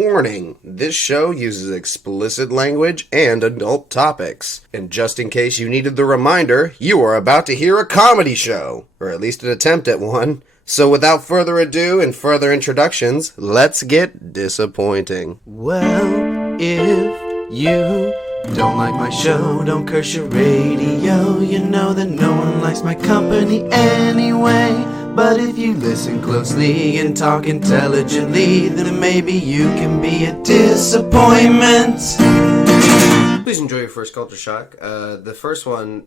Warning, this show uses explicit language and adult topics. And just in case you needed the reminder, you are about to hear a comedy show, or at least an attempt at one. So without further ado and further introductions, let's get disappointing. Well, if you don't like my show, don't curse your radio. You know that no one likes my company anyway. But if you listen closely and talk intelligently, then maybe you can be a disappointment. Please enjoy your first culture shock. The first one,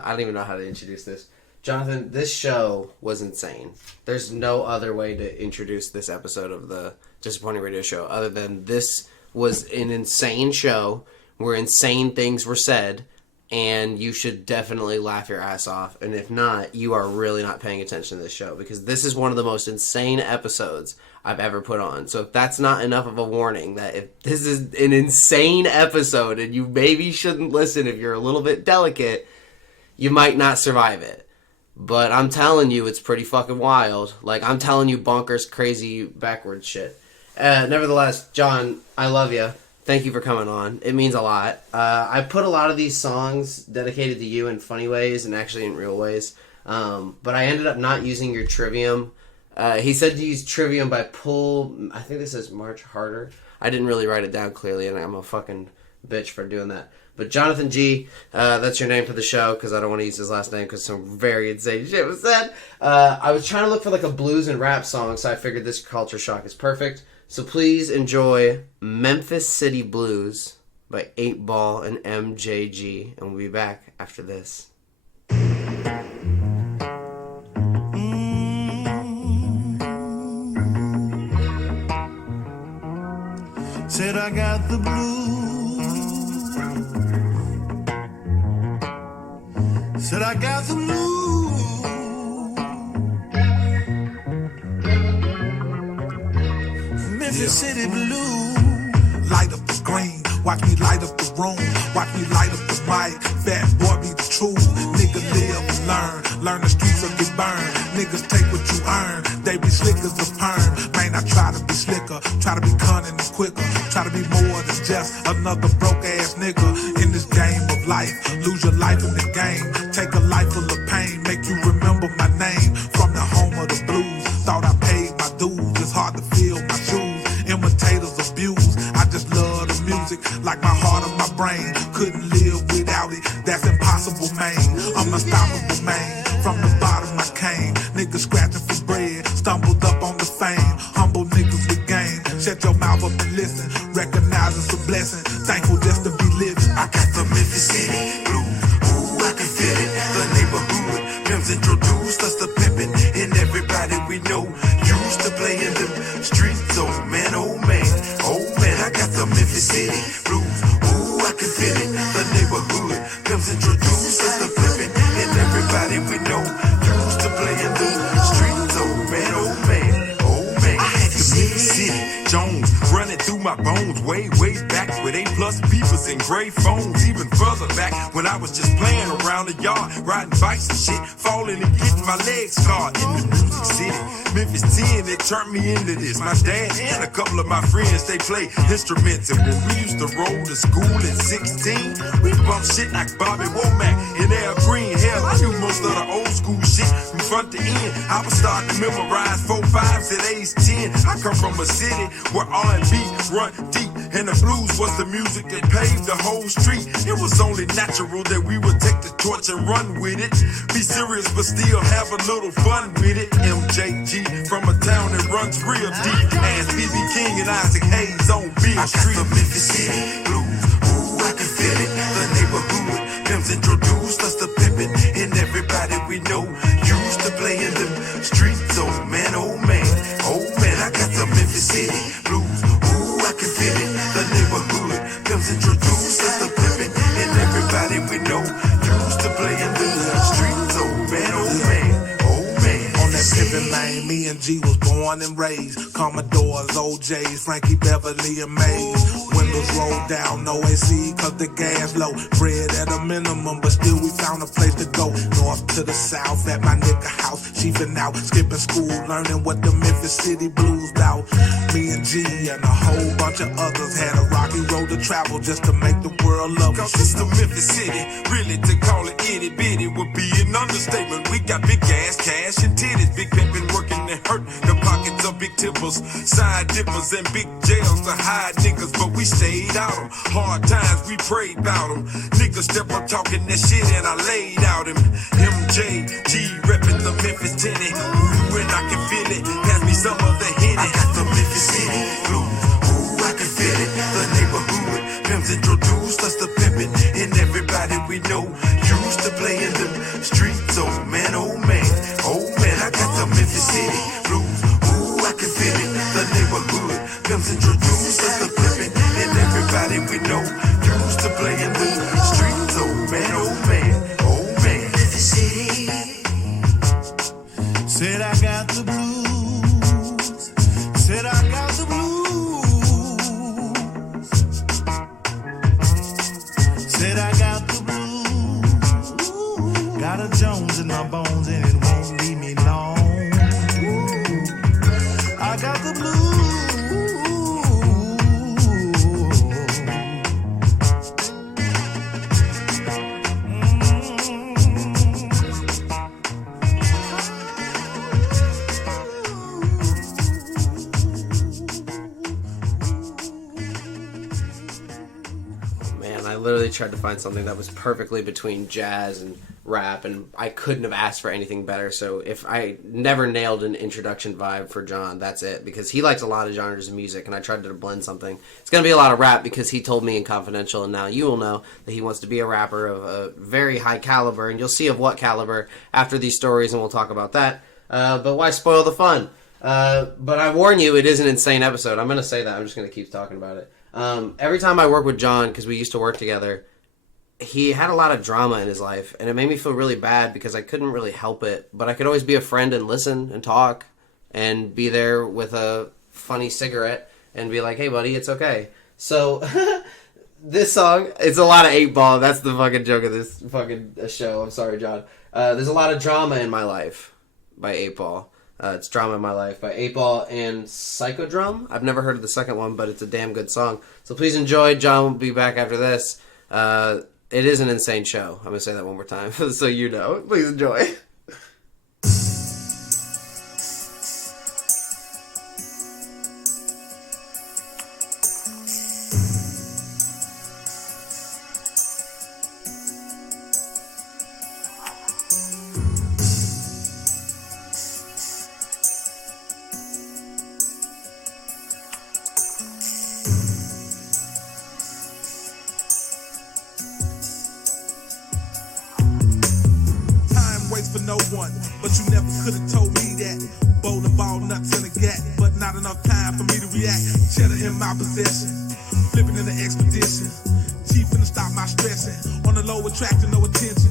I don't even know how to introduce this. Jonathan, this show was insane. There's no other way to introduce this episode of the Disappointing Radio Show other than this was an insane show where insane things were said, and you should definitely laugh your ass off. And if not, you are really not paying attention to this show, because this is one of the most insane episodes I've ever put on. So if that's not enough of a warning that if this is an insane episode and you maybe shouldn't listen if you're a little bit delicate, you might not survive it. But I'm telling you, it's pretty fucking wild. Like, I'm telling you bonkers, crazy, backwards shit. Nevertheless, John, I love you. Thank you for coming on. It means a lot. I put a lot of these songs dedicated to you in funny ways and actually in real ways. But I ended up not using your Trivium. He said to use Trivium by Pull. I think this says March Harder. I didn't really write it down clearly, and I'm a fucking bitch for doing that. But Jonathan G, that's your name for the show, because I don't want to use his last name because some very insane shit was said. I was trying to look for like a blues and rap song, so I figured this culture shock is perfect. So please enjoy Memphis City Blues by 8 Ball and MJG, and we'll be back after this. Said I got the blues. Said I got the blues. Memphis City Blue. Light up the screen, watch me light up the room, watch me light up the mic. Fat boy be the truth, nigga live and learn the streets will get burned. Niggas take what you earn, they be slick as a perm. Man, I try to be slicker, try to be cunning and quicker, try to be more than just another broke ass nigga in this game of life. Lose your life in the game, take a life full of pain, make you remember my name from the home of the blues. Thought I paid my dues, it's hard to feel my shoes. Imitators abuse, I just love the music like my heart and my brain. Couldn't live without it, that's impossible, man. I'm unstoppable, man. From the bottom I came, niggas scratching for bread, stumbled up on the fame. Humble niggas with game, shut your mouth up and listen. Recognize it's a blessing, thankful just to be living. I got the Memphis City Blues, ooh, I can feel it. The neighborhood, pimps introduced us to pimping, and everybody we know used to play in the streets. Oh man, oh man, oh man, I got the Memphis City Blues, ooh, I can feel it. The neighborhood, pimps introduced us to pimping, and everybody we know used to play in the streets. Oh man, oh man, oh man. I had the Memphis City Jones running through my bones, way back with A+ beepers and gray phones. Even further back when I was just playing around the yard, riding bikes and shit, falling and getting my legs scarred in the music city. Memphis 10, it turned me into this. My dad and a couple of my friends, they play instruments, and when we used to roll to school at 16, we bumped shit like Bobby Womack and Al Green. Hell, I knew most of the old school shit from front to end. I was starting to memorize 4/5s at age 10. I come from a city where R&B run deep, and the blues was the music that paved the whole street. It was only natural that we would take the torch and run with it. Be serious but still have a little fun with it. MJG from a town that runs real deep. As BB King and Isaac Hayes on Beale Street. I got the Memphis City Blues, ooh, I can feel it. The neighborhood, pimps introduced us to pimping, and everybody we know used to play in the streets. Oh man, oh man, oh man, I got the Memphis City Blues, ooh, I can feel it. The neighborhood, pimps introduced us to pimping, and everybody we know used to play in the streets. Oh man, oh man, oh man. On that pimpin' lane, me and G was born born and raised. Commodores, OJs, Frankie Beverly and Mays. Windows rolled down, no AC, cause the gas low. Bread at a minimum, but still we found a place to go. North to the south at my nigga house. Chiefin' out, skipping school, learning what the Memphis City blues bout. Me and G and a whole bunch of others had a rocky road to travel just to make the world love us. Cause it's the Memphis City, really to call it itty bitty would be an understatement. We got big ass, cash and titties, big pimpin' working to hurt the pockets of big tippers, side dippers and big jails to hide niggas, but we stayed out 'em. Hard times, we prayed about 'em. Niggas step up talking that shit and I laid out him. MJG reppin' the Memphis Tenny. Ooh, and I can feel it, pass me some of the Henny. I got the Memphis City blues, ooh, I can feel it. The neighborhood pimps introduced us to pimpin', and everybody we know used to play in the streets. Oh man, oh man, oh man, I got the Memphis City blues, ooh, I can feel it. The neighborhood pimps introduced us to pimpin', and everybody we know used to play in the streets. Oh man, oh man, oh man. Memphis City. Said I got the blues. Said I got the blues. Said I got the blues. Got a Jones in my bones and it won't leave me long. I got the blues. I literally tried to find something that was perfectly between jazz and rap, and I couldn't have asked for anything better. So if I never nailed an introduction vibe for John, that's it, because he likes a lot of genres of music, and I tried to blend something. It's going to be a lot of rap because he told me in confidential, and now you will know that he wants to be a rapper of a very high caliber, and you'll see of what caliber after these stories, and we'll talk about that. But why spoil the fun? But I warn you, it is an insane episode. I'm going to say that. I'm just going to keep talking about it. Every time I work with John, because we used to work together, he had a lot of drama in his life, and it made me feel really bad because I couldn't really help it, but I could always be a friend and listen and talk and be there with a funny cigarette and be like, hey buddy, it's okay. So this song, it's a lot of 8-Ball. That's the fucking joke of this fucking show. I'm sorry, John. There's a lot of drama in my life by 8-Ball. It's Drama in My Life by 8-Ball and Psychodrum. I've never heard of the second one, but it's a damn good song. So please enjoy. John will be back after this. It is an insane show. I'm going to say that one more time so you know. Please enjoy. For no one, but you never could have told me that. Bowling ball nuts in a gat, but not enough time for me to react. Cheddar in my possession, flipping in the expedition. Chief finna stop my stressing. On the low, attracting no attention.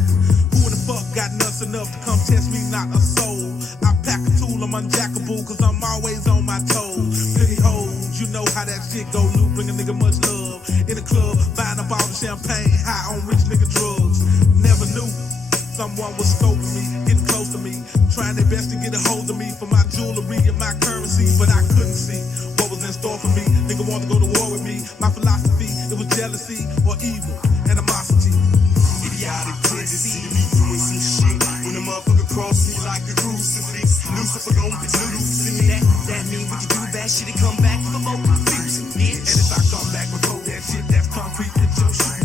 Who in the fuck got nuts enough to come test me? Not a soul. I pack a tool, I'm unjackable, cause I'm always on my toes. Plenty hoes, you know how that shit go. Loot, bring a nigga much love. In the club, buying a bottle of champagne, high on rich nigga drugs. Never knew someone was scoping me, getting close to me, trying their best to get a hold of me for my jewelry and my currency, but I couldn't see what was in store for me. Nigga wanted to go to war with me. My philosophy, it was jealousy or evil, animosity. Idiotic tendency to be doing some shit when a motherfucker cross me like a crucifix. Lucifer gon' be loose in me. That mean when you do that shit, it come back for more confusing, bitch. And if I come back before that shit, that's concrete in your shoes.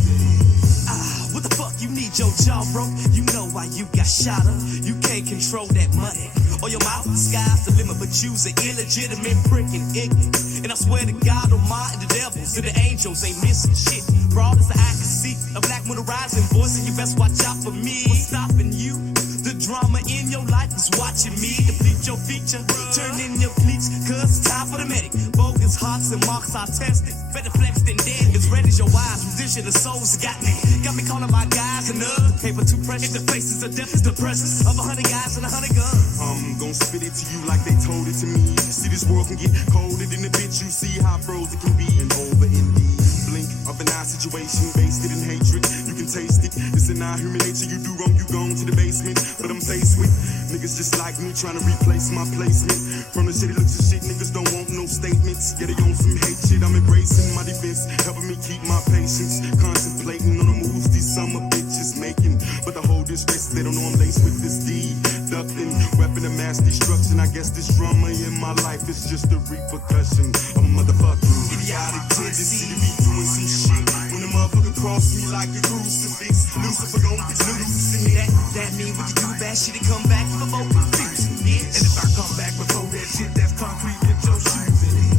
What the fuck you need your jaw broke? You know why you got shot up. You can't control that money. Or your mouth, the sky's the limit, but you's an illegitimate prick and ignorant. And I swear to God Almighty, the devils and the angels ain't missing shit. Broad as the eye can see, a black moon rising voice, and you best watch out for me. What's stopping you? The drama in your life is watching me deplete your feature, turn in your cleats, cause it's time for the medic. Bogus Niggas' hearts and marks are tested. Better flexed than dead. As red as your eyes. Musician of souls got me. Got me calling my guys and paper too precious. The faces of death is the presence of 100 guys and 100 guns. I'm gon' spit it to you like they told it to me. See, this world can get colder than the bitch. You see how frozen it can be. And over in the blink of an eye situation, based it in hatred. You can taste it. It's in our human nature. You do wrong, you gone to the basement. But I'm faced with niggas just like me trying to replace my placement. From the shitty looks of shit, niggas don't want no statements. Yeah, they on some hate shit. I'm embracing my defense, helping me keep my patience. Contemplating on the moves these summer bitches making. But the whole disgrace, they don't know I'm laced with this deducting. Weapon of mass destruction. I guess this drama in my life is just a repercussion of a motherfucking idiotic tendency to be doing some shit. When the motherfucker cross me like a crucifix, Lucifer gon' fix me. That mean when you do bad shit, it come back for more confusion, bitch. And if I come back before that shit, that's concrete, get your shoes in it.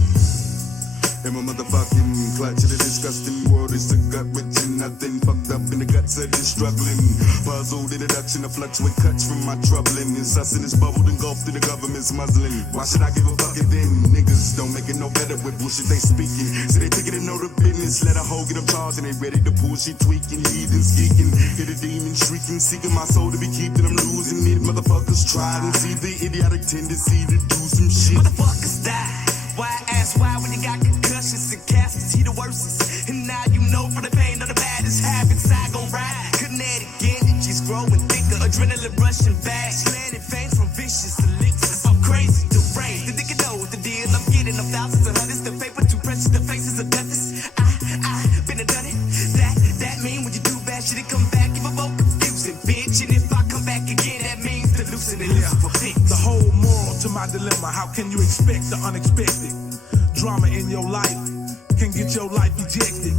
In my motherfucking clutch of the disgusting world is a gut with nothing fucked up in the guts of this struggling. Puzzled introduction to fluctuate cuts from my troubling. Incessant is bubbled engulfed in the government's muzzling. Why should I give a fuck it then? Niggas don't make it no better with bullshit they speaking. So they take it and know the business. Let a hoe get them charged and they ready to pull shit tweaking. Heathens geeking. Hear the demon shrieking. Seeking my soul to be keeping them losing it. Motherfuckers try and see the idiotic tendency to do some shit. Motherfuckers die. Why ask why when you got concussions and caskets, he the worstest. And now you know from the pain of the baddest habits I gon' ride. Kinetic energies growing thicker, adrenaline rushing fast. Slanted veins from vicious elixirs. I'm crazy, deranged. The nigga knows the deal I'm getting. I'm thousands of hundreds. The paper too precious. The faces of death is I been a done it. That mean when you do bad shit, it come back. Give a more confusing, bitch. And if I come back again, that means the loosening for bitch. The whole moral to my dilemma, how can you expect the unexpected? Drama in your life can get your life ejected.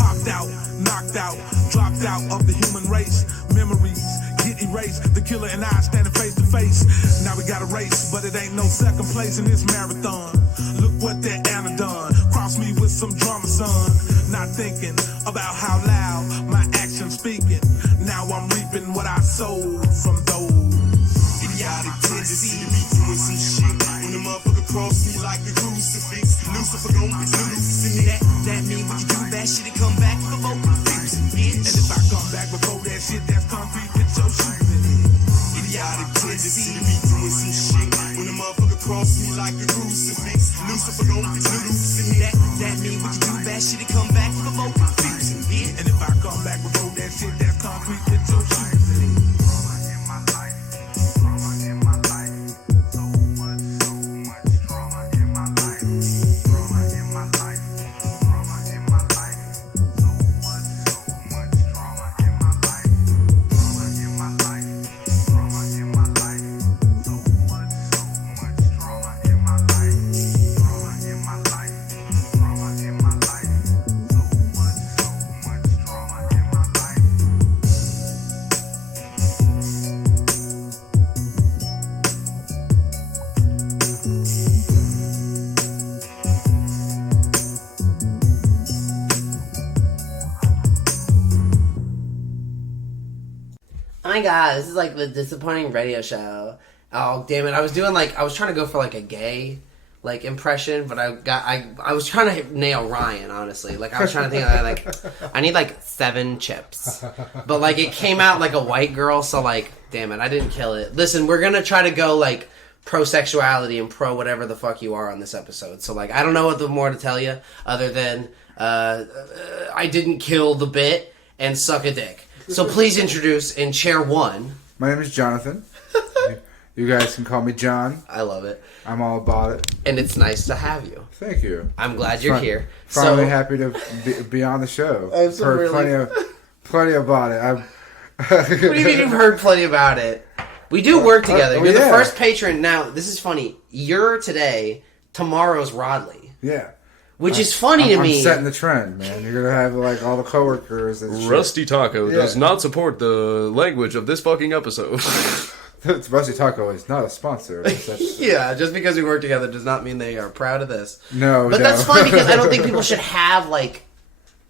Popped out, knocked out, dropped out of the human race. Memories get erased. The killer and I standing face to face. Now we got a race, but it ain't no second place in this marathon. Look what that Anna done. Cross me with some drama, son. Not thinking about how loud my actions speaking. Now I'm reaping what I sowed from those idiotic tendency to be doing some shit. When the motherfucker cross me like a crucifix, Lucifer gon' be losing it. That mean when you do bad shit, it come back for more confusing, bitch. And if I come back before that shit, that's concrete, get your shoes in it. Idiotic tendency to be doing some shit. When the motherfucker cross me like a crucifix, Lucifer gon' be losing it. That mean when you do bad shit, it come back for more confusing, bitch. And if I come back before that shit, that's concrete, get your shoes in it. My God, this is like the Disappointing radio show. Oh damn it! I was trying to go for like a gay impression, but I was trying to nail Ryan, honestly. Like I was trying to think I need like 7 chips, but like it came out like a white girl, so like damn it, I didn't kill it. Listen, we're gonna try to go like pro sexuality and pro whatever the fuck you are on this episode. So like I don't know what more to tell you other than I didn't kill the bit and suck a dick. So please introduce in chair 1. My name is Jonathan. You guys can call me John. I love it. I'm all about it. And it's nice to have you. Thank you. I'm glad you're here. Finally happy to be on the show. I've heard plenty about it. What do you mean you've heard plenty about it? We do work together. You're the first patron. Now, this is funny. You're today. Tomorrow's Rodley. Yeah. Which is funny to me. I'm setting the trend, man. You're going to have like all the coworkers. Rusty Taco does not support the language of this fucking episode. Rusty Taco is not a sponsor. Yeah, just because we work together does not mean they are proud of this. No, but that's fun because I don't think people should have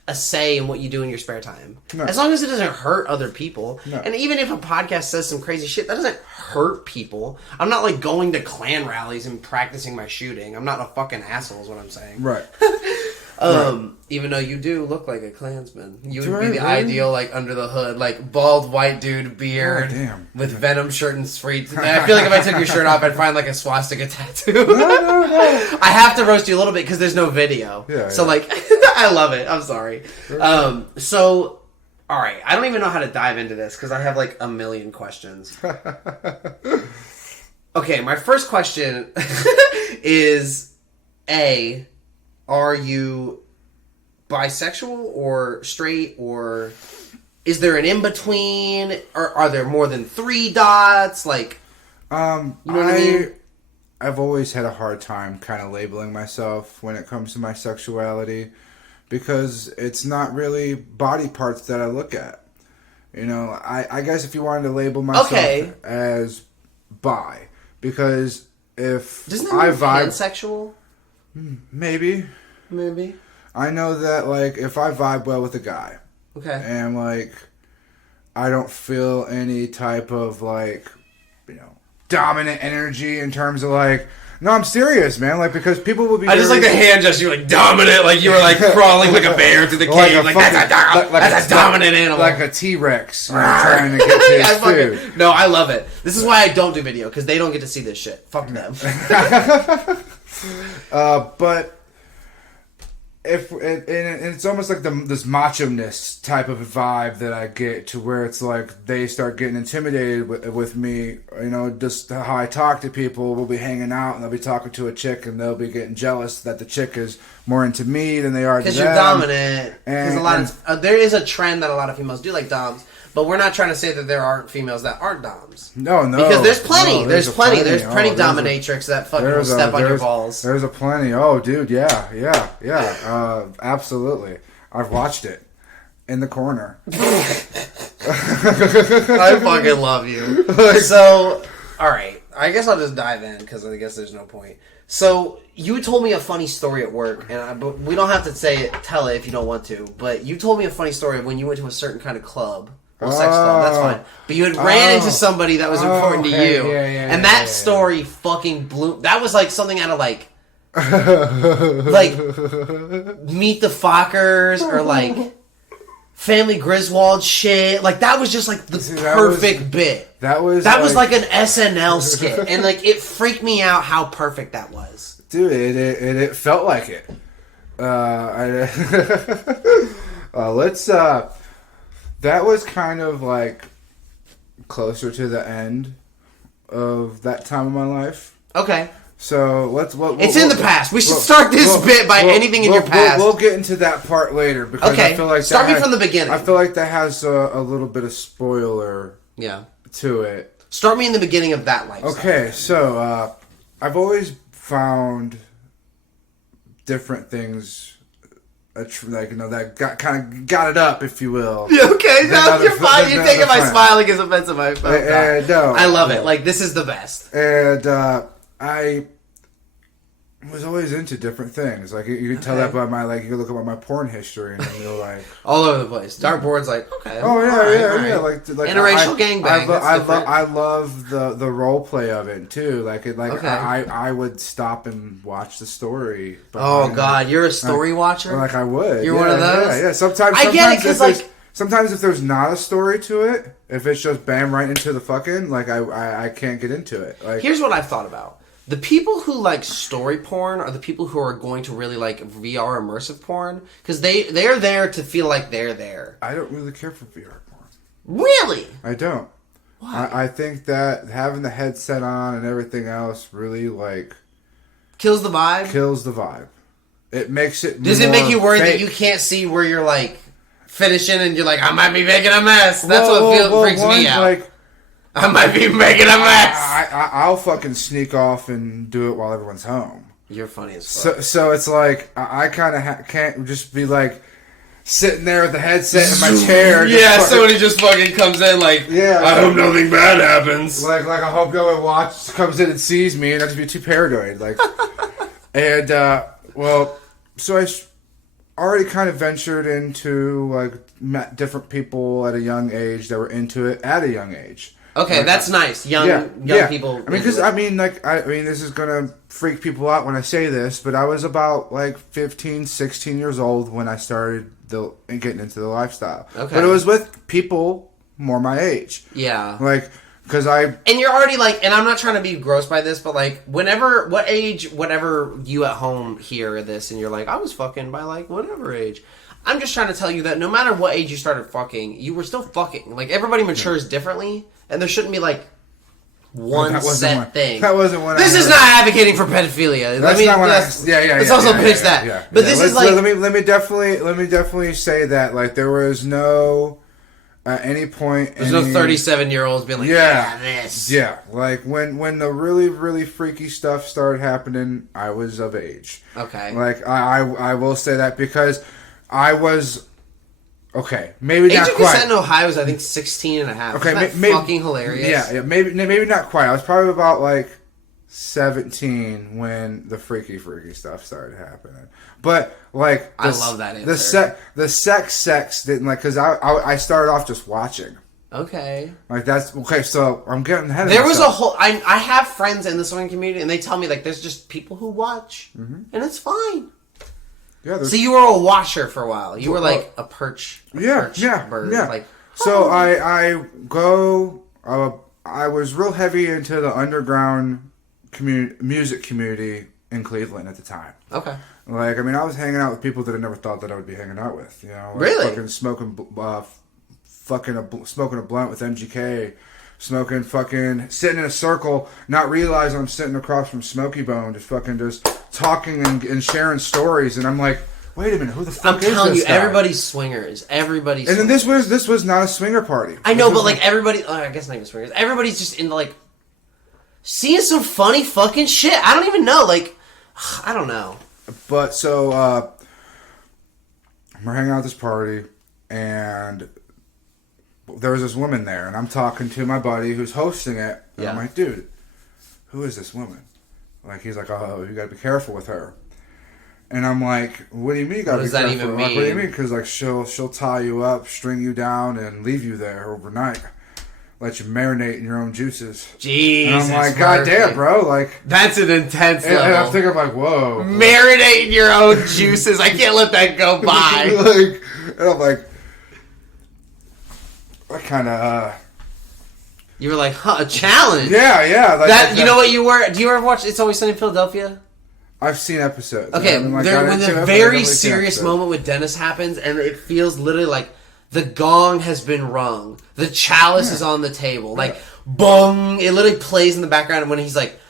a say in what you do in your spare time. No. As long as it doesn't hurt other people. No. And even if a podcast says some crazy shit, that doesn't hurt people. I'm not like going to Klan rallies and practicing my shooting. I'm not a fucking asshole is what I'm saying. Right. Even though you do look like a Klansman. You would Do be I the really? ideal, like, under the hood, like, bald white dude, beard, Oh, damn. with Venom shirt and streets. I feel like if I took your shirt off, I'd find, like, a swastika tattoo. No. I have to roast you a little bit because there's no video. Yeah, so, yeah. like, I love it. I'm sorry. So, all right. I don't even know how to dive into this because I have, like, a million questions. Okay, my first question is, A, are you bisexual or straight, or is there an in-between? Or are there more than 3 dots? Like, you know what I mean? I've always had a hard time kind of labeling myself when it comes to my sexuality because it's not really body parts that I look at. You know, I guess if you wanted to label myself as bi, because if Doesn't that I mean vibe, pansexual? maybe. I know that, like, if I vibe well with a guy, Okay. and, like, I don't feel any type of, like, you know, dominant energy in terms of, like, no, I'm serious, man, like, because people will be I just like the hand gesture, like dominant, like you were like crawling like a bear through the cave, like that's a dominant animal. like a T-Rex, you know, trying to get to his food. No, I love it. This is why I don't do video, because they don't get to see this shit. Fuck them. But if and it's almost like this macho-ness type of vibe that I get, to where it's like they start getting intimidated with me. You know, just how I talk to people. We'll be hanging out and they'll be talking to a chick and they'll be getting jealous that the chick is more into me than they are to them. Because you're dominant. Because a lot And- of there is a trend that a lot of females do like doms, but we're not trying to say that there aren't females that aren't doms. No. Because there's plenty. No, there's plenty Oh, dominatrix that fucking will step on your balls. There's a plenty. Oh, dude, yeah. Absolutely. I've watched it in the corner. I fucking love you. So, all right. I guess I'll just dive in because I guess there's no point. So, you told me a funny story at work, and but we don't have to tell it if you don't want to. But you told me a funny story of when you went to a certain kind of club. Well, sex club, that's fine. But you had ran into somebody that was important to you. And that story fucking blew. That was like something out of like Meet the Fockers or like Family Griswold shit. Like that was just like the perfect bit. That was like an SNL skit. And like it freaked me out how perfect that was. Dude, it felt like it. That was kind of like closer to the end of that time of my life. Okay. So it's in the past. We should start this bit by anything in your past. We'll get into that part later because okay. I feel like start me from the beginning. I feel like that has a little bit of spoiler. To it. Start me in the beginning of that lifestyle. Okay, so I've always found different things. Like, you know, that got it up, if you will. Okay, no, you're fine. You're taking my smiling as offensive. No, I love it. Like, this is the best. And I was always into different things. Like, you can tell that by my, like, you can look at my porn history and then you're like... all over the place. Dartboard's like, okay. Oh, yeah. Like interracial gangbang. I love the role play of it, too. I would stop and watch the story. Oh, God. You're a story watcher? Like, I would. You're one of those? Yeah. Sometimes I get it, because, like... Sometimes if there's not a story to it, if it's just bam right into the fucking, like, I can't get into it. Like, here's what I've thought about. The people who like story porn are the people who are going to really like VR immersive porn because they're there to feel like they're there. I don't really care for VR porn. Really? I don't. Why? I think that having the headset on and everything else really like kills the vibe. It makes it. Does it make you worried that you can't see where you're like finishing and you're like, I might be making a mess? That's what freaks me out. Like, I might be making a mess. I'll fucking sneak off and do it while everyone's home. You're funny as fuck. So it's like I kind of can't just be like sitting there with the headset in my chair. Yeah, somebody just fucking comes in like, I hope nothing bad happens. Like I hope no one comes in and sees me and not to be too paranoid. Like, and so already kind of ventured into, like, met different people at a young age that were into it at a young age. Okay, like, that's nice. Young people. I mean, because this is gonna freak people out when I say this, but I was about like 15, 16 years old when I started getting into the lifestyle. Okay, but it was with people more my age. Yeah, like because and you're already like, and I'm not trying to be gross by this, but like, whatever you at home hear this, and you're like, I was fucking by like whatever age. I'm just trying to tell you that no matter what age you started fucking, you were still fucking. Like, everybody matures differently, and there shouldn't be, like, one set thing. That wasn't one. This is not advocating for pedophilia. That's not what let's also pitch that. Yeah. But this is like... Let me definitely say that, like, there was no... At any point... There's no 37-year-olds being like, this. Yeah, like, when the really, really freaky stuff started happening, I was of age. Okay. Like, I will say that because... I was okay. Maybe age not of quite. consent in Ohio is I think 16 and a half. Okay, Isn't that fucking hilarious? Yeah, maybe not quite. I was probably about like 17 when the freaky stuff started happening. But like, I love that answer. The sex didn't like because I started off just watching. Okay. Like that's okay. So I'm getting ahead of There myself. was a whole. I have friends in the swinging community, and they tell me like there's just people who watch, and it's fine. Yeah, so you were a watcher for a while. You were like a perch. Bird. Like, so I was real heavy into the underground music community in Cleveland at the time. Okay. Like, I mean, I was hanging out with people that I never thought that I would be hanging out with. You know, like really? Fucking smoking a blunt with MGK. Sitting in a circle, not realizing I'm sitting across from Smokey Bone, just talking and sharing stories, and I'm like, wait a minute, who the fuck is this guy? I'm telling you, everybody's swingers. Everybody's. And then this was not a swinger party. I know, but like everybody, I guess not even swingers. Everybody's just into like seeing some funny fucking shit. I don't even know, like, I don't know. But so we're hanging out at this party, and there was this woman there, and I'm talking to my buddy who's hosting it, and I'm like, dude, who is this woman? Like, he's like, oh, you gotta be careful with her. And I'm like, what do you mean you gotta be careful? What does that even mean? Like, what do you mean? Because, like, she'll tie you up, string you down, and leave you there overnight. Let you marinate in your own juices. Jesus. And I'm like, God damn, bro. Like, that's an intense level. And I'm thinking, like, whoa. Marinate in your own juices. I can't let that go by. And I'm like, I kind of, You were like, a challenge. Yeah. Like, you know what you were? Do you ever watch It's Always Sunny in Philadelphia? I've seen episodes. Okay, when the very serious moment with Dennis happens, and it feels literally like the gong has been rung. The chalice is on the table. Like, bong. It literally plays in the background, and when he's like,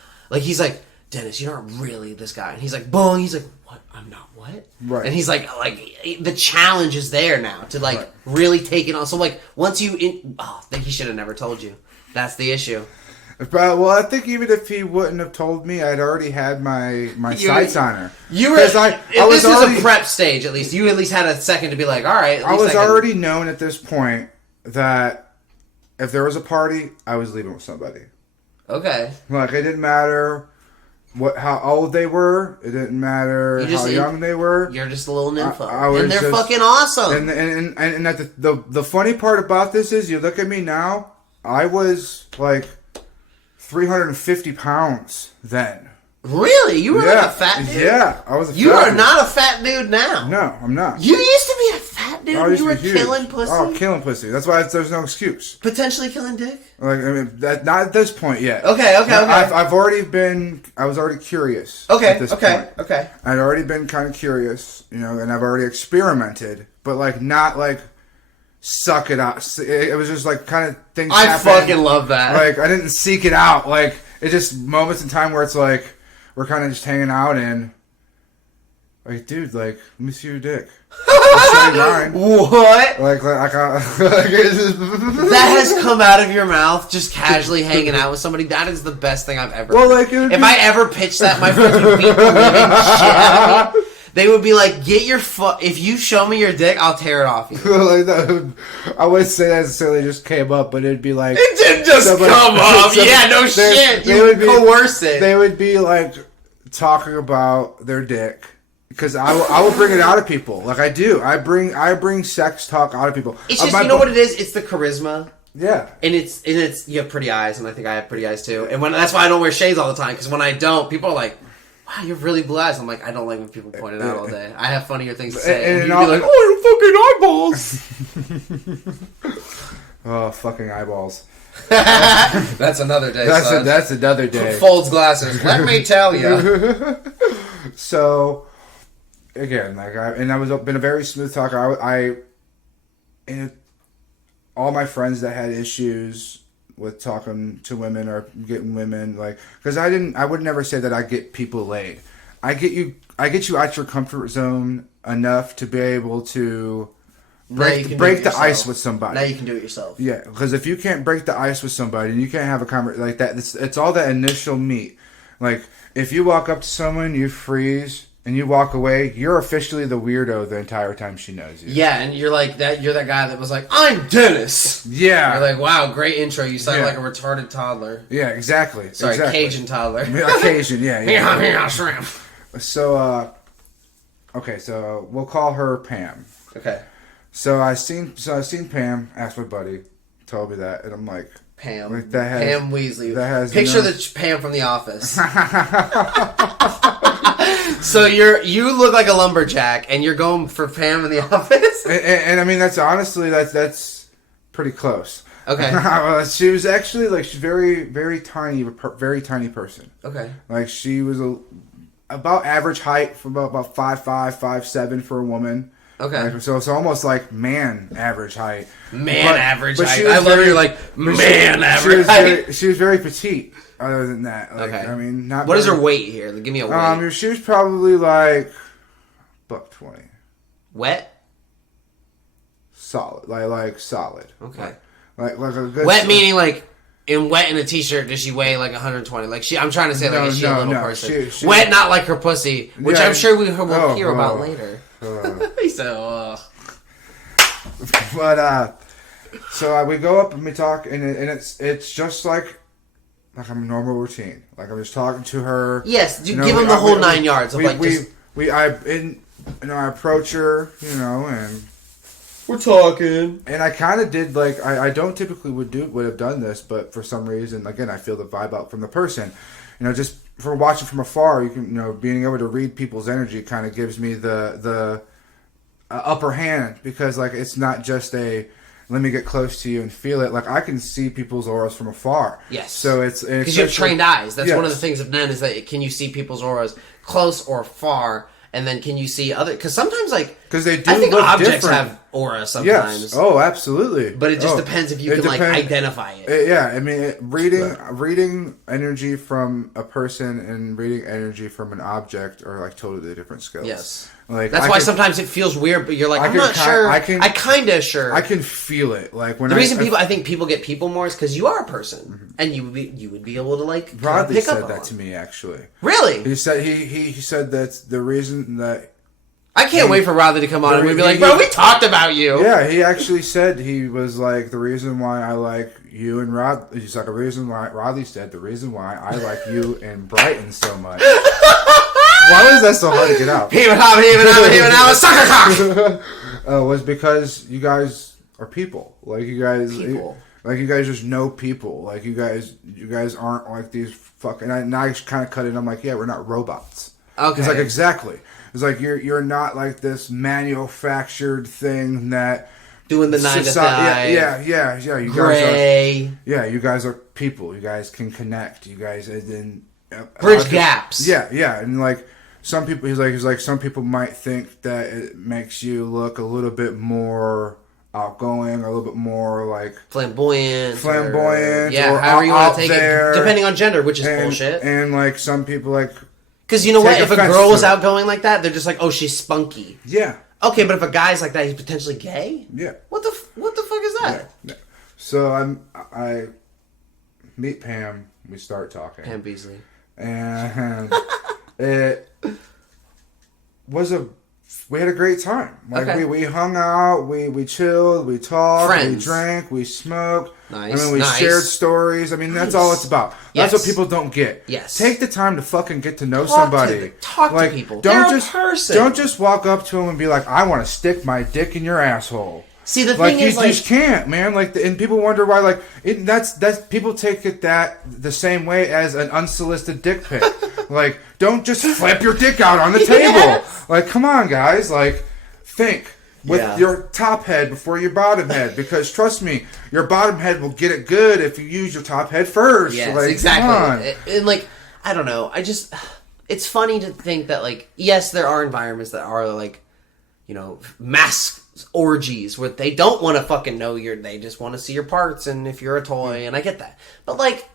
Dennis, you're not really this guy. And he's like, bong. He's like, what? I'm not what? Right. And he's like, the challenge is there now to, like, really take it on. So, like, once you... I think he should have never told you. That's the issue. Well, I think even if he wouldn't have told me, I'd already had my sights on her. You were... This is a prep stage, at least. You at least had a second to be like, all right. I was already known at this point that if there was a party, I was leaving with somebody. Okay. Like, it didn't matter how old they were. It didn't matter how young they were. You're just a little nympho. And they're fucking awesome. And the funny part about this is, you look at me now, I was like 350 pounds then. Really? You were like a fat dude? Yeah, I was a fat dude. You are not a fat dude now. No, I'm not. You used to be a fat dude? You were killing pussy? Oh, killing pussy. That's why there's no excuse. Potentially killing dick? Like, I mean, not at this point yet. Okay. I was already curious. Okay. I'd already been kind of curious, you know, and I've already experimented, but like not like suck it out. It was just like kind of things happened. I fucking love that. Like, I didn't seek it out. Like, it's just moments in time where it's like, we're kind of just hanging out and like, dude, like, let me see your dick. I'll show you mine. What? Like that has come out of your mouth just casually hanging out with somebody. That is the best thing I've ever heard. Like, if I ever pitched that, my friends would beat the living shit out of me. They would be like, get your if you show me your dick, I'll tear it off you. I wouldn't say that necessarily just came up, but it'd be like... It didn't just come up. Yeah, no shit. You would coerce it. They would be like talking about their dick, because I will bring it out of people. Like I do. I bring sex talk out of people. It's just, you know what it is? It's the charisma. Yeah. And it's you have pretty eyes, and I think I have pretty eyes too. And that's why I don't wear shades all the time, because when I don't, people are like, wow, you have really blue eyes. I'm like, I don't like when people point it out all day. I have funnier things to say. And you'd be like, oh, your fucking eyeballs. Oh, fucking eyeballs. That's another day. That's another day. Folds glasses. Let me tell you. So, again, like I was been a very smooth talker. And all my friends that had issues with talking to women or getting women, like, because I would never say that I get people laid. I get you out your comfort zone enough to be able to break the ice with somebody. Now you can do it yourself. Yeah, because if you can't break the ice with somebody and you can't have a conversation like that, it's all that initial meet. Like, if you walk up to someone, you freeze, and you walk away, you're officially the weirdo the entire time she knows you. Yeah, and you're like that. You're that guy that was like, "I'm Dennis." Yeah. You're like, "Wow, great intro. You sound like a retarded toddler." Yeah, exactly. Sorry, exactly. Cajun toddler. Cajun, yeah. Shrimp. So, okay, so we'll call her Pam. Okay. So I seen Pam. Asked my buddy, told me that, and I'm like, Pam. Like Pam Weasley. Picture the Pam from The Office. So you look like a lumberjack, and you're going for Pam in The Office. And I mean, that's pretty close. Okay. She was actually she's very very tiny person. Okay. Like she was about average height for about 5'5", 5'7" for a woman. Okay. Like, so it's almost like man average height. Average height. I love you're like average height. She was very petite. Other than that, okay. I mean, not. What is her weight here? Give me a weight. She was probably like $120. Wet. Solid, like solid. Okay. Like a good. Wet meaning like in wet in a t-shirt. Does she weigh like 120? Like I'm trying to say like is she a little person? She, wet, not like her pussy, which I'm sure we will hear about later. He said, But so we go up and we talk, and it's just like a normal routine. Like I'm just talking to her. Yes, give them the whole 9 yards of I approach her, and we're talking. And I kind of did I don't typically would have done this, but for some reason, again, I feel the vibe out from the person. Just from watching from afar, you can being able to read people's energy kind of gives me the upper hand, because it's not just let me get close to you and feel it. Like I can see people's auras from afar. Yes. So it's because you have trained eyes. That's one of the things of men is that can you see people's auras close or far. And then can you see other... Because sometimes, because they do I think look objects different. Have aura sometimes. Yes. Oh, absolutely. But it just depends if you can, identify it. Yeah, I mean, reading energy from a person and reading energy from an object are, totally different skills. Yes. That's why sometimes it feels weird, but you're like, I'm not sure. I kind of sure. I can feel it. The reason I think people get people more is because you are a person. Mm-hmm. And you would be able to, Bradley pick up said that to me, actually. Really? He said he said that's the reason that... I can't wait for Rodley to come on and we'd be like, bro, we talked about you. Yeah, he actually said, he was like, the reason why I like you and Rod... He's like, the reason why... Rodley said, the reason why I like you and Brighton so much... Why was that so hard to get out? Heaving out, sucker cock! Was because you guys are people. You guys just know people. You guys aren't like these fucking... And I kind of cut it. I'm like, yeah, we're not robots. Okay. It's exactly. It's you're not like this manufactured thing that... Doing the 9 to 5. Yeah. You Gray. Guys are... you guys are people. You guys can connect. You guys... Bridge gaps. Yeah. And some people, he's like, some people might think that it makes you look a little bit more outgoing, a little bit more flamboyant. Yeah, or however you want to take it, depending on gender, which is bullshit. And some people because you know what, if a girl was outgoing like that, they're just like, oh, she's spunky. Yeah. Okay, but if a guy's like that, he's potentially gay. Yeah. What the fuck is that? Yeah. So I meet Pam. We start talking. Pam Beasley. And it was a we had a great time. Like Okay. we hung out, we chilled, we talked, Friends. we drank, we smoked. Nice, I mean, we nice. shared stories. I mean, that's all it's about. Yes. That's what people don't get. Yes. Take the time to fucking get to know Talk somebody. to like, people. Don't They're a just person. don't just walk up to them and be like, "I want to stick my dick in your asshole." See, the Like thing you is, like, just can't, man. Like, and people wonder why. Like, that's people take it that the same way as an unsolicited dick pic. Like, don't just flip your dick out on the table. Yes. Like, come on, guys. Like, think with Yeah. your top head before your bottom head, because trust me, your bottom head will get it good if you use your top head first. yes, like, exactly. Come on. And like, I don't know. It's funny to think that, like, yes, there are environments that are like, you know, mass orgies where they don't want to fucking know they just want to see your parts and if you're a toy, and I get that. But like,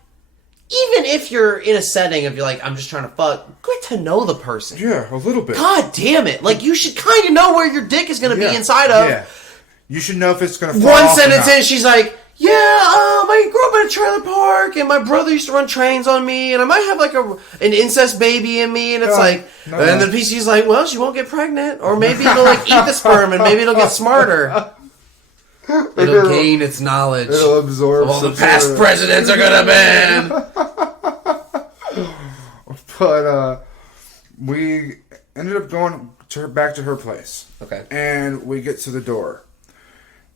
even if you're in a setting of you're like, I'm just trying to fuck, get to know the person. Yeah, a little bit. God damn it. Like, you should kind of know where your dick is going to be inside of. Yeah. You should know if it's gonna fall One off or sentence not. in, she's like, yeah, I grew up in a trailer park, and my brother used to run trains on me, and I might have like an incest baby in me, and it's and then PC's like, well, she won't get pregnant, or maybe it'll like eat the sperm, and maybe it'll get smarter. It'll gain its knowledge. It'll absorb of all the some past sort of- presidents are gonna ban. But we ended up going back to her place. Okay. And we get to the door,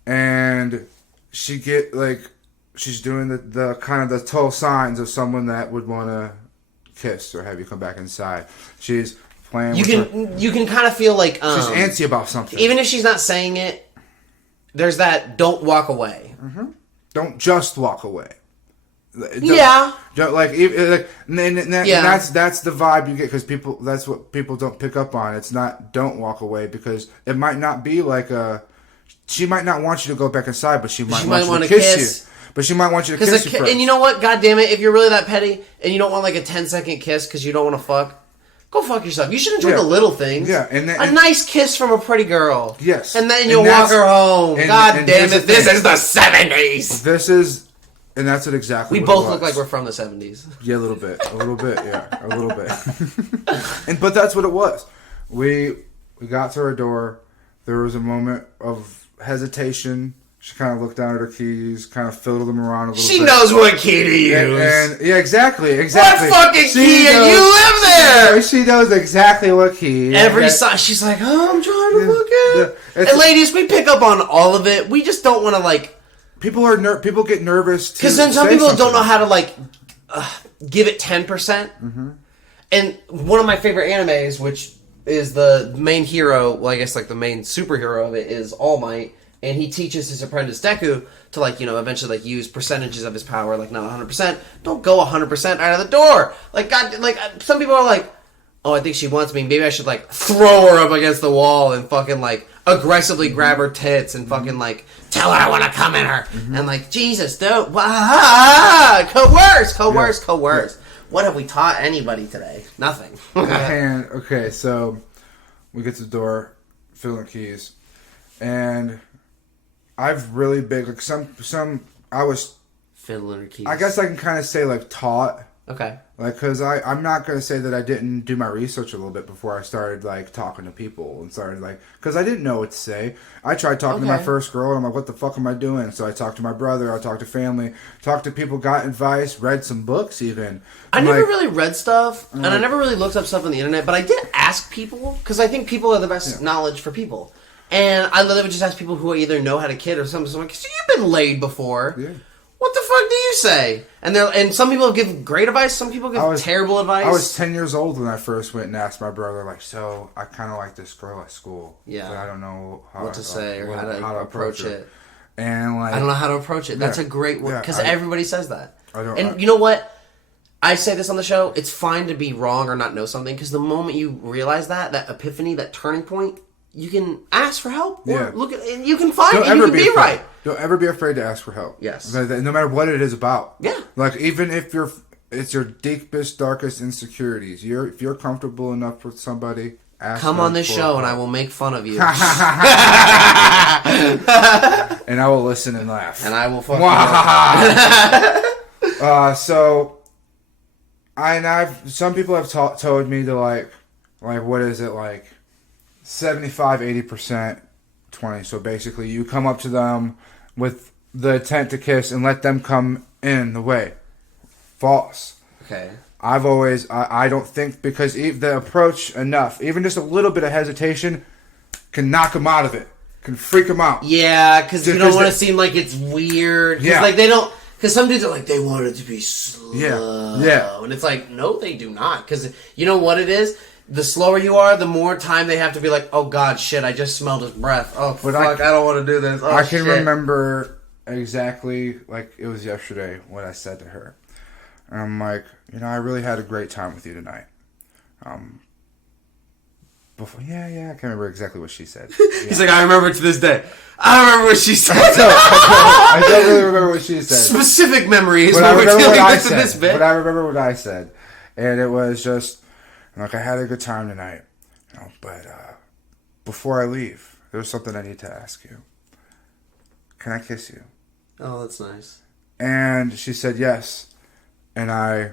and she's doing the kind of the total signs of someone that would want to kiss or have you come back inside. She's playing. You can kind of feel like she's antsy about something. even if she's not saying it. There's that don't walk away. Don't just walk away. Yeah. Don't, that's the vibe you get, because that's what people don't pick up on. It's not don't walk away, because it might not be like she might not want you to go back inside, but she might want to kiss you. But she might want you to kiss you first. And you know what? God damn it! If you're really that petty and you don't want like a 10-second kiss because you don't want to fuck, go fuck yourself. You should enjoy the little things. Yeah, a nice kiss from a pretty girl. Yes, and then you'll walk her home. God damn it! This is the 70s. This is. And that's it exactly. We both look like we're from the 70s. Yeah, a little bit, yeah, a little bit. But that's what it was. We got to her door. There was a moment of hesitation. She kind of looked down at her keys, kind of fiddled them around a little bit. She knows what key to use. And yeah, exactly. What fucking key? And you live there. She knows exactly what key. Every side, she's like, oh, I'm trying to fucking. And ladies, we pick up on all of it. We just don't want to like. People get nervous because then some people don't know how to like give it 10%. And one of my favorite animes, which is the main hero, well, I guess like the main superhero of it, is All Might, and he teaches his apprentice Deku to like, you know, eventually like use percentages of his power, like not 100%. Don't go 100% out of the door. Like God, like some people are like, oh, I think she wants me. Maybe I should like throw her up against the wall and fucking like aggressively grab her tits and fucking like tell her I want to come in her. And like, Jesus, don't. Coerce. What have we taught anybody today? Nothing. And okay, so we get to the door, filling keys, and I've really big like some I was fiddling her keys. I guess I can kind of say like taught. Okay. Like, because I'm not going to say that I didn't do my research a little bit before I started, like, talking to people and started, like, because I didn't know what to say. I tried talking to my first girl, and I'm like, what the fuck am I doing? So I talked to my brother, I talked to family, talked to people, got advice, read some books even. I never really read stuff, and I never really looked up stuff on the internet, but I did ask people, because I think people are the best knowledge for people. And I literally would just ask people who either know how to kid or something. So I'm like, so you've been laid before. Yeah. What the fuck do you say? And some people give great advice, some people give terrible advice. I was 10 years old when I first went and asked my brother, like, so I kind of like this girl at school. Yeah. But I don't know what to say or how to approach it. And like, I don't know how to approach it. That's a great word, because everybody says that. You know what? I say this on the show, it's fine to be wrong or not know something, because the moment you realize that epiphany, that turning point, you can ask for help. Or look at, and you can find it. You can be right. Don't ever be afraid to ask for help. Yes. No matter what it is about. Yeah. Like, even if it's your deepest, darkest insecurities, if you're comfortable enough with somebody, ask Come on this show and I will make fun of you. And I will listen and laugh. And I will fucking So, some people have told me to like, what is it like? 75, 80%, 20. So basically, you come up to them with the intent to kiss and let them come in the way. False. Okay. I don't think, because the approach enough, even just a little bit of hesitation, can knock them out of it, can freak them out. Yeah, because you don't want to seem like it's weird. Yeah. Like they don't. Because some dudes are like, they want it to be slow. Yeah. And it's like, no, they do not. Because you know what it is? The slower you are, the more time they have to be like, oh, God, shit, I just smelled his breath. Oh, fuck, I don't want to do this. Oh, I can shit. remember exactly, like it was yesterday, what I said to her. And I'm like, I really had a great time with you tonight. I can't remember exactly what she said. Yeah. He's like, I remember it to this day. I remember what she said. I don't really remember what she said. Specific memories. But I remember what I to this said. bit. But I remember what I said. And it was just, like, I had a good time tonight. But before I leave, there's something I need to ask you. Can I kiss you? Oh, that's nice. And she said yes. And I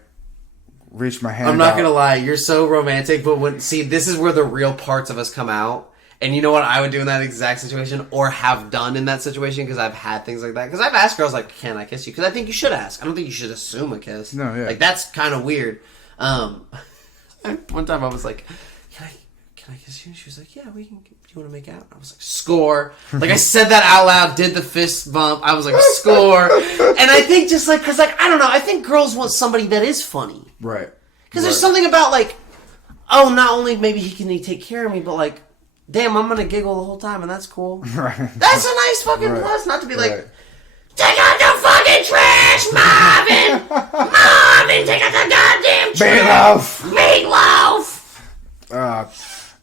reached my hand out. I'm not going to lie. You're so romantic. But this is where the real parts of us come out. And you know what I would do in that exact situation, or have done in that situation, because I've had things like that. Because I've asked girls, like, can I kiss you? Because I think you should ask. I don't think you should assume a kiss. No, yeah. Like, that's kind of weird. One time I was like, can I kiss you? And she was like, yeah, we can. Do you want to make out? I was like, score. Like, I said that out loud, did the fist bump. I was like, score. And I think just like, because like, I don't know, I think girls want somebody that is funny. Right. Because there's something about like, oh, not only maybe can he take care of me, but like, damn, I'm gonna giggle the whole time, and that's cool. Right. That's a nice fucking plus. Not to be like, Right. take out the fucking trash, Marvin! Marvin, take out the goddamn trash! Meatloaf!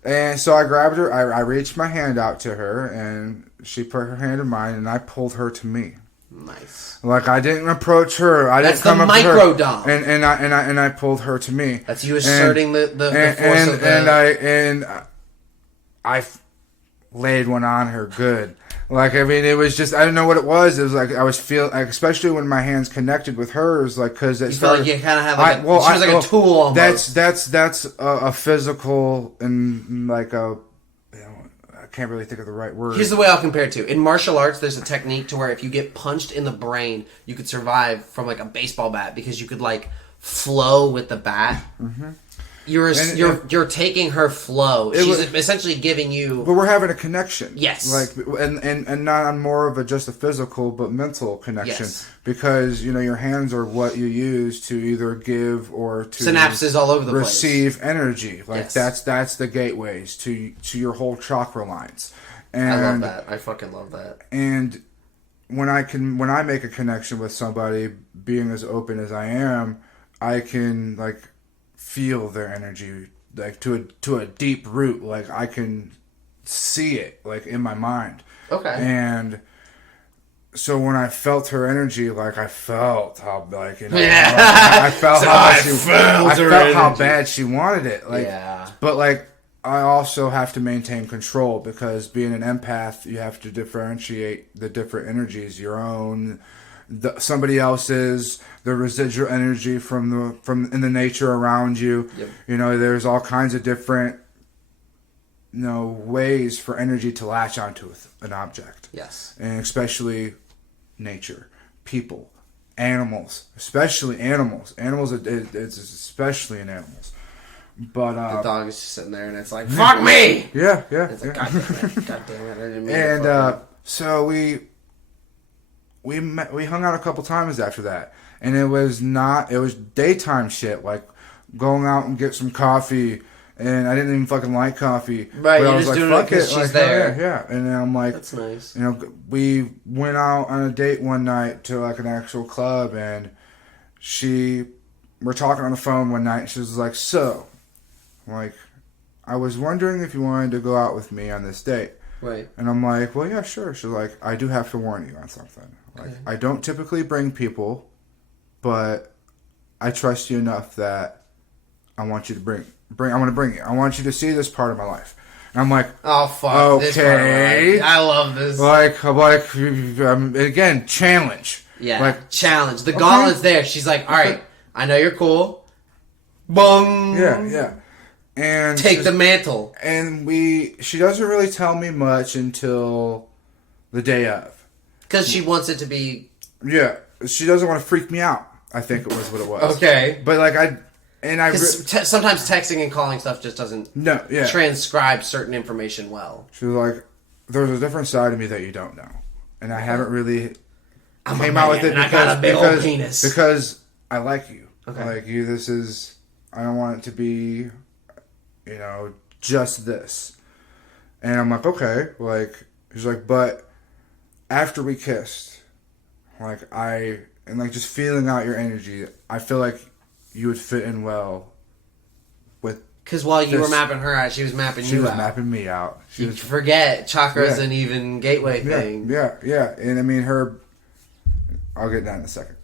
And so I grabbed her, I reached my hand out to her, and she put her hand in mine, and I pulled her to me. Nice. Like, I didn't approach her. I That's didn't come the up to her. micro dom. And I pulled her to me. That's you asserting the force of the... And I laid one on her good. Like, I mean, it was just, I didn't know what it was. It was like, I was feeling, like, especially when my hands connected with hers, like, because it felt like you kind of had like she was like a tool almost. That's a physical and like a, I can't really think of the right word. Here's the way I'll compare it to. In martial arts, there's a technique to where if you get punched in the brain, you could survive from like a baseball bat because you could like flow with the bat. Mm-hmm. You're taking her flow. She's essentially giving you. But we're having a connection. Yes. Like and not on more of just a physical but mental connection. Yes. Because your hands are what you use to either give or to synapses all over the receive place. Energy. Like that's the gateways to your whole chakra lines. And I love that. I fucking love that. And when I make a connection with somebody, being as open as I am, I can like feel their energy like to a deep root. Like I can see it like in my mind. Okay. And so when I felt her energy, like I felt how like like, I felt how bad she wanted it. Like, but like I also have to maintain control because being an empath, you have to differentiate the different energies, your own, somebody else's, the residual energy from in the nature around you. Yep. There's all kinds of different ways for energy to latch onto an object. Yes. And especially nature, people, animals, especially animals. Animals, it's especially in animals. But the dog is just sitting there and it's like, fuck me! Yeah. It's like, God damn it, I didn't mean and so we hung out a couple times after that. And it was daytime shit, like going out and get some coffee. And I didn't even fucking like coffee. Right, but you're I was just like, doing it because she's there. Yeah. And then I'm like, that's nice. We went out on a date one night to like an actual club, and we're talking on the phone one night, and she was like, so, like, I was wondering if you wanted to go out with me on this date. Right. And I'm like, well, yeah, sure. She's like, I do have to warn you on something. Like, I don't typically bring people, but I trust you enough that I want you to bring. I want to bring you. I want you to see this part of my life. And I'm like, oh fuck, okay. This part of my life. I love this. Like, again, challenge. Yeah, like challenge. The gauntlet's there. She's like, all right, I know you're cool. Bong. Yeah. And take the mantle. And she doesn't really tell me much until the day of. Because she wants it to be... Yeah. She doesn't want to freak me out, I think it was what it was. Okay. But like sometimes texting and calling stuff just doesn't transcribe certain information well. She was like, there's a different side of me that you don't know. And I haven't really came out with it I got a big old penis. Because I like you. Okay. I like you. I don't want it to be, just this. And I'm like, okay. Like, she's like, but after we kissed, just feeling out your energy, I feel like you would fit in well with... Because while you were mapping her out, she was mapping you out. She was mapping me out. Forget, chakra's an even gateway thing. Yeah. And I mean, I'll get that in a second.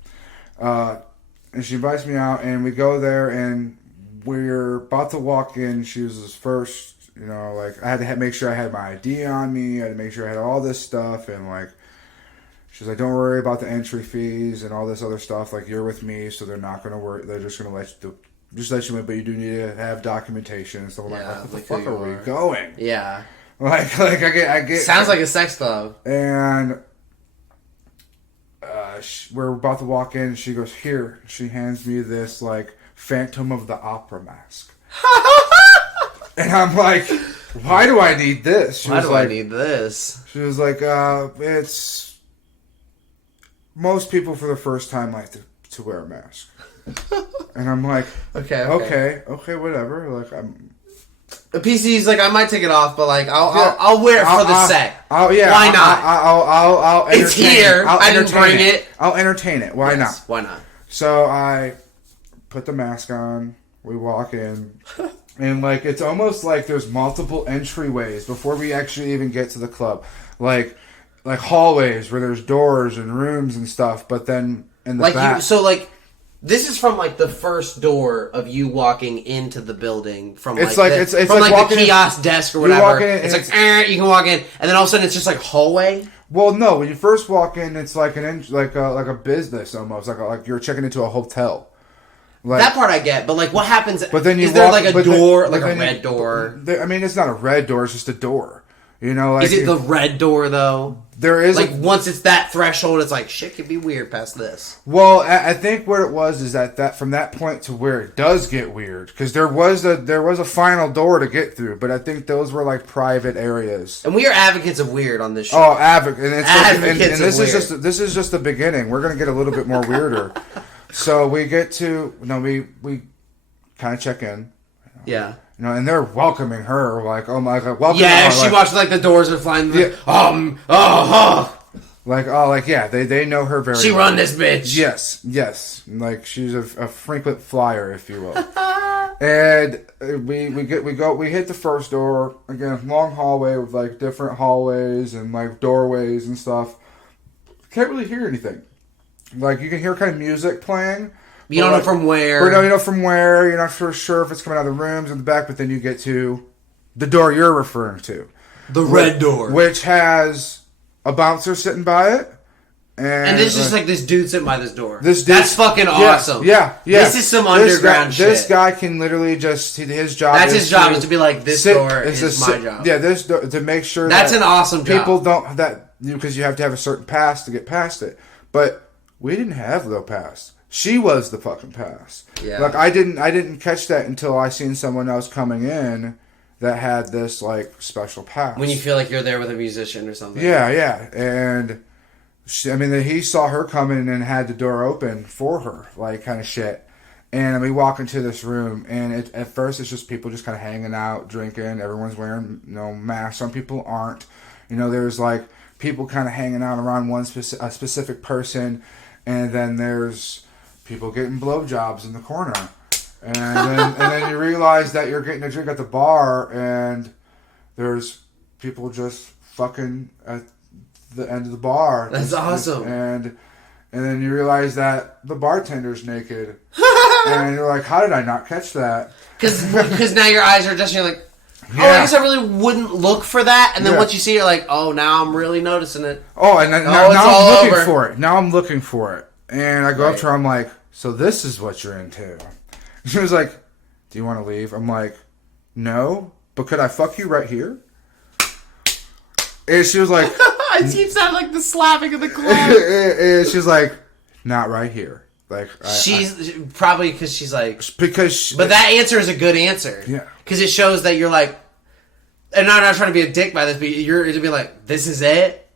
And she invites me out, and we go there, and we're about to walk in. She was first, I had to make sure I had my ID on me. I had to make sure I had all this stuff, and she's like, don't worry about the entry fees and all this other stuff. Like, you're with me, so they're not going to worry. They're just going to let you in, but you do need to have documentation. So I'm like, what the fuck are we going? Yeah. I get. Sounds like a sex club. And we're about to walk in. She goes, here. She hands me this Phantom of the Opera mask. And I'm like, why do I need this? Why do I need this? She was like, it's most people for the first time like to wear a mask. And I'm like, okay, whatever. Like, The PC's like, I might take it off, but I'll wear it for the set. Why not? I'll entertain it's here. I didn't bring it. I'll entertain it. Why not? Why not? So I put the mask on. We walk in. And it's almost like there's multiple entryways before we actually even get to the club. Like hallways where there's doors and rooms and stuff, but then in the back. This is from the first door of you walking into the building from it's the kiosk desk or whatever. It's you can walk in, and then all of a sudden it's just hallway. Well, no, when you first walk in, it's like a business almost, like you're checking into a hotel. That part I get, but what happens? But then is there a door, a red door? I mean, it's not a red door; it's just a door. Is it the red door though? There is once it's that threshold, it's shit could be weird past this. Well, I think what it was is that from that point to where it does get weird, because there was a final door to get through, but I think those were private areas. And we are advocates of weird on this show. Oh, advocates! And this is just the beginning. We're gonna get a little bit more weirder. So we get to we kind of check in. Yeah. And they're welcoming her oh my god, welcome. Yeah, she watched the doors are flying. Yeah. Yeah, they know her very. She run this bitch. Yes. She's a frequent flyer, if you will. And we hit the first door again, long hallway with different hallways and doorways and stuff. Can't really hear anything. You can hear kind of music playing. You don't know from where. Or no, you know from where. You're not sure if it's coming out of the rooms in the back, but then you get to the door you're referring to. The red door. Which has a bouncer sitting by it. And there's just this dude sitting by this door. That's fucking awesome. Yeah. This is some underground shit. This guy can literally his job is to be this door is my job. Yeah, this door, to make sure that's an awesome job. People don't, because you have to have a certain pass to get past it. But we didn't have no pass. She was the fucking pass. Yeah. I didn't catch that until I seen someone else coming in that had this special pass. When you feel like you're there with a musician or something. Yeah. And he saw her coming and had the door open for her, kind of shit. And we walk into this room, and at first it's just people just kind of hanging out, drinking. Everyone's wearing masks. Some people aren't. There's people kind of hanging out around a specific person, and then there's people getting blowjobs in the corner, and then you realize that you're getting a drink at the bar, and there's people just fucking at the end of the bar. That's awesome. And then you realize that the bartender's naked, and you're like, how did I not catch that? Because now your eyes are just, you're like, oh, I guess I really wouldn't look for that. And then once you see it, you're like, oh, now I'm really noticing it. Oh, and now I'm looking for it. Now I'm looking for it. And I go up to her, I'm like, so this is what you're into. She was like, do you want to leave? I'm like, no, but could I fuck you right here? And she was like, It keeps sounding like the slapping of the club. and she's like, not right here. Like She's probably because she's like, but that answer is a good answer. Yeah. Because it shows that you're like, and I'm not trying to be a dick by this, but you're to be like, this is it.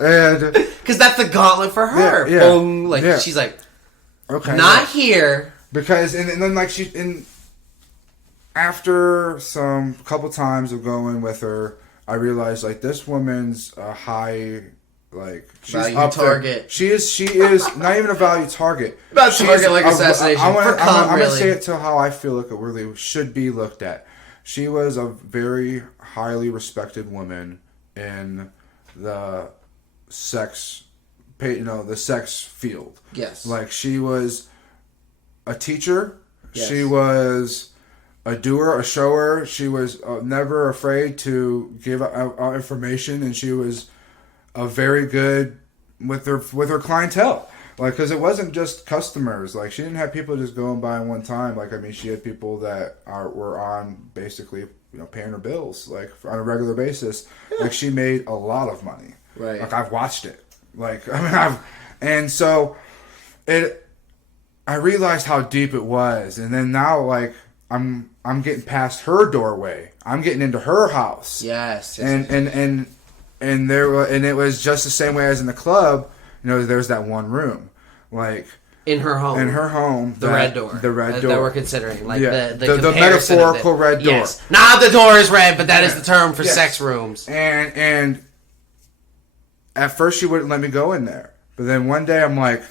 and Because that's the gauntlet for her. Yeah, Boom. Like yeah. she's like, okay, not here. because and then like after some couple times of going with her, I realized like this woman's a high. Like she's Value up target. there. She is not even a value target. Not She's target like a- assassination. I'm For cum, gonna really. say it to how I feel like it really should be looked at. She was a very highly respected woman in the sex, the sex field. Yes. Like she was a teacher. Yes. She was a doer, a shower. She was never afraid to give out information, and she was a very good with her clientele. Like, because it wasn't just customers. Like, she didn't have people just going by one time. Like, I mean, she had people that were on basically, paying her bills, like, on a regular basis. Yeah. Like, she made a lot of money. Right. Like, I've watched it. Like, I mean, and so I realized how deep it was. And then now, like, I'm getting past her doorway. I'm getting into her house. Yes. And it was just the same way as in the club. There's that one room, like in her home. the red door that we're considering, like the metaphorical red door. Yes, not the door is red, but that is the term for sex rooms. And at first she wouldn't let me go in there, but then one day I'm like,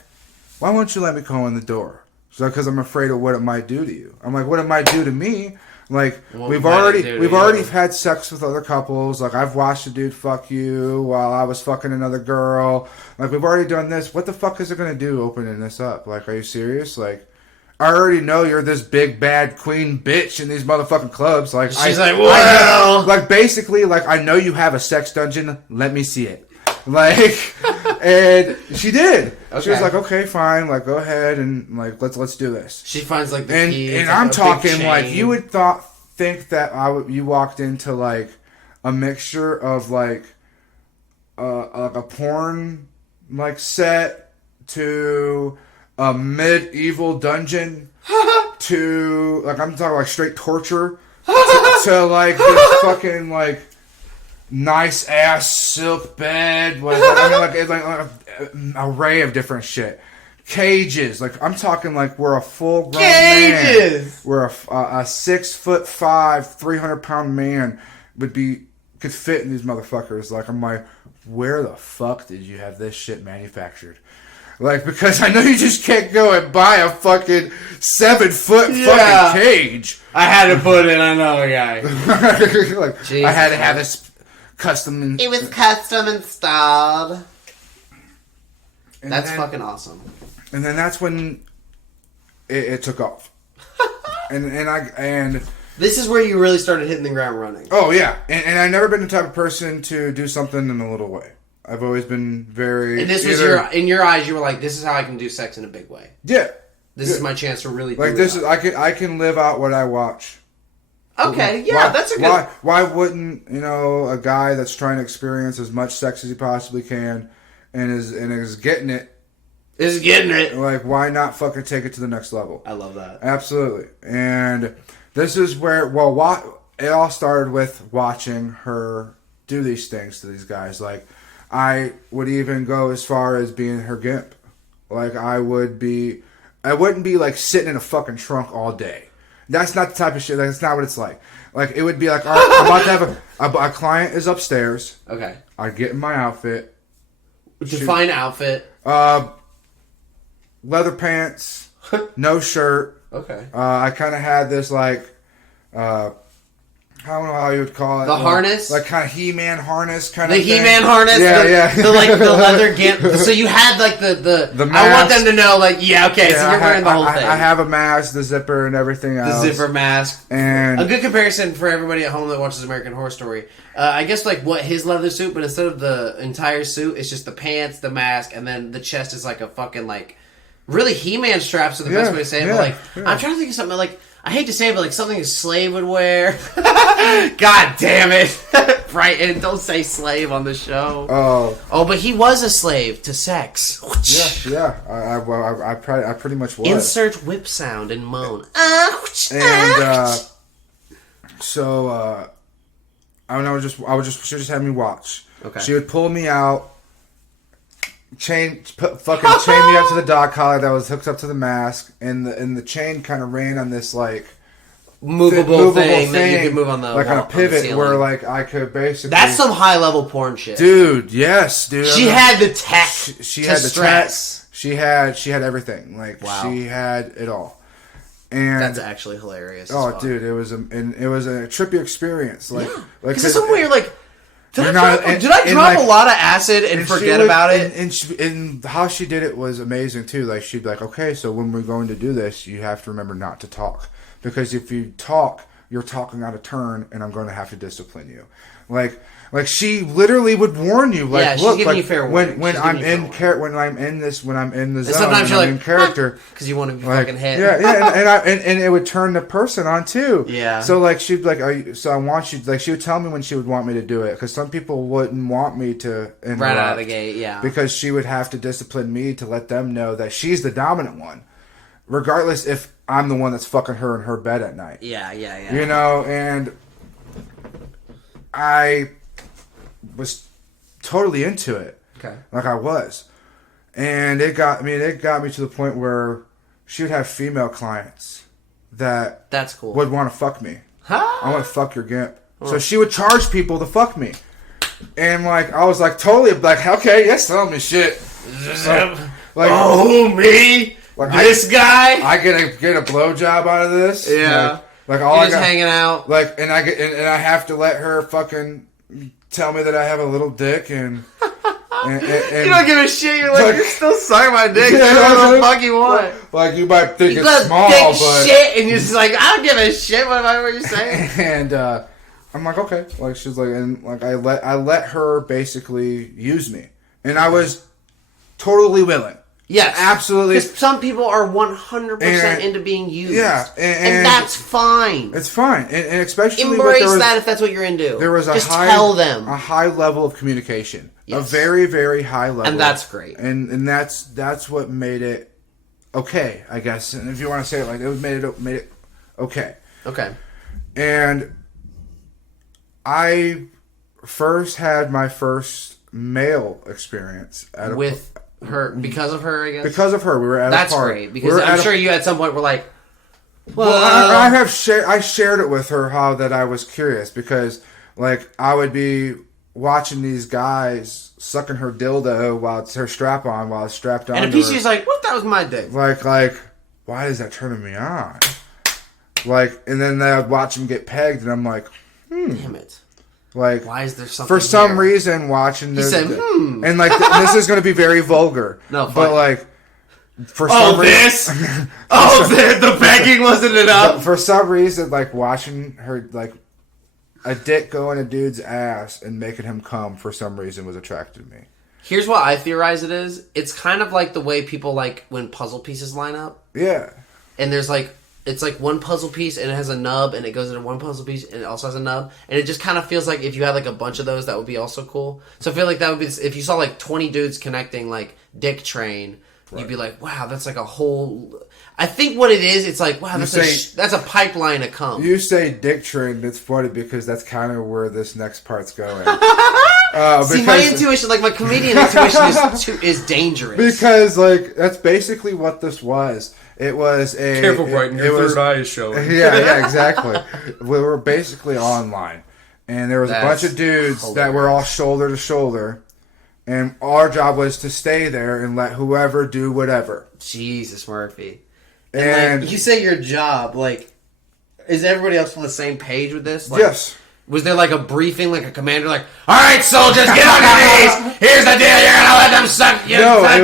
why won't you let me go in the door? She's like, because I'm afraid of what it might do to you. I'm like, what it might do to me? Like, we've already had sex with other couples. Like, I've watched a dude fuck you while I was fucking another girl. Like, we've already done this. What the fuck is it going to do opening this up? Like, are you serious? Like, I already know you're this big, bad queen bitch in these motherfucking clubs. Like, she's like, well. Like, basically, like, I know you have a sex dungeon. Let me see it. Like, and she did. Okay. She was like, okay, fine. Like, go ahead and, like, let's do this. She finds, like, the key. And I'm talking, like, you would think that you walked into, like, a mixture of, like a porn, like, set to a medieval dungeon to, like, I'm talking, like, straight torture to like, this fucking, like, nice ass silk bed with like an array of different shit. Cages, like I'm talking like we're a full grown man. We're a 6'5", 300-pound man could fit in these motherfuckers. Like I'm like, where the fuck did you have this shit manufactured? Like because I know you just can't go and buy a fucking 7-foot fucking cage. I had to put it. I know, guy. Like Jesus, I had to have this. It was custom installed. And that's fucking awesome. And then that's when it took off. and this is where you really started hitting the ground running. Oh yeah, and I've never been the type of person to do something in a little way. I've always been very. And this was in your eyes. You were like, "This is how I can do sex in a big way." Yeah. This is my chance to really like do this. It I can live out what I watch. Okay, yeah, that's a good... Why wouldn't, a guy that's trying to experience as much sex as he possibly can and is getting it... Is getting it. Like, why not fucking take it to the next level? I love that. Absolutely. And this is where... it all started with watching her do these things to these guys. Like, I would even go as far as being her gimp. Like, I wouldn't be, like, sitting in a fucking trunk all day. That's not the type of shit. That's not what it's like. Like, it would be like, all right, I'm about to have a client is upstairs. Okay. I get in my outfit. Define outfit. Leather pants, no shirt. Okay. I kind of had this, like, I don't know how you would call it. The harness? Like kind of He-Man harness kind of thing. The He-Man harness? Yeah, the leather gimp. So you had like the mask. I want them to know like, so you're wearing the whole thing. I have a mask, the zipper, and everything else. The zipper mask. And a good comparison for everybody at home that watches American Horror Story. I guess like what his leather suit, but instead of the entire suit, it's just the pants, the mask, and then the chest is like a fucking like... Really, He-Man straps are the best way to say it. But like, I'm trying to think of something like... I hate to say it, but like something a slave would wear. God damn it. Right, and don't say slave on the show. Oh, but he was a slave to sex. Yeah. I pretty much was. Insert whip sound and moan. And so she just had me watch. Okay. She would pull me out, chain me up to the dog collar that was hooked up to the mask, and the chain kind of ran on this like movable thing that you could move on the like wall, on a pivot on the where like I could basically. That's some high level porn shit, dude. Yes, dude. She had the tech. She had the stress. She had everything. Like she had it all. And that's actually hilarious. Oh, dude, it was a trippy experience. Like, because at some point you're like, did I drop a lot of acid and forget about it? And how she did it was amazing too. Like she'd be like, okay, so when we're going to do this, you have to remember not to talk, because if you talk, you're talking out of turn, and I'm going to have to discipline you. Like she literally would warn you. Like, she's look, giving like you fair when warning. I'm in the zone, and sometimes you're like in character because you want to be fucking hit. Yeah, and it would turn the person on too. Yeah. So like she'd be like, so I want you. Like she would tell me when she would want me to do it, because some people wouldn't want me to interrupt right out of the gate. Yeah. Because she would have to discipline me to let them know that she's the dominant one, regardless if I'm the one that's fucking her in her bed at night. Yeah. You know, and I was totally into it. Okay. Like I was. And it got me to the point where she would have female clients that's cool. Would want to fuck me. Huh? I want to fuck your gimp. So she would charge people to fuck me. And like I was like totally like, okay, yes, tell me shit. So, like, oh, me? Like this guy? I get a blowjob out of this. Yeah. Like all You're I just got, hanging out. Like and I have to let her fucking tell me that I have a little dick and you don't give a shit. You're like you're still sucking my dick. Yeah, what the fuck you want? Like you might think you it's small, big but shit, and you're just like, I don't give a shit. What you're saying? And I'm like, okay. Like she's like, and like I let her basically use me, and I was totally willing. Yes, absolutely. Because some people are 100% into being used. Yeah, and that's fine. It's fine, and especially embrace that if that's what you're into. There was tell them a high level of communication, yes. A very very high level, and that's great. And that's what made it okay, I guess. And if you want to say it like it made it okay. Okay. And I first had my first male experience with her, because of her, I guess. Because of her, we were at That's a party. Great because I'm sure you at some point were like, well, I shared it with her how that I was curious because like I would be watching these guys sucking her dildo while it's her strap on while it's strapped on, and a piece she's like, what? That was my dick. Like why is that turning me on? Like, and then I'd watch him get pegged, and I'm like, damn it. Like, why is there something for some here? reason watching this? He said, and like this is going to be very vulgar. No, but like for some reason, the begging wasn't enough. For some reason, like watching her like a dick go in a dude's ass and making him come for some reason was attracted to me. Here's what I theorize it is. It's kind of like the way people like when puzzle pieces line up. Yeah. And there's like, it's like one puzzle piece and it has a nub and it goes into one puzzle piece and it also has a nub. And it just kind of feels like if you had like a bunch of those, that would be also cool. So I feel like that would be, if you saw like 20 dudes connecting like Dick Train, you'd be like, wow, that's like a whole... I think what it is, it's like, wow, that's a pipeline of cum. You say Dick Train, it's funny because that's kind of where this next part's going. See, my intuition, like my comedian intuition is dangerous. Because like, that's basically what this was. It was a... Careful, Brighton, your third eye is showing. Yeah, exactly. We were basically online. And there was a bunch of dudes that were all shoulder to shoulder. And our job was to stay there and let whoever do whatever. Jesus, Murphy. And like, you say your job, like, is everybody else on the same page with this? Like, yes. Was there like a briefing, like a commander, like, all right, soldiers, get on your knees. Here's the deal. You're going to let them suck your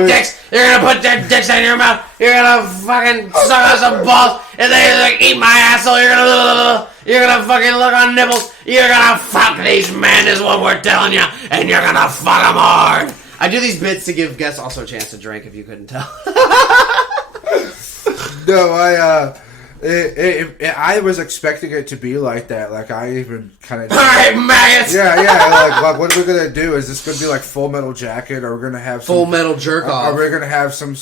dicks. You're going to put their dicks in your mouth. You're going to fucking suck on some balls. And they like, eat my asshole. You're going to fucking look on nipples. You're going to fuck these men is what we're telling you. And you're going to fuck them hard. I do these bits to give guests also a chance to drink, if you couldn't tell. No, I was expecting it to be like that. Like, I even kind of... All right, maggots! Yeah. Like, what are we going to do? Is this going to be like Full Metal Jacket? Or we're going to have some... Full Metal jerk-off. Are we going to have some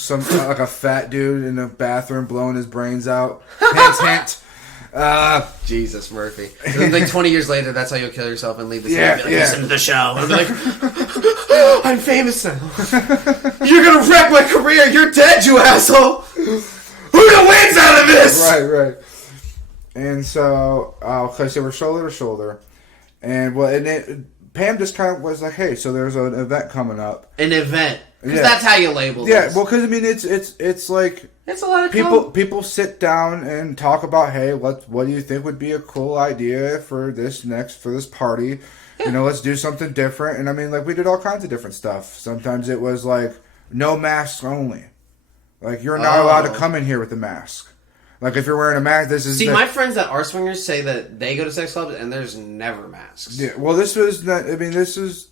like a fat dude in the bathroom blowing his brains out? Hint, hint. Jesus, Murphy. And then, like 20 years later, that's how you'll kill yourself and leave the Yeah, scene. Be like, yeah. listen to the show. And be like, I'm famous now. You're gonna wreck my career. You're dead, you asshole. Who wins out of this? Right. And so, because they were shoulder to shoulder, and Pam just kind of was like, "Hey, so there's an event coming up." An event, because that's how you label Yeah, this. well, because I mean, it's like It's a lot of people sit down and talk about, hey, what do you think would be a cool idea for this party? Yeah. You know, let's do something different. And I mean, like, we did all kinds of different stuff. Sometimes it was like no masks only. Like, you're not allowed to come in here with a mask. Like, if you're wearing a mask, this is... See, my friends that are swingers say that they go to sex clubs and there's never masks. Yeah, well, this was not... I mean, this is,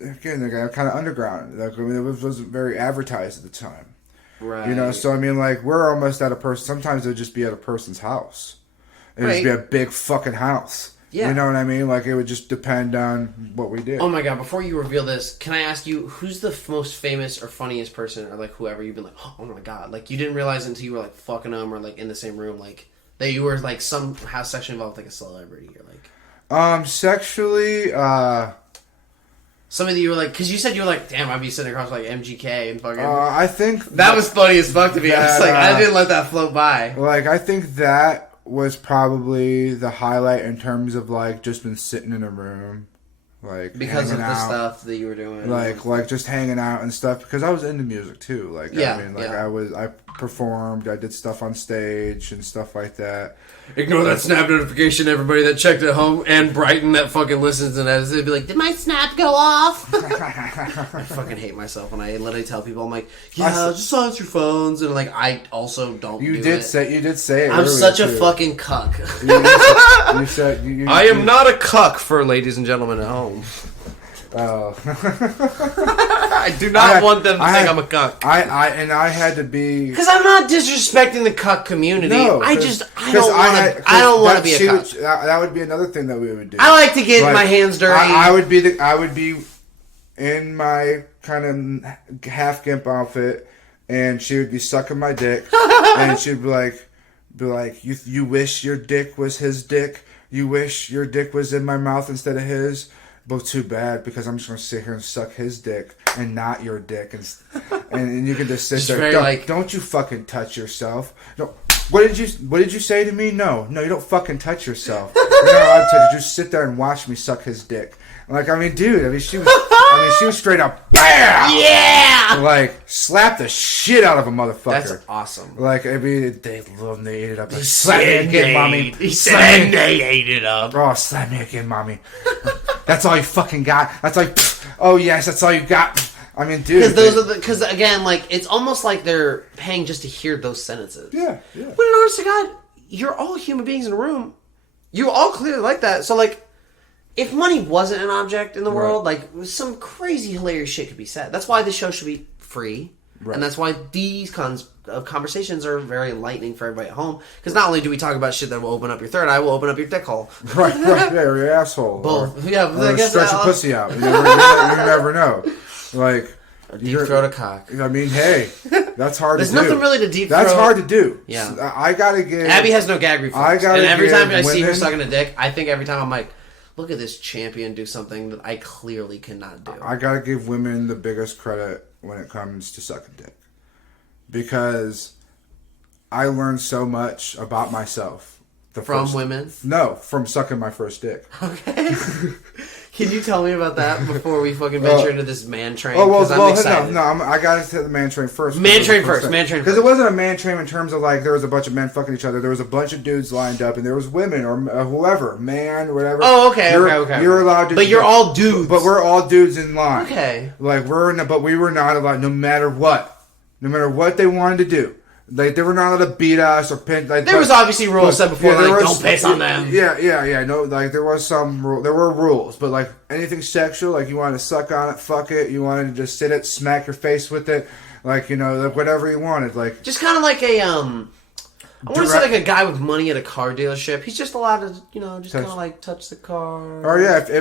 again, kind of underground. Like, I mean, it wasn't very advertised at the time. Right. You know, so, I mean, like, we're almost at a person... Sometimes it would just be at a person's house. It would just be a big fucking house. Yeah. You know what I mean? Like, it would just depend on what we did. Oh my god, before you reveal this, can I ask you, who's the most famous or funniest person, or like whoever you've been like, oh my god, like you didn't realize until you were like fucking them or like in the same room, like that you were like somehow sexually involved with like a celebrity or like... Sexually, Somebody that you were like, because you said you were like, damn, I'd be sitting across like MGK and fucking... I think... That was funny as fuck to me. I was like, I didn't let that float by. Like, I think that was probably the highlight in terms of like just been sitting in a room, like because of the out, stuff that you were doing, like just hanging out and stuff. Because I was into music too. Like, yeah, I mean, like I performed, I did stuff on stage and stuff like that. Ignore that Snap notification, everybody that checked at home, and Brighton that fucking listens and edits. They'd be like, did my Snap go off? I fucking hate myself when I literally tell people, I'm like, just silence your phones, and like, I also don't You did say it. I'm such a fucking cuck. You said I am not a cuck for ladies and gentlemen at home. Oh. I do not want them to think I'm a cuck. I had to be, because I'm not disrespecting the cuck community. No, I don't want to be a cuck. That would be another thing that we would do. I like to get my hands dirty. I would be in my kind of half gimp outfit, and she would be sucking my dick, and she'd be like, you wish your dick was his dick. You wish your dick was in my mouth instead of his. But too bad, because I'm just going to sit here and suck his dick and not your dick. And you can just sit there. Don't you fucking touch yourself. No. What did you say to me? No, you don't fucking touch yourself. You're not allowed to touch. Just sit there and watch me suck his dick. Like, I mean, dude, she was straight up, BAM! Yeah! Like, slap the shit out of a motherfucker. That's awesome. Like, I mean, they ate it up. Like, slap me again, mommy. He said they ate it up. Oh, slap me again, mommy. That's all you fucking got. That's like, oh yes, that's all you got. I mean, dude. Because again, like, it's almost like they're paying just to hear those sentences. Yeah. But in honest to God, you're all human beings in a room. You all clearly like that. So, like, if money wasn't an object in the world, like, some crazy hilarious shit could be said. That's why this show should be free. Right. And that's why these conversations are very enlightening for everybody at home. Because not only do we talk about shit that will open up your third eye, will open up your dick hole. Right, yeah, or your asshole. Both. Or stretch your pussy out. You never know. Like, deep throat a cock. I mean, hey, that's hard to do. There's nothing really to deep throat. That's hard to do. Yeah. I gotta give... Abby has no gag reflex. And every time I see her sucking a dick, I think every time I'm like, look at this champion do something that I clearly cannot do. I gotta give women the biggest credit when it comes to sucking dick. Because I learned so much about myself. From women? No, from sucking my first dick. Okay. Can you tell me about that before we fucking venture into this man train? Oh, well, I'm excited. I gotta hit the man train first. Man train first. Because it wasn't a man train in terms of like there was a bunch of men fucking each other. There was a bunch of dudes lined up, and there was women or whoever, man, or whatever. Oh, okay, okay. You're allowed to, but you're all dudes. But we're all dudes in line. Okay. Like but we were not allowed, no matter what they wanted to do. Like, they were not allowed to beat us or pin. Like, there was obviously rules said before, don't piss on them. Yeah. No, like, there was some rule. There were rules, but like anything sexual, like you wanted to suck on it, fuck it. You wanted to just sit it, smack your face with it, like, you know, like whatever you wanted, like just kind of like a I want to say like a guy with money at a car dealership. He's just allowed to, just kind of like touch the car. Or yeah, if he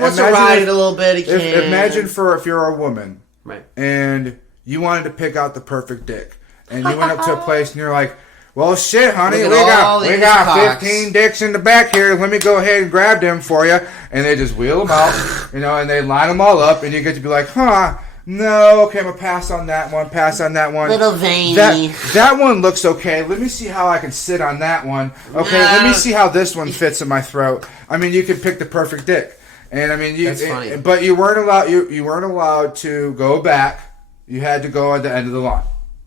wants to ride it a little bit, he can. Imagine if you're a woman, right, and you wanted to pick out the perfect dick, and you went up to a place and you're like, well, shit, honey, we got 15 dicks in the back here. Let me go ahead and grab them for you, and they just wheel them out, and they line them all up, and you get to be like, huh. No, okay, I'm going to pass on that one. Little veiny. That one looks okay. Let me see how I can sit on that one. Okay, let me see how this one fits in my throat. I mean, you could pick the perfect dick. And I mean, that's funny. But you weren't allowed to go back. You had to go at the end of the line.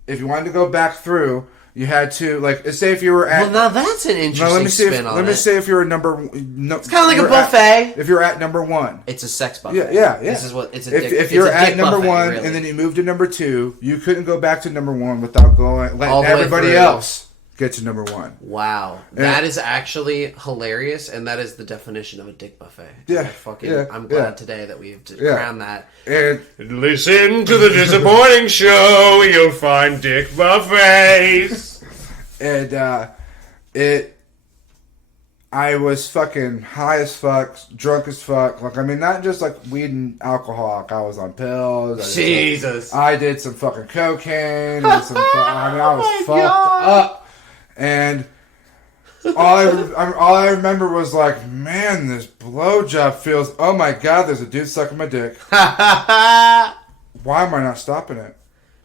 If you wanted to go back through, you had to, like, say if you were at... Well, now that's an interesting spin on it. Let me say if you were it's kind of like a buffet. If you're at number 1. It's a sex buffet. Yeah. This is what... It's a dick, if you're at number buffet, 1, really. And then you moved to number 2, you couldn't go back to number 1 without letting everybody else get to number 1. Wow. That is actually hilarious, and that is the definition of a dick buffet. Yeah. I'm glad today that we've crowned that. And listen to the Dissappointing show, you'll find dick buffets. And I was fucking high as fuck, drunk as fuck. Like, I mean, not just like weed and alcohol. Like, I was on pills. Jesus. I did some fucking cocaine. I was fucked up. And all I remember was like, man, this blowjob feels. Oh my god, there's a dude sucking my dick. Why am I not stopping it?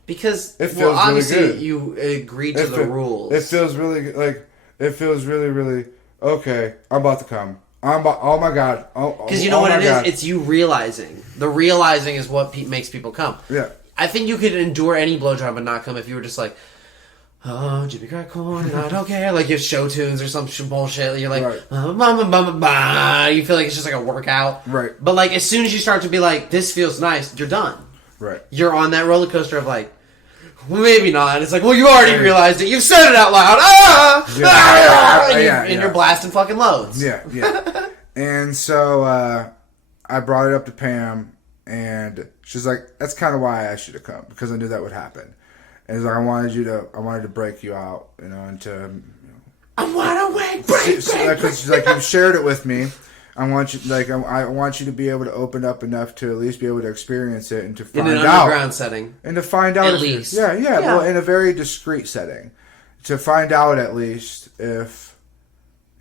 Because it feels obviously really good. You agreed to the rules. It feels really really okay. I'm about to come. Oh my god. Because you know what it is? It's you realizing. The realizing is what makes people come. Yeah. I think you could endure any blowjob and not come if you were just like, oh, Jimmy Crack Corn, I don't care. Like, you have show tunes or some bullshit. You're like, right. You feel like it's just like a workout. Right. But, like, as soon as you start to be like, this feels nice, you're done. Right. You're on that roller coaster of like, well, maybe not. It's like, well, you already realized it. You've said it out loud. And you're blasting fucking loads. Yeah. And so I brought it up to Pam, and she's like, that's kind of why I asked you to come, because I knew that would happen. And it's like, I wanted to break you out, and to... I want to break. Because she's like, you shared it with me. I want you to be able to open up enough to at least be able to experience it and to find out. In an underground setting. And to find out. At least. Yeah. Well, in a very discreet setting. To find out at least if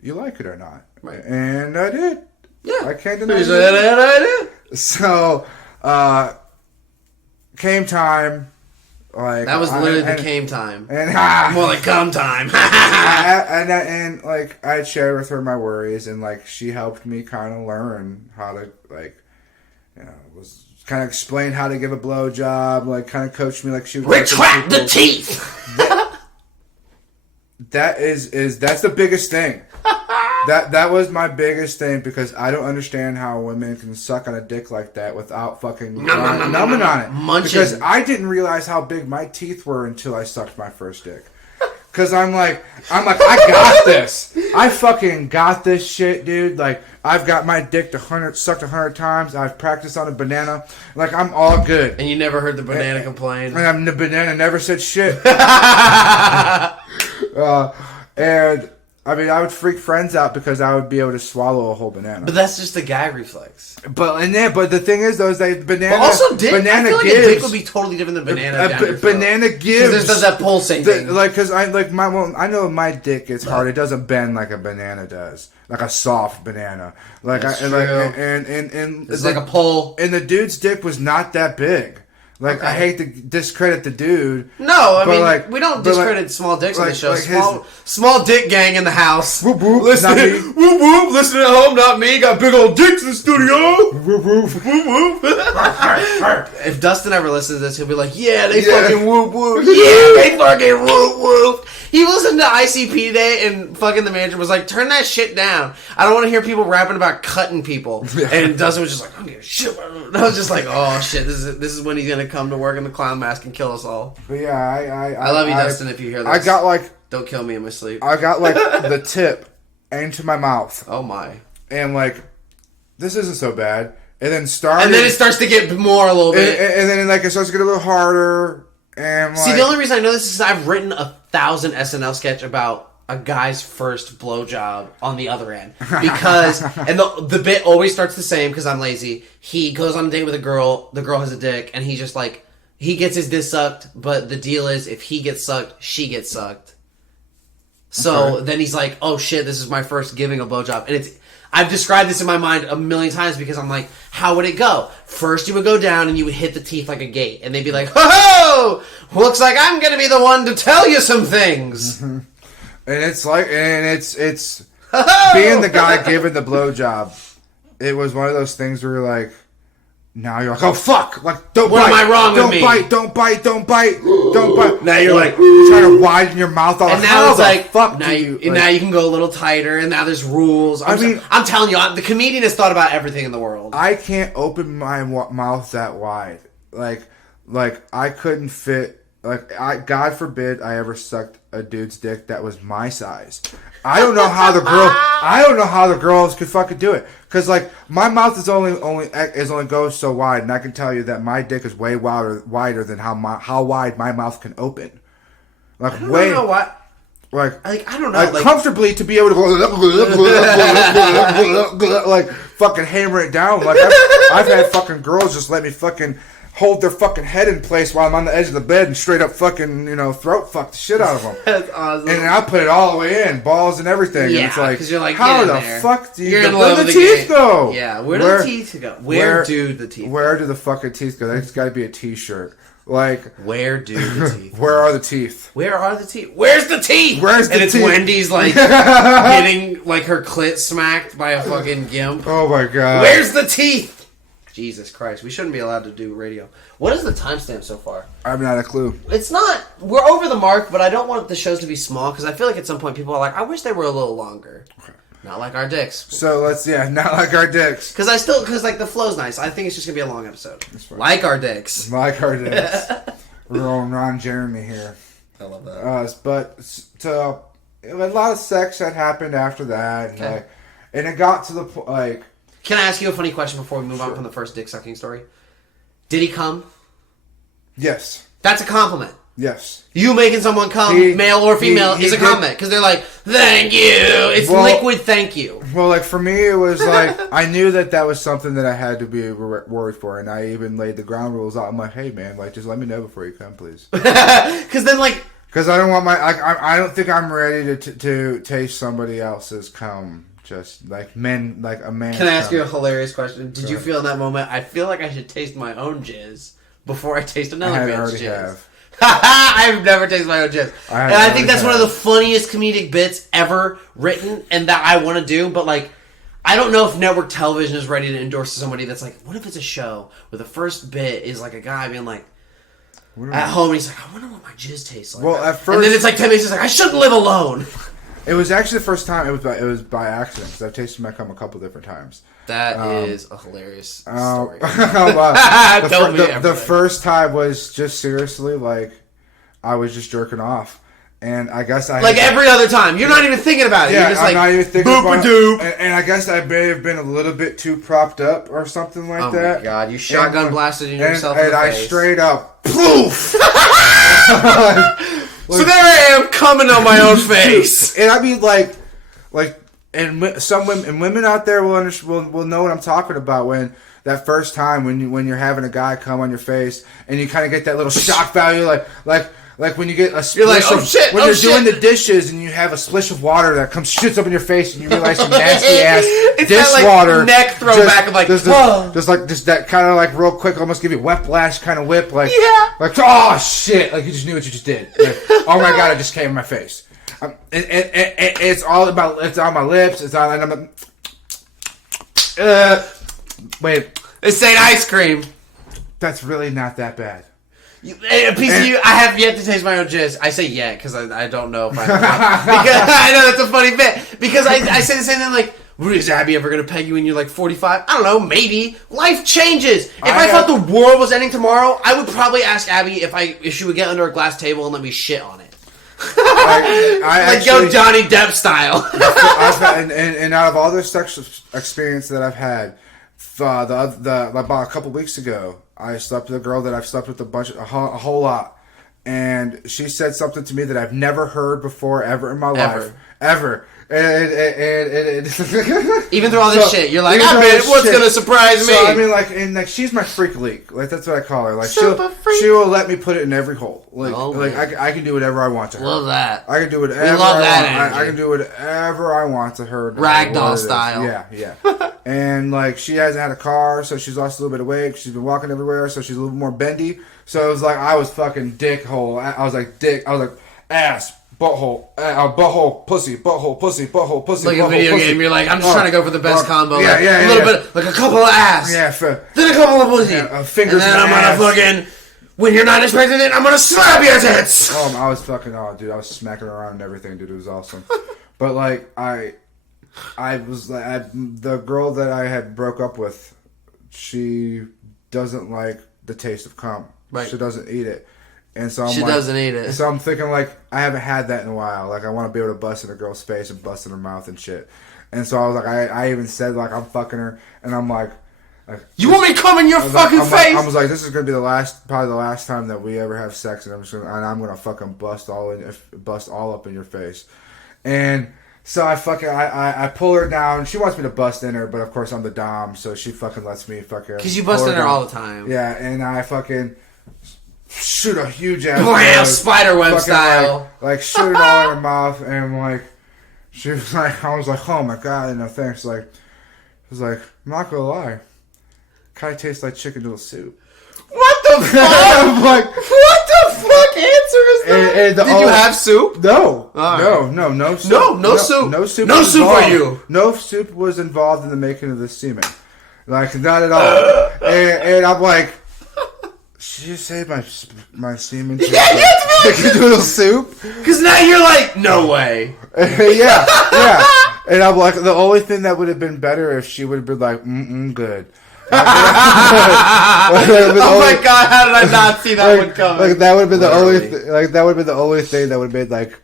you like it or not. Right. And I did. Yeah. I can't deny it. I did. So, came time. Like, that was literally the came time. And more like come time. and I shared with her my worries, and like she helped me kind of learn how to was kind of explain how to give a blowjob, like kind of coached me like she was retract the teeth. That's the biggest thing. That was my biggest thing, because I don't understand how women can suck on a dick like that without fucking numbing on it. Munching. Because I didn't realize how big my teeth were until I sucked my first dick. Because I'm like, I got this. I fucking got this shit, dude. Like, I've got my dick sucked 100 times. I've practiced on a banana. Like, I'm all good. And you never heard the banana complain. And the banana never said shit. And I mean, I would freak friends out because I would be able to swallow a whole banana. But that's just the gag reflex. But the thing is, though, is that banana. But also, dick. Banana I feel like gives. a dick would be totally different than banana. Banana gives. Because there's that pulsing thing. Because I know my dick is hard. It doesn't bend like a banana does, like a soft banana. Like that's true. And it's like a pole. And the dude's dick was not that big. Like, okay. I hate to discredit the dude. No, I mean, we don't discredit small dicks on the show. Small dick gang in the house. Whoop, whoop, listen at home, not me. Got big old dicks in the studio. Whoop, whoop, whoop, whoop. If Dustin ever listens to this, he'll be like, yeah, they fucking whoop, whoop. Yeah, they fucking whoop, whoop. He listened to ICP today, and fucking the manager was like, turn that shit down. I don't want to hear people rapping about cutting people. And Dustin was just like, I don't give a shit. And I was just like, oh shit, this is when he's going to come to work in the clown mask and kill us all. But yeah, I love you, Dustin, if you hear this. I got like... Don't kill me in my sleep. I got like the tip into my mouth. Oh my. And like, this isn't so bad. And then it starts to get more a little bit. And then like it starts to get a little harder. And see, the only reason I know this is because I've written 1,000 SNL sketch about a guy's first blowjob on the other end because, and the bit always starts the same because I'm lazy. He goes on a date with a girl. The girl has a dick, and he's just like, he gets his dick sucked. But the deal is, if he gets sucked, she gets sucked. So then he's like, oh shit, this is my first giving a blowjob, and I've described this in my mind a million times because I'm like, how would it go? First, you would go down and you would hit the teeth like a gate, and they'd be like, ho ho! Looks like I'm gonna be the one to tell you some things. And it's being the guy giving the blowjob. It was one of those things where you're like, now you're like, oh fuck! Like, don't What bite. am I wrong with me? Don't bite! Don't bite! Now you're like, you're trying to widen your mouth off. and now it's like, fuck now you. now you can go a little tighter, and now there's rules. I'm telling you, the comedian has thought about everything in the world. I can't open my mouth that wide. Like I couldn't fit. God forbid I ever sucked a dude's dick that was my size. I don't know how the girls could fucking do it. Cause like my mouth is only goes so wide, and I can tell you that my dick is way wider than how wide my mouth can open. Like I don't know what. Like I don't know. Like comfortably to be able to go like fucking hammer it down. Like I've had fucking girls just let me fucking hold their fucking head in place while I'm on the edge of the bed and straight up fucking, throat fuck the shit out of them. That's awesome. And I put it all the way in, balls and everything. Yeah, and it's like, because you're like, how the there. fuck do you You're in where love do the with teeth game. go? Yeah, where do the teeth go? Where do the teeth go? Where do the fucking teeth go? That's got to be a t-shirt. Like, where do the teeth? Where are the teeth? Where are the teeth? Where's the teeth? Where's the and it's teeth? Wendy's like getting like her clit smacked by a fucking gimp. Oh my god. Where's the teeth? Jesus Christ, we shouldn't be allowed to do radio. What is the timestamp so far? I've not a clue. It's not. We're over the mark, but I don't want the shows to be small because I feel like at some point people are like, I wish they were a little longer. Not like our dicks. So not like our dicks. Because like the flow's nice. I think it's just gonna be a long episode. Like our dicks. Like our dicks. We're on Ron Jeremy here. I love that. But so a lot of sex had happened after that, and and it got to the point like. Can I ask you a funny question before we move on from the first dick sucking story? Did he come? Yes. That's a compliment. Yes. You making someone come, male or female, is a compliment. Because they're like, thank you. It's liquid thank you. Well, like, for me, it was like, I knew that was something that I had to be worried for. And I even laid the ground rules out. I'm like, hey, man, like, just let me know before you come, please. Because then, like... Because I don't want I don't think I'm ready to taste somebody else's cum. Just like a man. Can I ask you a hilarious question? Did you feel in that moment, I feel like I should taste my own jizz before I taste another man's jizz? Have. I've never tasted my own jizz. And I think that's one of the funniest comedic bits ever written and that I want to do, but like, I don't know if network television is ready to endorse somebody that's like, what if it's a show where the first bit is like a guy being like, at home, and he's like, I wonder what my jizz tastes like. Well, at first, and then it's like 10 minutes, he's like, I shouldn't live alone. It was actually the first time. It was by accident because I've tasted my cum a couple different times. That is a hilarious story. The first time was just seriously like I was just jerking off, and I guess I every other time. You're not even thinking about it. Yeah, You're just I'm not even thinking about it. And I guess I may have been a little bit too propped up or something like that. Oh my god! You shotgun blasted yourself in the face. I straight up poof. So there I am, coming on my own face. And I mean, and some women out there will know what I'm talking about when that first time when you're having a guy come on your face and you kind of get that little shock value, like when you get a splish you're doing the dishes and you have a splish of water that shoots up in your face and you realize some nasty ass dishwater neck throwback of like, whoa. Just that kind of like real quick, almost give you whiplash kind of whip, like oh shit, like you just knew what you just did. Like, oh my god, it just came in my face. It's all about, it's on my lips. It's on. And wait, it's saying ice cream. That's really not that bad. A piece of you. I have yet to taste my own jizz. I say yeah because I don't know if I because I know that's a funny bit because I say the same thing like, is Abby ever gonna peg you when you're like 45? I don't know, maybe. Life changes. If I thought the world was ending tomorrow, I would probably ask Abby if she would get under a glass table and let me shit on it. Like yo, Johnny Depp style. and out of all the sexual experience that I've had, about a couple weeks ago, I slept with a girl that I've slept with a whole lot, and she said something to me that I've never heard before ever in my Ever. life. Ever. And Even through all this So, shit, you're like, even I through bet this what's shit. gonna surprise me? So I mean, like, and like, she's my freak leak. Like, that's what I call her. Like, Super freak. she will let me put it in every hole. Like, Oh, like man. I can do whatever I want to her. Love that. I can do whatever love I that want. I energy. can do whatever I want to her. no matter Ragdoll what it is. style. Yeah. And like, she hasn't had a car, so she's lost a little bit of weight. She's been walking everywhere, so she's a little more bendy. So it was like I was fucking dickhole. I was like ass. Butthole, pussy, butthole, pussy, butthole, pussy. Like a butthole, video pussy. game, you're like, I'm just trying to go for the best combo. Yeah, like, yeah, a little yeah. bit, like a couple of ass. Yeah, Then a couple of pussy. fingers and then in I'm the gonna ass. fucking, when you're not expecting it, I'm gonna slap your tits. I was fucking, dude, I was smacking around and everything, dude. It was awesome. But like, I was like, the girl that I had broke up with, she doesn't like the taste of cum. Right. She doesn't eat it. And so I'm She like, doesn't eat it. So I'm thinking like, I haven't had that in a while. Like, I want to be able to bust in a girl's face and bust in her mouth and shit. And so I was like, I even said like, I'm fucking her, and I'm like You want me to come in your fucking face? I was like, this is gonna be probably the last time that we ever have sex, and I'm gonna fucking bust all up in your face. And so I pull her down. She wants me to bust in her, but of course I'm the dom, so she fucking lets me fucking. Because you bust in her all the time. Yeah, and I fucking shoot a huge ass. Blam, nose, spiderweb fucking, style. Like shoot it all in her mouth, and like she was like, I was like, oh my god, no thanks. Like, I was like, I'm not gonna lie, kind of tastes like chicken noodle soup. What the fuck? I'm like, what the fuck answer is that? And Did you have soup? No, Alright. no soup. No soup. No soup. No was soup for involved. you. No soup was involved in the making of the semen. Like, not at all. and I'm like, should you say my semen? Chicken noodle soup? Because now you're like, no way. yeah. And I'm like, the only thing that would have been better if she would have been like, good. Oh my god, how did I not see that one coming? Like, that would have been Literally. that would have been the only thing that would have been like,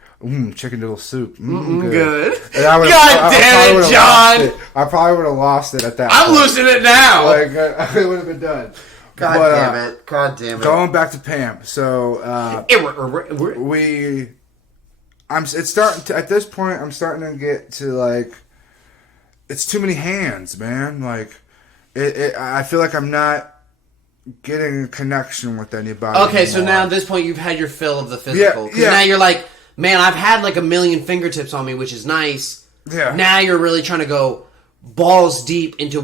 chicken noodle soup. Good. And I God damn it, John! I probably would have lost it at that I'm point. losing it now. Like, it would have been done. God But, damn it. God damn it. Going back to Pam. So, it's starting to, at this point, I'm starting to get to like, it's too many hands, man. Like, I feel like I'm not getting a connection with anybody. Okay, so anymore. now at this point you've had your fill of the physical. Because Yeah. now you're like, man, I've had like a million fingertips on me, which is nice. Yeah. Now you're really trying to go balls deep into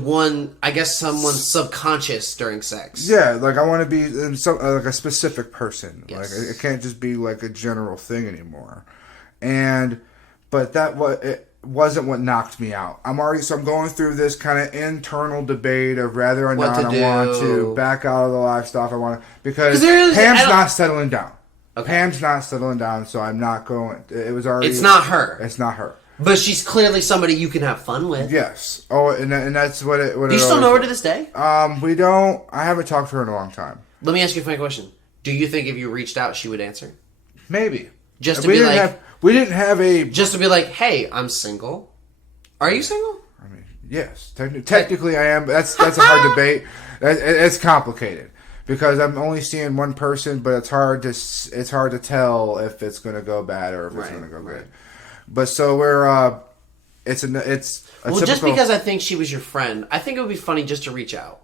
someone's subconscious during sex. Yeah, like I want to be in like a specific person. Yes. Like it can't just be like a general thing anymore. But it wasn't what knocked me out. I'm going through this kind of internal debate of whether or What not to I want do. to back out of the lifestyle. I want to, because 'Cause there is- I Pam's don't- not settling down. Okay. Pam's not settling down, so I'm not going. It was already. It's not her. It's not her. But she's clearly somebody you can have fun with. Yes. Oh, and that's what it. Do you still know her to this day? We don't. I haven't talked to her in a long time. Let me ask you a funny question. Do you think if you reached out, she would answer? Maybe. Just to we be didn't like, have, we didn't have a. just to be like, hey, I'm single. Are you single? I mean, yes. Technically, I am. But that's a hard debate. It's complicated because I'm only seeing one person, but it's hard to tell if it's going to go bad or if it's going to go good. But so we're it's a Well, just because I think she was your friend, I think it would be funny just to reach out.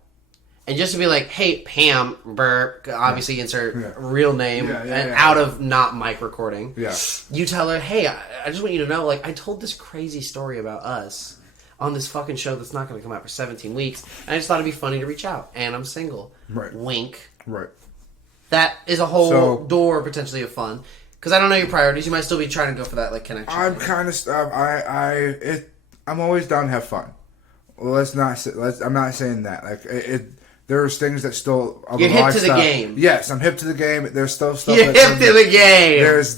And just to be like, hey, Pam, Burke, obviously insert real name, out of not mic recording. Yeah. You tell her, hey, I just want you to know, like, I told this crazy story about us on this fucking show that's not going to come out for 17 weeks, and I just thought it'd be funny to reach out. And I'm single. Right. Wink. Right. That is a whole door, potentially, of fun. Because I don't know your priorities. You might still be trying to go for that, like, connection. I'm kind of I'm always down to have fun. Well, I'm not saying that. Like there's things that still. You're hip to the game. Yes, I'm hip to the game. There's still stuff. You're hip to the game. There's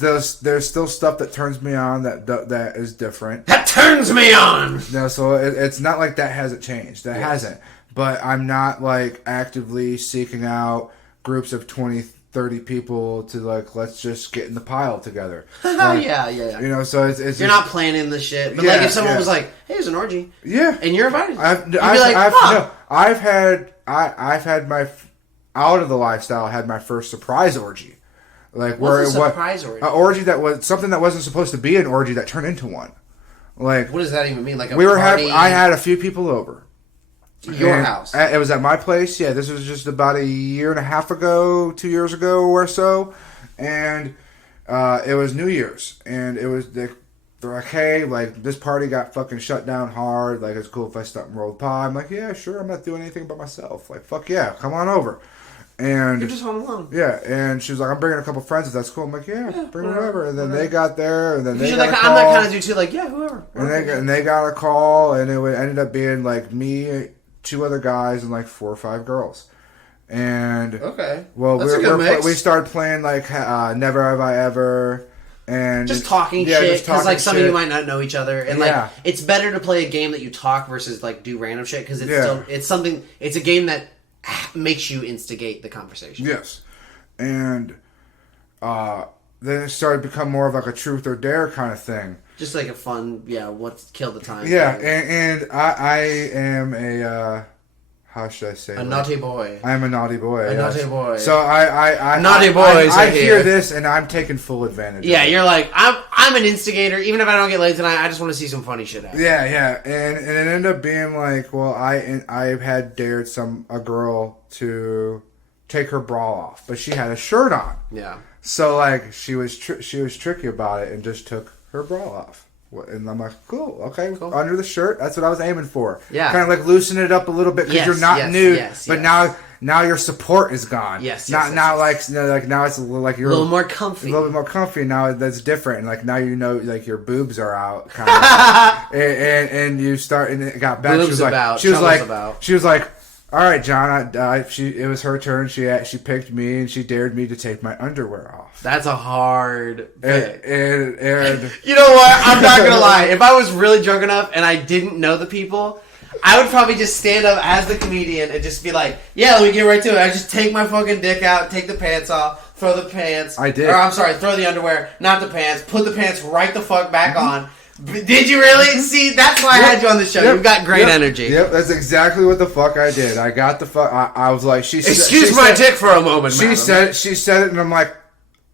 still stuff that turns me on that is different. That turns me on. No, so it's not like that hasn't changed. That hasn't. But I'm not like actively seeking out groups of 20, 30 people to like, let's just get in the pile together. Like, yeah. You know, so it's You're not planning the shit. But like if someone was like, hey, there's an orgy. Yeah. And you're invited. I've had my out of the lifestyle had my first surprise orgy. Like What's a surprise orgy? An orgy that was something that wasn't supposed to be an orgy that turned into one. Like, what does that even mean? Like I had a few people over. Your house. It was at my place. Yeah, this was just about a year and a half ago, 2 years ago or so, and it was New Year's, and it was they're like, hey, like this party got fucking shut down hard. Like, it's cool if I stop and roll the pie. I'm like, yeah, sure. I'm not doing anything by myself. Like, fuck yeah, come on over. And you're just home alone. Yeah, and she was like, I'm bringing a couple friends if that's cool. I'm like, yeah bring whatever. And then they got there, and then they got a call. I'm that kind of dude too. Like, yeah, whoever. And they got a call, and it ended up being like me, 2 other guys, and like 4 or 5 girls. And well, we started playing like Never Have I Ever, and just talking shit because like some of you might not know each other, and like it's better to play a game that you talk versus like do random shit because it's a game that makes you instigate the conversation. Yes, and then it started to become more of like a truth or dare kind of thing. Just like a fun, what's kill the time. Yeah, and I am a how should I say? A naughty boy. I am a naughty boy. Naughty boy. So I naughty boys. I hear this and I'm taking full advantage. Yeah, you're like I'm an instigator. Even if I don't get laid tonight, I just want to see some funny shit happen. Yeah, and it ended up being like, well, I had dared a girl to take her bra off, but she had a shirt on. Yeah. So like she was tricky about it and just took her bra off. And I'm like, cool, okay, under the shirt. That's what I was aiming for. Yeah, kind of like loosen it up a little bit because you're not nude, but now your support is gone. Now it's like you're a little more comfy. A little bit more comfy. Now that's different. And like now you know, like your boobs are out, kind of, and you start, and it got back. She was like, all right, John. It was her turn. She picked me and she dared me to take my underwear off. That's a hard pick. And you know what? I'm not gonna lie. If I was really drunk enough and I didn't know the people, I would probably just stand up as the comedian and just be like, "Yeah, let me get right to it." I just take my fucking dick out, take the pants off, throw the pants. I did. Or I'm sorry, throw the underwear, not the pants. Put the pants right the fuck back on. Did you really? See, that's why I had you on the show. You've got great energy. Yep, that's exactly what the fuck I did. I got the fuck. I was like, excuse my dick for a moment. She said it, and I'm like,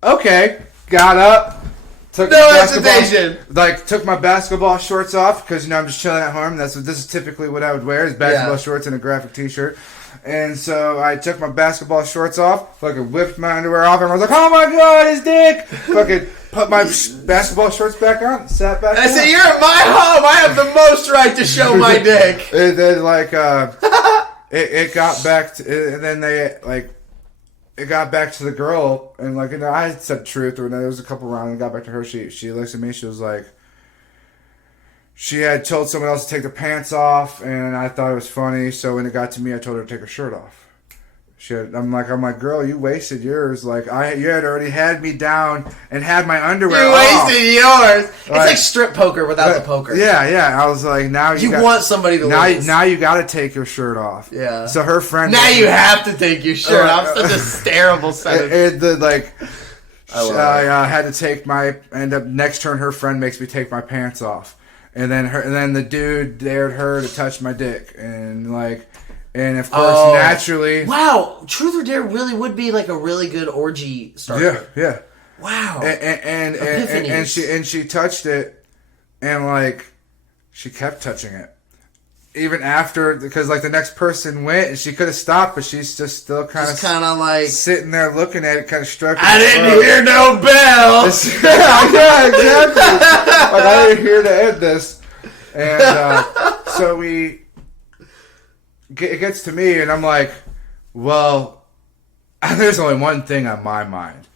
okay. Got up, took took my basketball shorts off because I'm just chilling at home. This is typically what I would wear is basketball shorts and a graphic T-shirt. And so I took my basketball shorts off, fucking whipped my underwear off, and I was like, oh my god, his dick! Fucking put my basketball shorts back on, sat back down. I said, you're at my home, I have the most right to show my dick. And then, like, it got back to, and then it got back to the girl, and like, I had said truth, or there was a couple rounds, and got back to her, she looks at me, she was like, she had told someone else to take their pants off, and I thought it was funny. So when it got to me, I told her to take her shirt off. I'm like, girl, you wasted yours. Like you had already had me down and had my underwear off. You wasted yours. It's like strip poker without the poker. Yeah. I was like, now you want somebody to lose. Now you got to take your shirt off. Yeah. So her friend. Now you have to take your shirt off. Such a terrible sentence. I had to take next turn. Her friend makes me take my pants off. And then the dude dared her to touch my dick, and of course naturally. Wow, Truth or Dare really would be like a really good orgy starter. Yeah. Wow. And she touched it, and like she kept touching it, even after because like the next person went and she could have stopped, but she's just still kind of like sitting there looking at it, kind of stroking. I didn't hear no bell. Yeah, exactly. Like I didn't hear to end this, and so it gets to me, and I'm like, well, there's only one thing on my mind,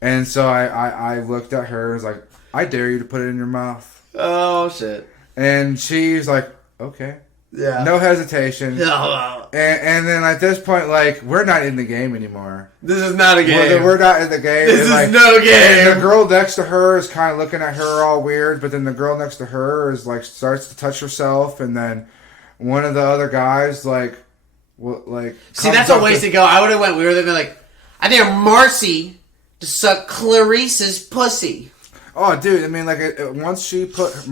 and so I looked at her and was like, I dare you to put it in your mouth. Oh shit! And she's like, okay. Yeah. No hesitation. No. And then at this point, like, we're not in the game anymore. This is not a game. We're not in the game. This is no game. And the girl next to her is kind of looking at her all weird, but then the girl next to her is like starts to touch herself, and then one of the other guys see, that's a ways to go. I would have went. We would have been like, I dare Marcy to suck Clarice's pussy. Oh, dude! I mean, like, once she put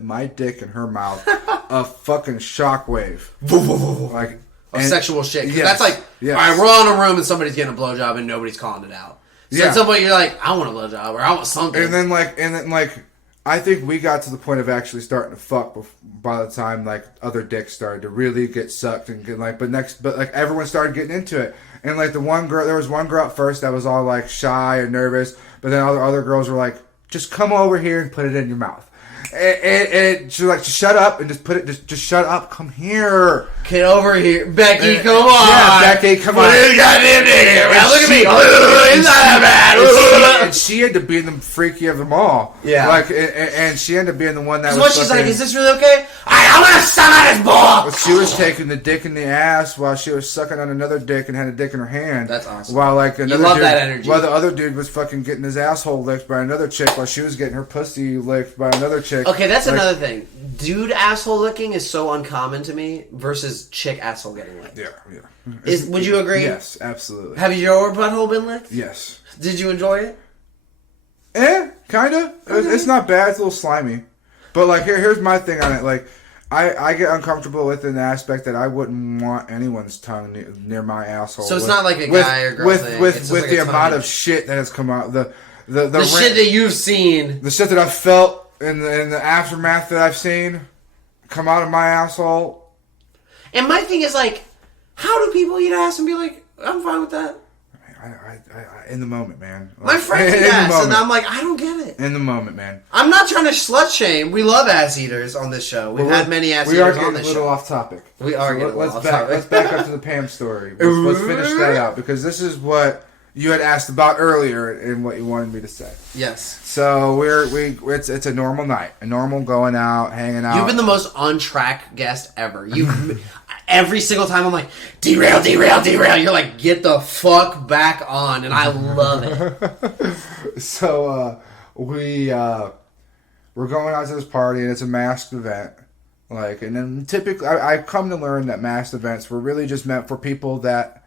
my dick in her mouth, a fucking shockwave. Like, of sexual shit. 'Cause Yes, that's like, yes. all right, we're all in a room and somebody's getting a blowjob and nobody's calling it out. So Yeah. at some point you're like, I want a blowjob or I want something. And then like, I think we got to the point of actually starting to fuck by the time like other dicks started to really get sucked and get like, but like everyone started getting into it. And like there was one girl at first that was all like shy and nervous, but then all the other girls were like, just come over here and put it in your mouth. And she's like, just shut up and just put it, just shut up, come here. Get over here. Becky, come on. Yeah, Becky, come on. Put this goddamn dick in your mouth. Look at me. It's not that bad. And she ended up being the freaky of them all. Yeah. Like, and she ended up being the one that So was what she's like, fucking- is this really okay? I'm gonna suck on his ball. She was taking the dick in the ass while she was sucking on another dick and had a dick in her hand. That's awesome. While like another love dude, that energy. While the other dude was fucking getting his asshole licked by another chick while she was getting her pussy licked by another chick. Okay, that's Like, another thing. Dude asshole licking is so uncommon to me versus chick asshole getting licked. Yeah. Would you agree? Yes, absolutely. Have your butthole been licked? Yes. Did you enjoy it? Kinda. It's not bad. It's a little slimy. But like here's my thing on it. Like I get uncomfortable with an aspect that I wouldn't want anyone's tongue near my asshole. So it's not like a guy or girl thing. With It's just like the a amount tongue. of shit that has come out. The shit that you've seen. the shit that I've felt in the aftermath that I've seen come out of my asshole. And my thing is like, how do people eat ass and be like, I'm fine with that? I in the moment, man. My friends eat ass, and I'm like, I don't get it. In the moment, man. I'm not trying to slut shame. We love ass eaters on this show. We've had many ass We are eaters on getting a this little show. off topic. We are getting a little off topic. Let's back up to the Pam story. Let's finish that out because this is what you had asked about earlier and what you wanted me to say. Yes. So it's a normal night, a normal going out, hanging out. You've been the most on track guest ever. You every single time I'm like, derail. You're like, get the fuck back on, and I love it. So we're going out to this party and it's a masked event. Like, and then typically I've come to learn that masked events were really just meant for people that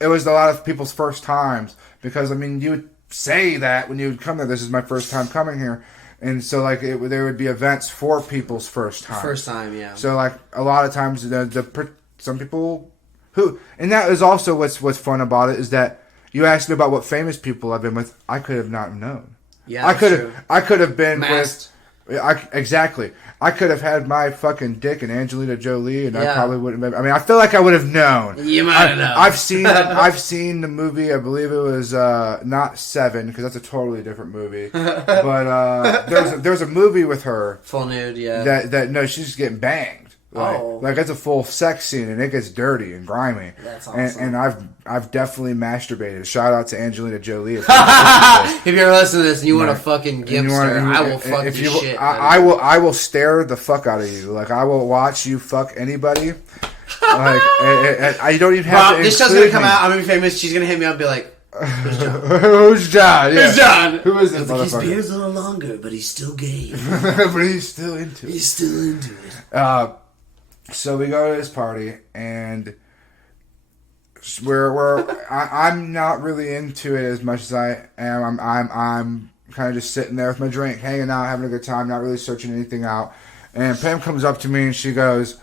it was a lot of people's first times because I mean you would say that when you would come there, this is my first time coming here. And so, like, there would be events for people's first time. First time, yeah. So, like, a lot of times, some people who... And that is also what's fun about it, is that you asked me about what famous people I've been with. I could have not known. Yeah, I could have been Masked. Exactly. I could have had my fucking dick in Angelina Jolie, and Yeah. I probably wouldn't have... I mean, I feel like I would have known. You might have known. I've seen the movie. I believe it was not Seven because that's a totally different movie. But there's a movie with her Full nude, yeah. that no, she's just getting banged. Like it's a full sex scene and it gets dirty and grimy. That's awesome. And I've definitely masturbated. Shout out to Angelina Jolie. If you're listening to this and you want to fucking gimpster, I will fuck the shit. I will stare the fuck out of you. Like I will watch you fuck anybody. Like I don't even have to. This show's gonna come me. out. I'm gonna be famous. She's gonna hit me up and be like, "Who's John? Who's John? Yeah. Who's John? Who is this His motherfucker? beard's a little longer, but he's still gay. But he's still into it. He's still into it." So we go to this party, and I'm not really into it as much as I am. I'm kind of just sitting there with my drink, hanging out, having a good time, not really searching anything out. And Pam comes up to me and she goes,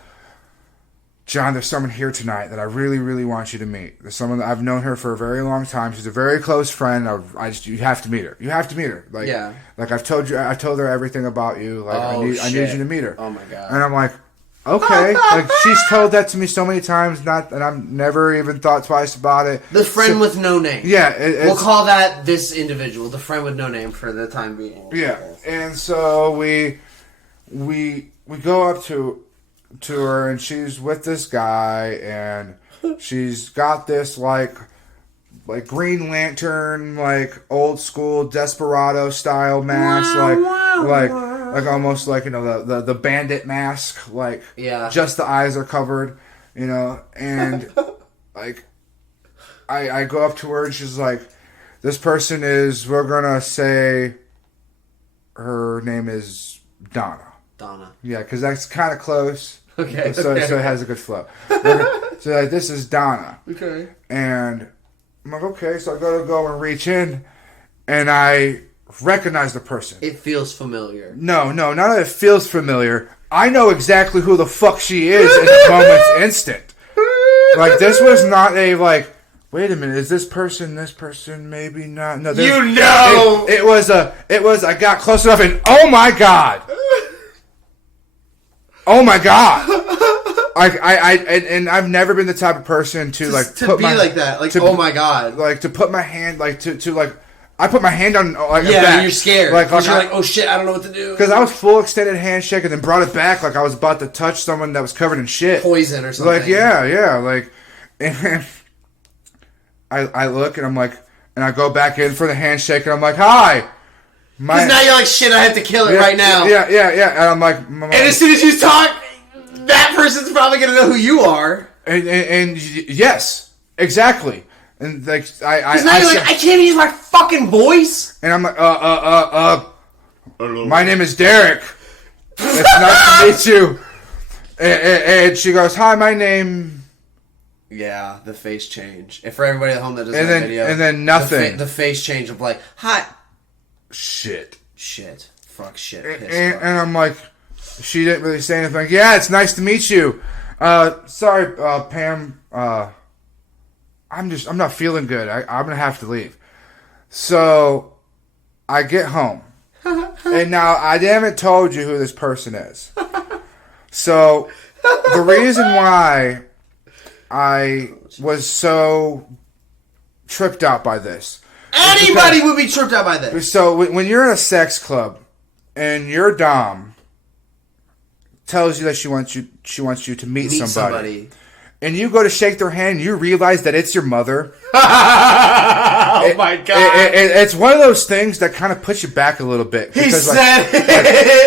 "John, there's someone here tonight that I really, really want you to meet. There's someone that I've known her for a very long time. She's a very close friend. You have to meet her. You have to meet her. Like, Yeah. Like I've told her everything about you. Like I need you to meet her." Oh my god. And I'm like, okay. Like she's told that to me so many times, and I've never even thought twice about it. The friend with no name. Yeah, we'll call that this individual, the friend with no name, for the time being. Yeah, and so we go up to her, and she's with this guy, and she's got this like Green Lantern, like old school Desperado style mask, like almost like, you know, the bandit mask, like just the eyes are covered, you know, and like I go up to her and she's like, this person is, we're gonna say her name is Donna. Yeah, because that's kind of close. Okay. So it has a good flow. So like, this is Donna. Okay. And I'm like, okay, so I go and reach in, and I recognize the person. It feels familiar. No, not that it feels familiar. I know exactly who the fuck she is in a moment's instant. Like, this was not a, like, wait a minute, is this person, maybe not? No, it was, I got close enough and, oh my God. Oh my God. And I've never been the type of person to put my, like that, like, oh my God. Like, to put my hand, like, to like, I put my hand on, like, yeah, back. You're scared. Like, you're like, oh shit, I don't know what to do. Because I was full extended handshake and then brought it back like I was about to touch someone that was covered in shit. Poison or something. Like, yeah, like, and I look and I'm like, and I go back in for the handshake and I'm like, hi. Because now you're like, shit, I have to kill it right now. Yeah. And I'm like, and as soon as you talk, that person's probably going to know who you are. And yes, exactly. And like, Because now you're like, I can't use my fucking voice. And I'm like, my name is Derek. It's nice to meet you. And she goes, hi, my name. Yeah, the face change. And for everybody at home that doesn't have video. And then nothing. The face change of like, hi. Shit. Fuck shit. And I'm like, she didn't really say anything. Like, yeah, it's nice to meet you. Sorry, Pam. I'm not feeling good. I'm gonna have to leave. So I get home. And now I haven't told you who this person is. So the reason why I was so tripped out by this. Anybody would be tripped out by this. So when you're in a sex club and your dom tells you that she wants you to meet somebody. And you go to shake their hand, and you realize that it's your mother. Oh my God! It's one of those things that kind of puts you back a little bit. He said,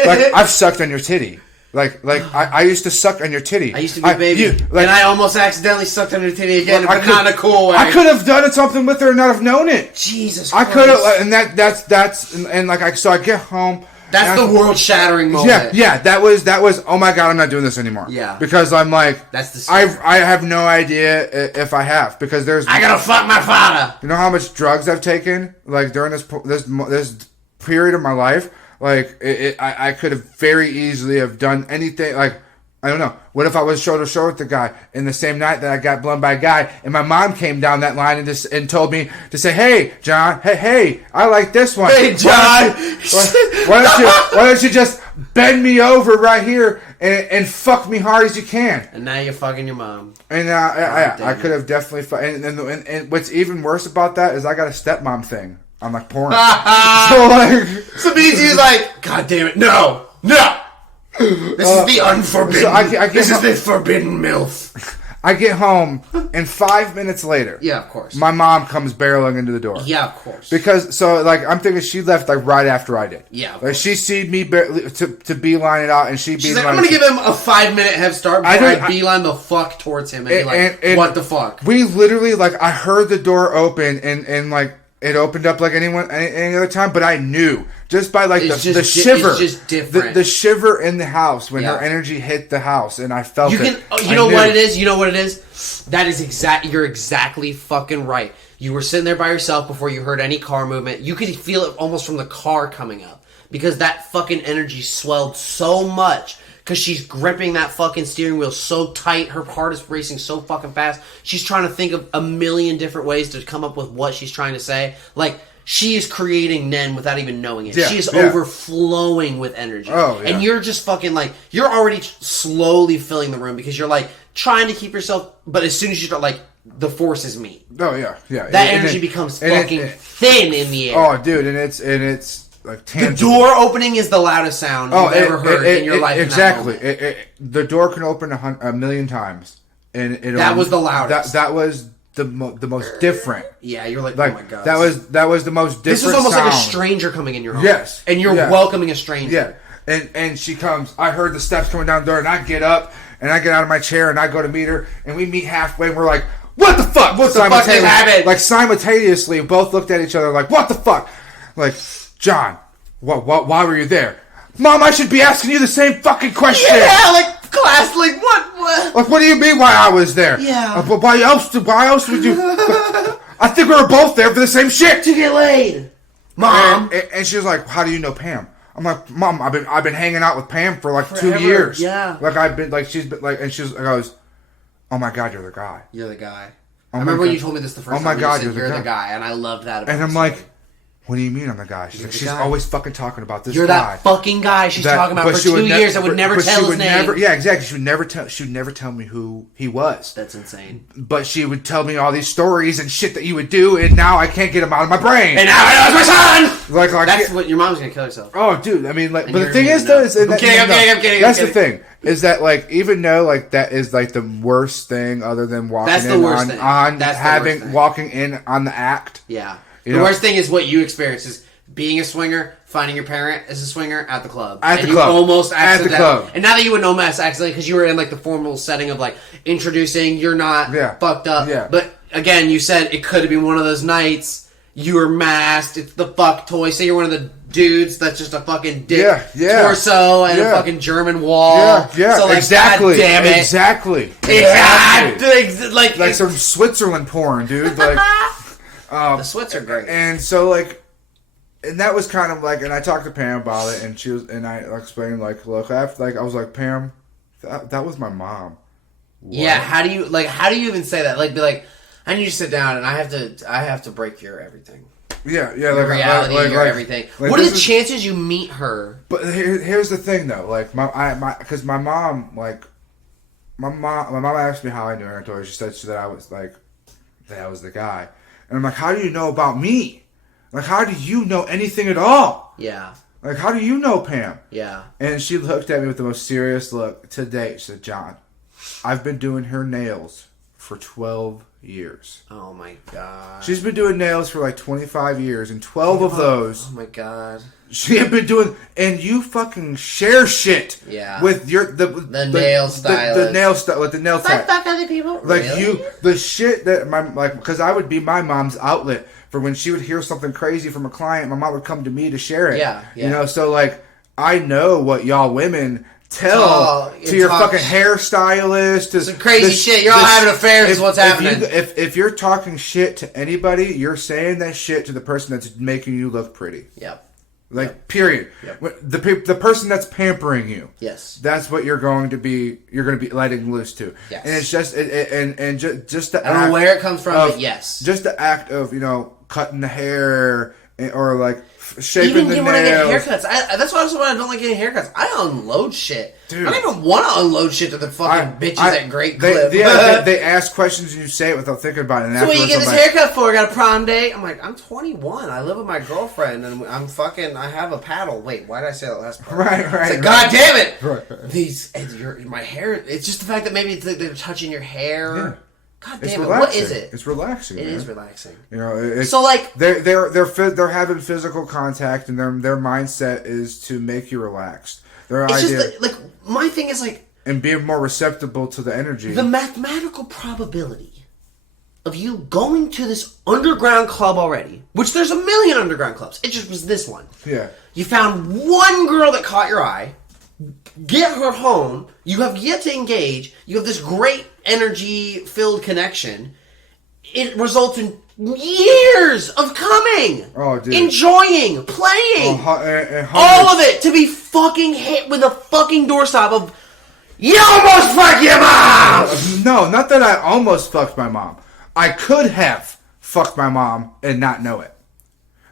like I've sucked on your titty. Like I used to suck on your titty. I used to be a baby, and I almost accidentally sucked on your titty again, but not in a cool way. I could have done something with her and not have known it. Jesus Christ. I could have, and so I get home. That's the world-shattering moment. Yeah, that was. Oh my God, I'm not doing this anymore. Yeah, because I'm like, that's the. I have no idea if I have because I gotta fuck my father. You know how much drugs I've taken like during this period of my life. Like I could have very easily have done anything. Like I don't know. What if I was shoulder to shoulder with the guy in the same night that I got blown by a guy, and my mom came down that line and told me to say, "Hey, John, hey, I like this one. Hey, John, why don't you just bend me over right here and fuck me hard as you can?" And now you're fucking your mom. And I could have definitely. And what's even worse about that is I got a stepmom thing on like porn. So means you like, God damn it, no. This is the unforbidden. So this is the forbidden MILF. I get home, and 5 minutes later, yeah, of course, my mom comes barreling into the door. Yeah, of course. Because I'm thinking she left like right after I did. Yeah, like she seen me to beeline it out, and she's like, I'm gonna give him a 5-minute head start before I beeline the fuck towards him, and be like, what the fuck? We literally I heard the door open, and like. It opened up like any other time, but I knew just by like the shiver, it's just different. The shiver in the house when her energy hit the house, and I felt it. You know what it is? You know what it is? That is you're exactly fucking right. You were sitting there by yourself before you heard any car movement. You could feel it almost from the car coming up because that fucking energy swelled so much. Because she's gripping that fucking steering wheel so tight. Her heart is racing so fucking fast. She's trying to think of a million different ways to come up with what she's trying to say. Like, she is creating Nen without even knowing it. She is overflowing with energy. Oh, yeah. And you're just fucking like, you're already slowly filling the room because you're like, trying to keep yourself, but as soon as you start like, the forces meet. Oh, yeah. That energy becomes fucking thin in the air. Oh, dude, and it's like the door opening is the loudest sound you've ever heard in your life. Exactly. The door can open a million times, and that was the loudest. That was the most different. Yeah, you're like, oh my God. That was the most different. This was almost sound. like a stranger coming in your home. Yes, and you're welcoming a stranger. Yeah, and she comes. I heard the steps coming down the door, and I get up and I get out of my chair and I go to meet her, and we meet halfway, and we're like, what the fuck? What the fuck just happened? Like simultaneously, we both looked at each other like, what the fuck? Like, John, why were you there? Mom, I should be asking you the same fucking question. Yeah, like class, like what? Like, what do you mean why I was there? Yeah. But why else would you? I think we were both there for the same shit. To get laid, Mom. And she was like, how do you know Pam? I'm like, Mom, I've been hanging out with Pam for like forever. 2 years. Yeah. Like I've been like she's been like, and she goes, "Oh my god, you're the guy." You're the guy. Oh I my remember when God. you told me this the first Oh my time. God, you said, you're the the guy, and I loved that about And I'm this like, story. "What do you mean I'm the guy?" She's like, the "She's guy. always fucking talking about this You're guy." that fucking guy she's talking about but for she 2 years. I would but- never but tell she his would name. never- yeah, exactly. She would never tell me who he was. That's insane. But she would tell me all these stories and shit that you would do, and now I can't get them out of my brain. And now I know it's my son! like That's what your mom's gonna kill herself. Oh, dude. I mean, like, And but the you're thing gonna is, though, know. is I'm kidding. That's the thing. Is that like even though like that is like the worst thing other than walking That's the in worst on thing. on That's the having worst thing. walking in on the act. Yeah. You The know? worst thing is what you experience is being a swinger, finding your parent as a swinger at the club. At the and club. You almost At the accidentally. club. And now that you would know mass accidentally because you were in like the formal setting of like introducing, you're not fucked up. Yeah. But again, you said it could have been one of those nights. You were masked. It's the fuck toy. Say you're one of the dudes that's just a fucking dick torso and a fucking German wall. Yeah, So like, exactly. God damn it. Exactly. Yeah, like some Switzerland porn, dude. Like the Swiss are great. And so like, and that was kind of like, and I talked to Pam about it, and she was, and I explained like, look, I was like, Pam, that was my mom. What? Yeah, how do you even say that? Like, be like, I need you to sit down, and I have to break your everything. Yeah, Your reality, your everything. Like, what are the chances you meet her? But here's the thing, though. Like because my mom asked me how I knew her, and I told her she said that I was like, that I was the guy, and I'm like, how do you know about me? Like, how do you know anything at all? Yeah. Like, how do you know Pam? Yeah. And she looked at me with the most serious look to date. She said, John, I've been doing her nails for 12 years. Oh my god. She's been doing nails for like 25 years, and 12 of those. Oh my god. She had been doing, and you fucking share shit. Yeah. With your the nail stylist. the nail style, with the nail tech. fuck other people. Like really? the shit that because I would be my mom's outlet for when she would hear something crazy from a client. My mom would come to me to share it. Yeah. You know, so like I know what y'all women tell to your fucking hairstylist, to some crazy shit. You're all having affairs. Is what's happening. If you're talking shit to anybody, you're saying that shit to the person that's making you look pretty. Yep. Like, period. Yep. The person that's pampering you. Yes. That's what you're going to be letting loose to. Yes. And it's just just the I don't know where it comes from, but yes. Just the act of, cutting the hair or like shaping Even the when I get nails. haircuts, that's why I don't like getting haircuts. I unload shit. Dude. I don't even want to unload shit to the fucking bitches at Great Clip. They ask questions and you say it without thinking about it. And So what you get afterwards, this I'm like, haircut for? I got a prom date. I'm like, I'm 21. I live with my girlfriend, and I have a paddle. Wait, why did I say that last part? Right. It's like, God damn it! Right. My hair. It's just the fact that maybe it's like they're touching your hair. Yeah. God It's damn it! relaxing. What is it? It's relaxing. It man. is relaxing. It's, So, like, they're having physical contact, and their mindset is to make you relaxed. Their it's idea just like my thing is like and be more receptible to the energy. the mathematical probability of you going to this underground club already, which there's a million underground clubs. It just was this one. Yeah. You found one girl that caught your eye. Get her home. You have yet to engage. You have this great energy-filled connection. It results in years of coming, dude. enjoying, playing, and all of it to be fucking hit with a fucking doorstop of you almost fucked your mom. No, not that I almost fucked my mom. I could have fucked my mom and not know it.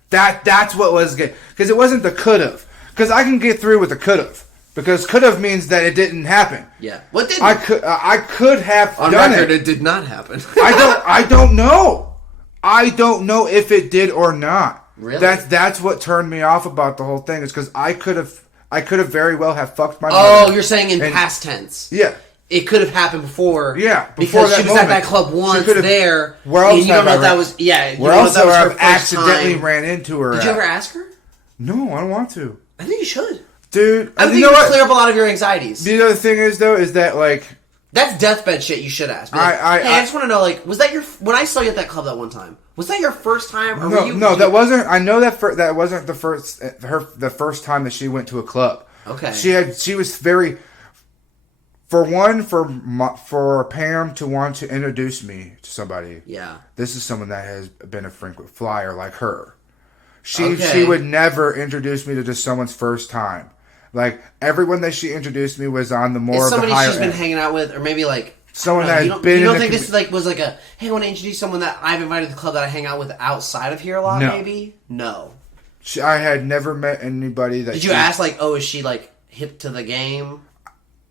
That's what was good, because it wasn't the could have. Because I can get through with the could have. Because could have means that it didn't happen. Yeah. What did I could have on done record? it. It did not happen. I don't know. I don't know if it did or not. Really? That's what turned me off about the whole thing, is because I could have very well have fucked my Oh, mother. you're saying in past tense. Yeah. It could have happened before. Yeah, because that she was moment. at that club once there. Where else and you don't have know I if that ran- was you Where don't know else if that have was I her first accidentally time. ran into her? Did you ever ask her? No, I don't want to. I think you should. Dude, I think you know it would what? clear up a lot of your anxieties. You know the thing is though, is that like That's deathbed shit you should ask. Be like, I just want to know, like, was that when I saw you at that club that one time, was that your first time? Or that wasn't. I know that that wasn't the first time that she went to a club. Okay. She was very. For Pam to want to introduce me to somebody. Yeah. This is someone that has been a frequent flyer like her. She would never introduce me to just someone's first time. Like everyone that she introduced me was on the more of the somebody higher she's been end. hanging out with, or maybe like someone that You had been. you don't in think the this like was like a hey, I want to introduce someone that I've invited to the club that I hang out with outside of here a lot? No. Maybe no. I had never met anybody that. Did you ask like, oh, is she like hip to the game?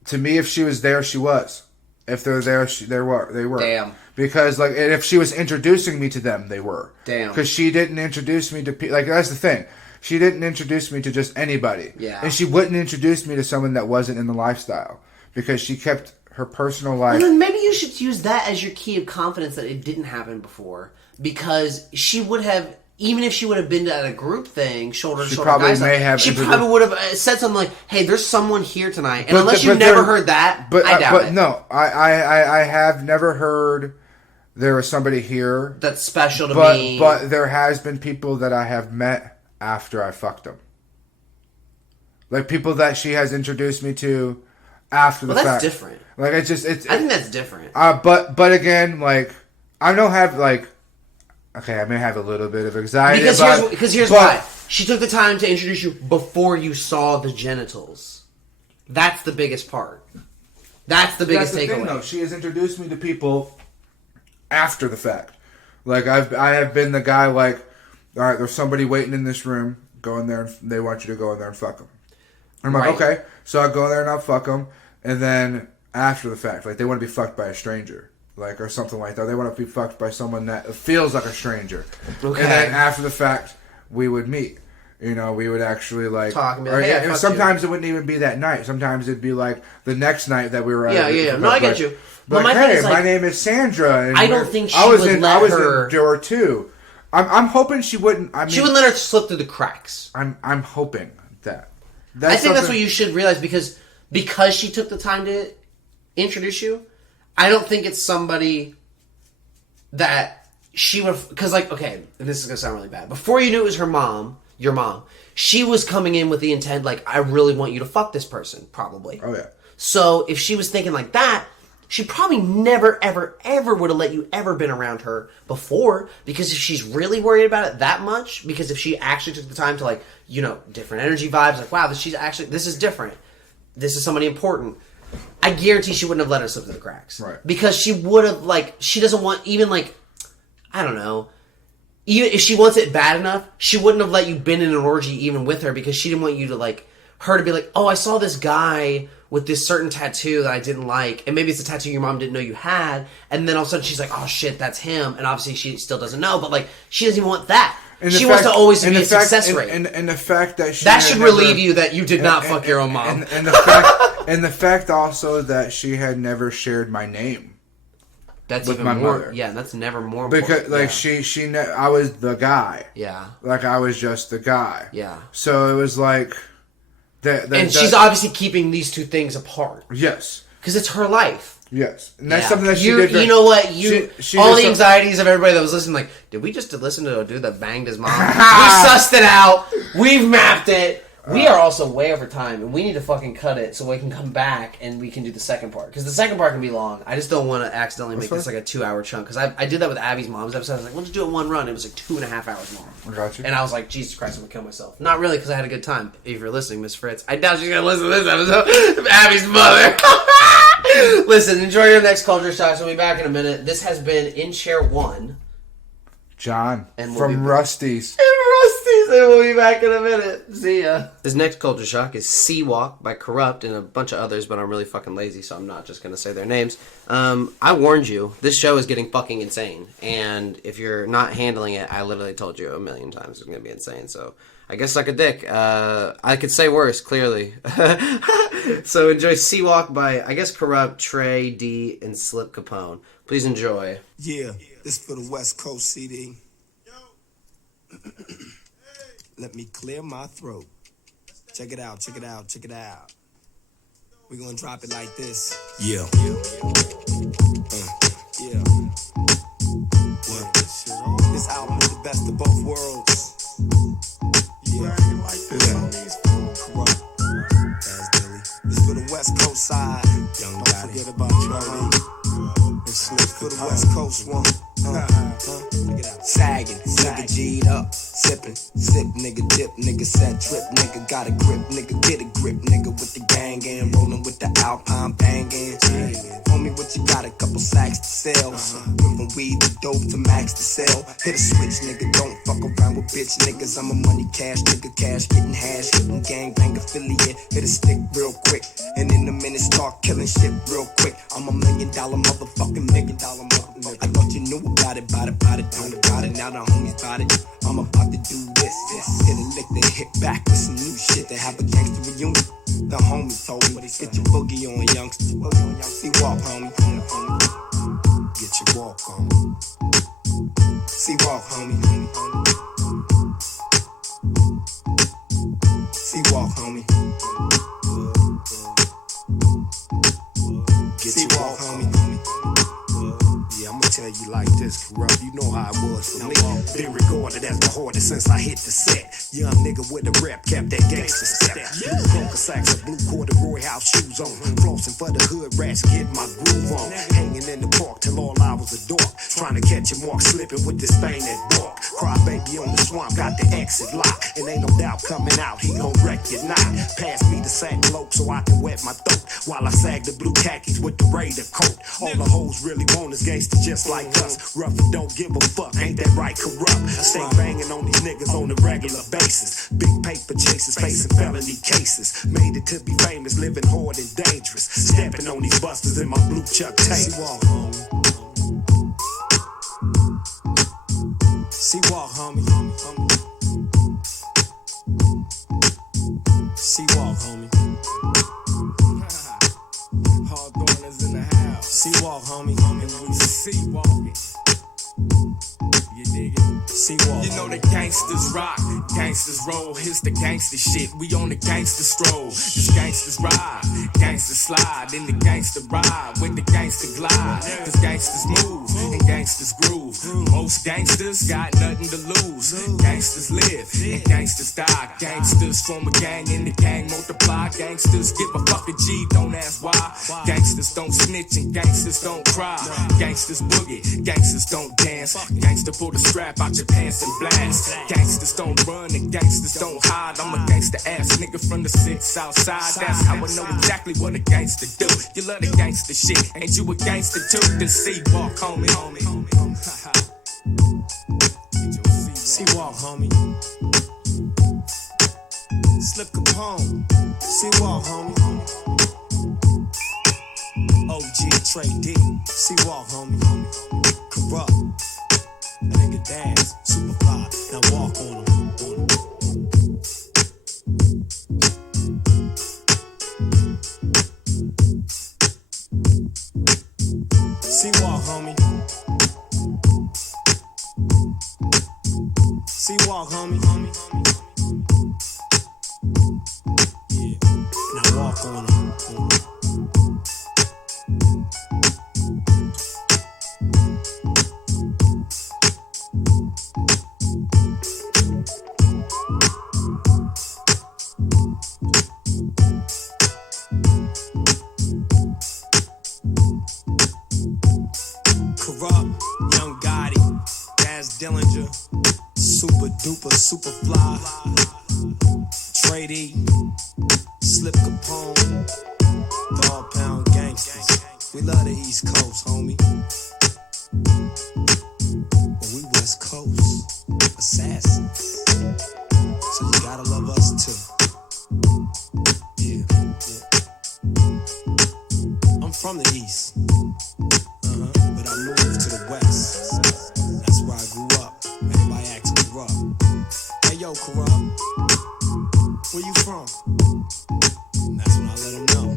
To me, if she was there, she was. If they're there, they were. Damn. Because like, and if she was introducing me to them, they were. Damn. Because she didn't introduce me to like that's the thing. She didn't introduce me to just anybody. Yeah. And she wouldn't introduce me to someone that wasn't in the lifestyle because she kept her personal life. Well, then maybe you should use that as your key of confidence that it didn't happen before, because she would have. Even if she would have been at a group thing, shoulder to shoulder, probably guys, may have she introduced- probably would have said something like, "Hey, there's someone here tonight." And But unless the- you but never there- heard that, But I doubt but it. no, I have never heard there was somebody here. That's special to But me. but there has been people that I have met after I fucked them. Like people that she has introduced me to after the well, fact. that's different. Like it's just I think that's different. but again, like I don't have like. Okay, I may have a little bit of anxiety Because here's why. She took the time to introduce you before you saw the genitals. That's the biggest part. That's the biggest That's the takeaway. thing, though. She has introduced me to people after the fact. Like I have been the guy like, all right, there's somebody waiting in this room. Go in there and they want you to go in there and fuck them. I'm like, Right. okay. So I go there and I'll fuck them. And then after the fact, like they want to be fucked by a stranger. Like, or something like that. They want to be fucked by someone that feels like a stranger. Okay. And then after the fact, we would meet. You know, we would actually like Talk and be or, like, hey, I and fucked sometimes it wouldn't even be that night. Sometimes it'd be like the next night that we were at. Yeah. No, I get you. But Like, my thing hey, is, like, my name is Sandra. And I don't think she I was would in, let I was her- in door 2. I'm hoping she wouldn't. I mean, she wouldn't let her slip through the cracks. I'm hoping that. I think that's something- what you should realize because she took the time to introduce you. I don't think it's somebody that she would, because like, okay, and this is gonna sound really bad. Before you knew it was her mom, your mom, she was coming in with the intent like, I really want you to fuck this person, probably. Oh yeah. So if she was thinking like that, she probably never, ever, ever would have let you ever been around her before. Because if she's really worried about it that much, because if she actually took the time to like, you know, different energy vibes, like, wow, this is different. This is somebody important. I guarantee she wouldn't have let her slip through the cracks. Right. Because she would have, like, she doesn't want, even like, I don't know, even if she wants it bad enough, she wouldn't have let you been in an orgy even with her because she didn't want you to like, her to be like, oh, I saw this guy with this certain tattoo that I didn't like, and maybe it's a tattoo your mom didn't know you had, and then all of a sudden she's like, oh shit, that's him, and obviously she still doesn't know, but like, she doesn't even want that. She wants to always be a success rate. And the fact that she that should had relieve never- you that you did not fuck your own mom. And the fact also that she had never shared my name. That's with even my more. mother. Yeah, that's never more Because important. like I was the guy. Yeah. Like I was just the guy. Yeah. So it was like and she's obviously keeping these two things apart. Yes. Because it's her life. Yes. And that's Yeah. something that she you, did. You know what? She all did the anxieties of everybody that was listening, like, did we just listen to a dude that banged his mom? We sussed it out. We've mapped it. We are also way over time, and we need to fucking cut it so we can come back and we can do the second part. Because the second part can be long. I just don't want to accidentally make this like a 2-hour chunk. Because I did that with Abby's mom's episode. I was like, let's do it one run. It was like 2.5 hours long. I got you. And I was like, Jesus Christ, I'm going to kill myself. Not really, because I had a good time. If you're listening, Miss Fritz. I doubt she's going to listen to this episode. Abby's mother. Listen, enjoy your next culture shocks. We'll be back in a minute. This has been In Chair 1. John And we'll from be- Rusty's. And we'll be back in a minute. See ya. This next culture shock is Sea Walk by Corrupt and a bunch of others, but I'm really fucking lazy, so I'm not just going to say their names. I warned you. This show is getting fucking insane. And if you're not handling it, I literally told you a million times it's going to be insane, so I guess suck a dick. I could say worse, clearly. So enjoy Sea Walk by, I guess, Corrupt, Trey, D, and Slip Capone. Please enjoy. Yeah, this for the West Coast CD. Let me clear my throat. Check it out, check it out, check it out. We're gonna drop it like this. Yeah. Yeah. Well, this album is the best of both worlds. Yeah. Corrupt. That's Billy. This for the West Coast side. Don't forget about Charlie. It's for the West Coast one. Check it out. Sagging, nigga G'd up. Sippin', sip, nigga, dip, nigga, set trip, nigga, got a grip, nigga, get a grip, nigga, with the gang and rollin' with the Alpine bangin'. Homie, what you got? A couple sacks to sell. Went from weed to dope to max to sell. Hit a switch, nigga, don't fuck around with bitch niggas. I'm a money cash nigga, cash getting hash, hitting gang bang affiliate. Hit a stick real quick, and in a minute start killing shit real quick. I'm $1 million motherfucking $1 million motherfucker. I thought you knew about it, don't about it. Now the homies about it. I'm about to do this. Hit a lick, then hit back with some new shit to have a gangster reunion. The homie told me, get your boogie on, youngster. See walk, homie. Get your walk on. See walk, homie. See walk, homie. Get your walk, homie. Yeah, I'ma tell you like this, Corrupt. You know how it was for me. Been regarded as the hardest since I hit the set. Young nigga with a rep, kept that gangster step. Blue Crocker sacks and blue corduroy house shoes on. Flossing for the hood rats, get my groove on. Hanging in the park till all hours of dark. Trying to catch a mark, slipping with this thing that bark. Cry baby on the swamp, got the exit lock. And ain't no doubt coming out, he gon' wreck your knot. Pass me the sack bloke so I can wet my throat. While I sag the blue khakis with the Raider coat. All the hoes really want is gangster just like us. Rough and don't give a fuck, ain't that right, Corrupt? Stay banging on these niggas on a regular basis. Big paper chasers facing felony cases. Made it to be famous, living hard and dangerous. Stepping on these busters in my blue Chuck Taylor. See walk, homie. See walk, homie. Hard Thorners in the house. See walk, homie. See walking. You dig it? See walk. You know the gangsters rock, gangsters roll. Here's the gangster shit. We on the gangster stroll. This gangsters ride, gangsters slide, in the gangster ride with the gangster glide. Cause gangsters move and gangsters groove. Most gangsters got nothing to lose. Gangsters live and gangsters die. Gangsters form a gang and the gang multiply. Gangsters give a fuck a G, don't ask why. Gangsters don't snitch and gangsters don't cry. Gangsters boogie, gangsters don't dance. Gangster pull the strap out your pants and blast. Gangsters don't run and gangsters don't hide. I'm a gangster ass nigga from the 6 outside. That's how I know exactly what a gangster do. You love the gangster shit, ain't you a gangster too? Then see walk, homie. See walk, homie. Slip Capone. See walk, homie. OG Trey D. See walk, homie. Corrupt. A nigga dance, super fly. Now walk on him. See walk, homie. See walk, homie. Yeah. Now walk on him. Dillinger, super duper, super fly, Trey D, Slip Capone, Dog Pound Gangsters. We love the East Coast, homie. But we West Coast assassins. So you gotta love us too. Yeah. I'm from the East, but I moved to the West. That's where I grew up. Everybody acting corrupt. Hey yo, Corrupt, where you from? And that's when I let them know.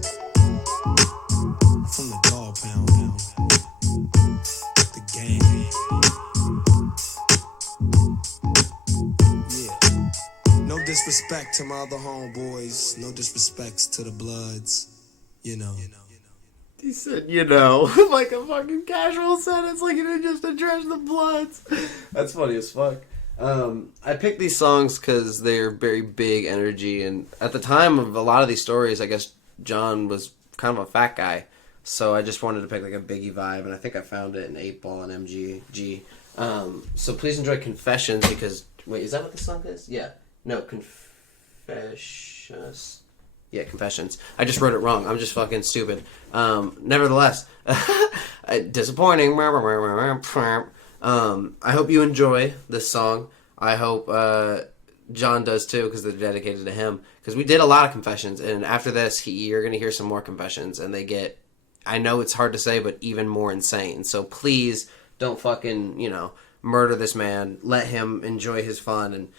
I'm from the Dog Pound now. The gang. Yeah. No disrespect to my other homeboys. No disrespects to the Bloods. You know. He said, like a fucking casual sentence, like he didn't just address the Bloods. That's funny as fuck. I picked these songs because they're very big energy, and at the time of a lot of these stories, I guess John was kind of a fat guy, so I just wanted to pick like a Biggie vibe, and I think I found it in 8 Ball and MGG. So please enjoy Confessions, because Wait, is that what the song is? Yeah. No, Confessions. Yeah, Confessions. I just wrote it wrong. I'm just fucking stupid. Nevertheless, disappointing. I hope you enjoy this song. I hope John does too, because they're dedicated to him. Because we did a lot of confessions, and after this, you're going to hear some more confessions, and they get, I know it's hard to say, but even more insane. So please don't fucking, murder this man. Let him enjoy his fun and,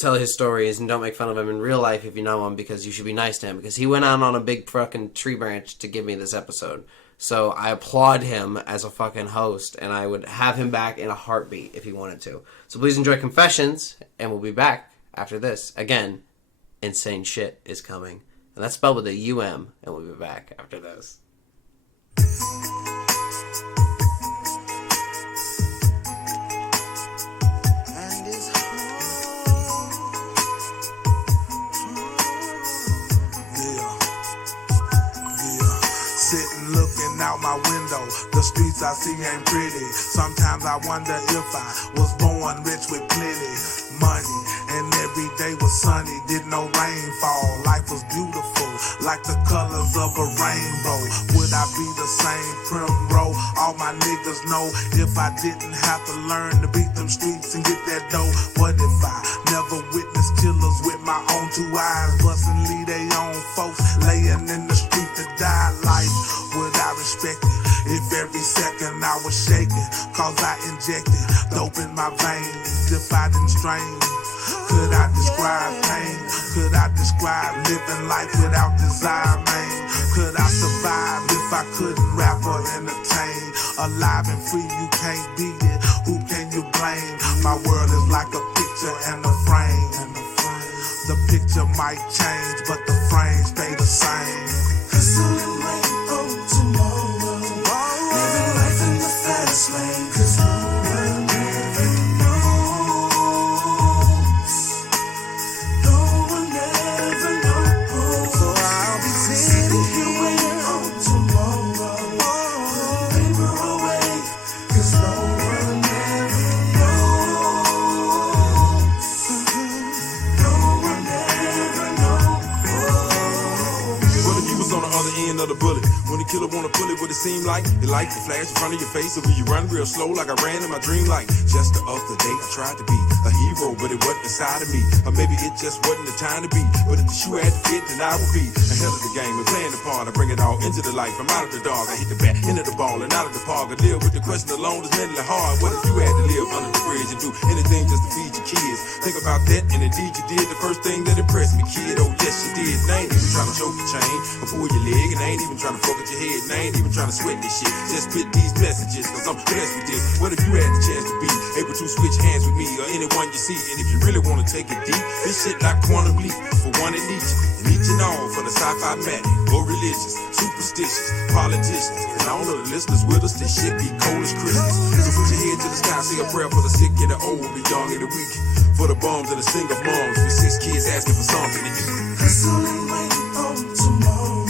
tell his stories, and don't make fun of him in real life if you know him, because you should be nice to him, because he went out on a big fucking tree branch to give me this episode. So I applaud him as a fucking host, and I would have him back in a heartbeat if he wanted to. So please enjoy Confessions, and we'll be back after this. Again, insane shit is coming. And that's spelled with a U-M, and we'll be back after this. Sitting looking out my window, the streets I see ain't pretty. Sometimes I wonder if I was born rich with plenty money, and every day was sunny, did no rain fall. Life was beautiful, like the colors of a rainbow. Would I be the same primrose? All my niggas know if I didn't have to learn to beat them streets and get that dough. What if I never witnessed killers with my own two eyes, bustin' lead they own folks laying in the street to die? Life, would I respect it if every second I was shaking, cause I injected dope in my veins? If I didn't strain, could I describe pain? Could I describe living life without desire, man? Could I survive if I couldn't rap or entertain? Alive and free, you can't beat it, who can you blame? My world is like a picture and a frame. The picture might change, but the frame stay the same. Hustling late on tomorrow, living life in the fast lane, 'cause no one ever knows. No one ever knows. So I'll be sitting here waiting on tomorrow, paper away, 'cause no one ever knows. No one ever knows. What if you was on the other end of the bullet? When the killer wanna pull it, what it seem like? The light will flash in front of your face, or will you run real slow like I ran in my dream life? Just the other day I tried to be a hero, but it wasn't inside of me. Or maybe it just wasn't the time to be. But if the shoe had to fit, then I would be ahead of the game and playing the part. I bring it all into the life. I'm out of the dog. I hit the bat, into the ball, and out of the park. I live with the question alone is mentally hard. What if you had to live under the bridge and do anything just to feed your kids? Think about that, and indeed you did. The first thing that impressed me, kid, oh yes you did. And I ain't even trying to choke your chain or pull your leg, and I ain't even trying to fuck with your head, and I ain't even trying to sweat this shit. Just spit these messages, cause I'm blessed with this. What if you had the chance to be able to switch hands with me or anyone you see? And if you really wanna take it deep, this shit like quantum leap for one and each and all, for the sci-fi manic or religious, superstitious, politicians, and all of the listeners with us. This shit be cold as Christmas. So put your head to the sky, say a prayer for the sick and the old, the young and the weak, for the bums and the single moms, with 6 kids asking for something to eat. Hustling waiting on tomorrow,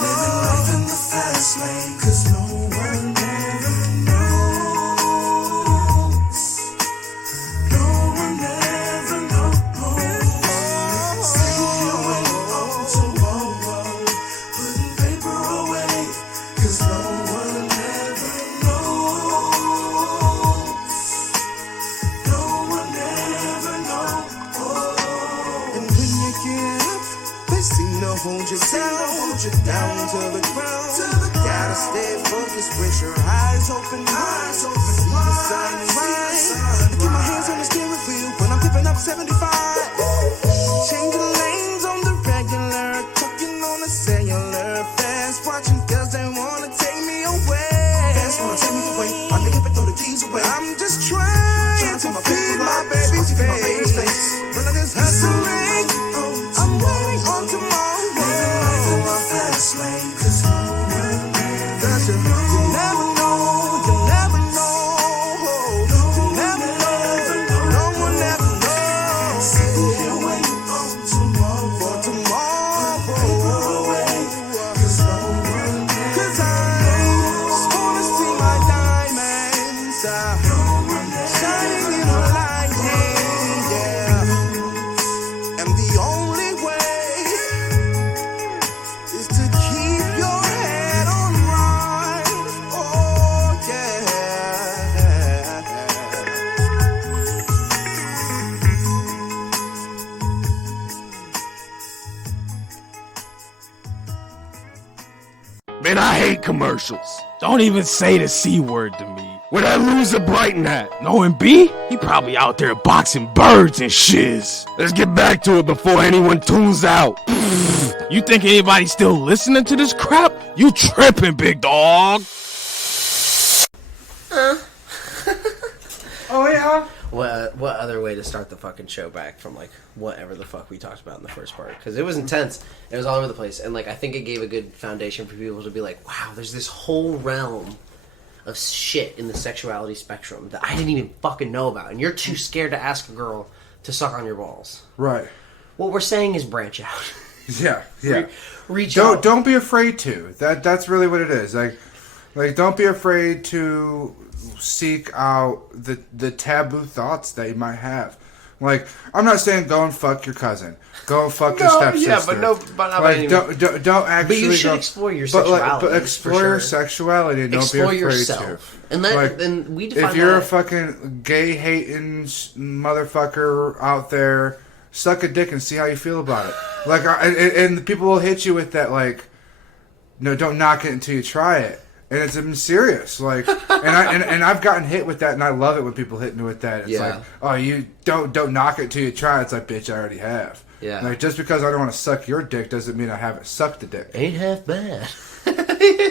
living life in the fast lane, 'cause no one ever knows. No one ever knows. Sitting here waiting on tomorrow, putting paper away, 'cause no one ever knows. No one ever knows. And when you get up, they seem to hold you down to the ground. Gotta stay focused with your eyes open wide. See the sun rise. I keep my hands on the steering wheel when I'm tipping up 75. Changing lanes on the regular, talking on the cellular, fast watching 'cause they wanna take me away. Fast wanna take me away. I can hit it, throw the keys away. I'm just trying to feed my baby's face. When I'm just hustling, I'm waiting on tomorrow. Living life in my fast lane, 'cause no one ever knows. You never know, you never know. You never know, no one ever knows. Sitting here waiting on tomorrow, for tomorrow. Paper away, 'cause no one ever knows. 'Cause I just wanna see my diamonds. No one ever hate commercials. Don't even say the C word to me. Where'd that loser Brighton at? Knowing B? He probably out there boxing birds and shiz. Let's get back to it before anyone tunes out. You think anybody's still listening to this crap? You tripping, big dog. Oh yeah. What other way to start the fucking show back from like whatever the fuck we talked about in the first part? Because it was intense. It was all over the place, and like I think it gave a good foundation for people to be like, wow, there's this whole realm of shit in the sexuality spectrum that I didn't even fucking know about, and you're too scared to ask a girl to suck on your balls. Right. What we're saying is branch out. Yeah. Yeah. Reach out. Don't be afraid to. That's really what it is. Like don't be afraid to seek out the taboo thoughts that you might have. Like, I'm not saying go and fuck your cousin, go and fuck your stepsister. Yeah, but not like, don't actually. But you should explore your sexuality. But explore your sexuality. And don't be afraid yourself. to. And and we define if you're that. a fucking gay hating motherfucker out there, suck a dick and see how you feel about it. Like, and people will hit you with that. Like, no, don't knock it until you try it. And it's serious, like, and I've gotten hit with that, and I love it when people hit me with that. It's like, oh, you don't knock it till you try. It's like, bitch, I already have. Yeah. Like, just because I don't want to suck your dick doesn't mean I haven't sucked the dick. Ain't half bad.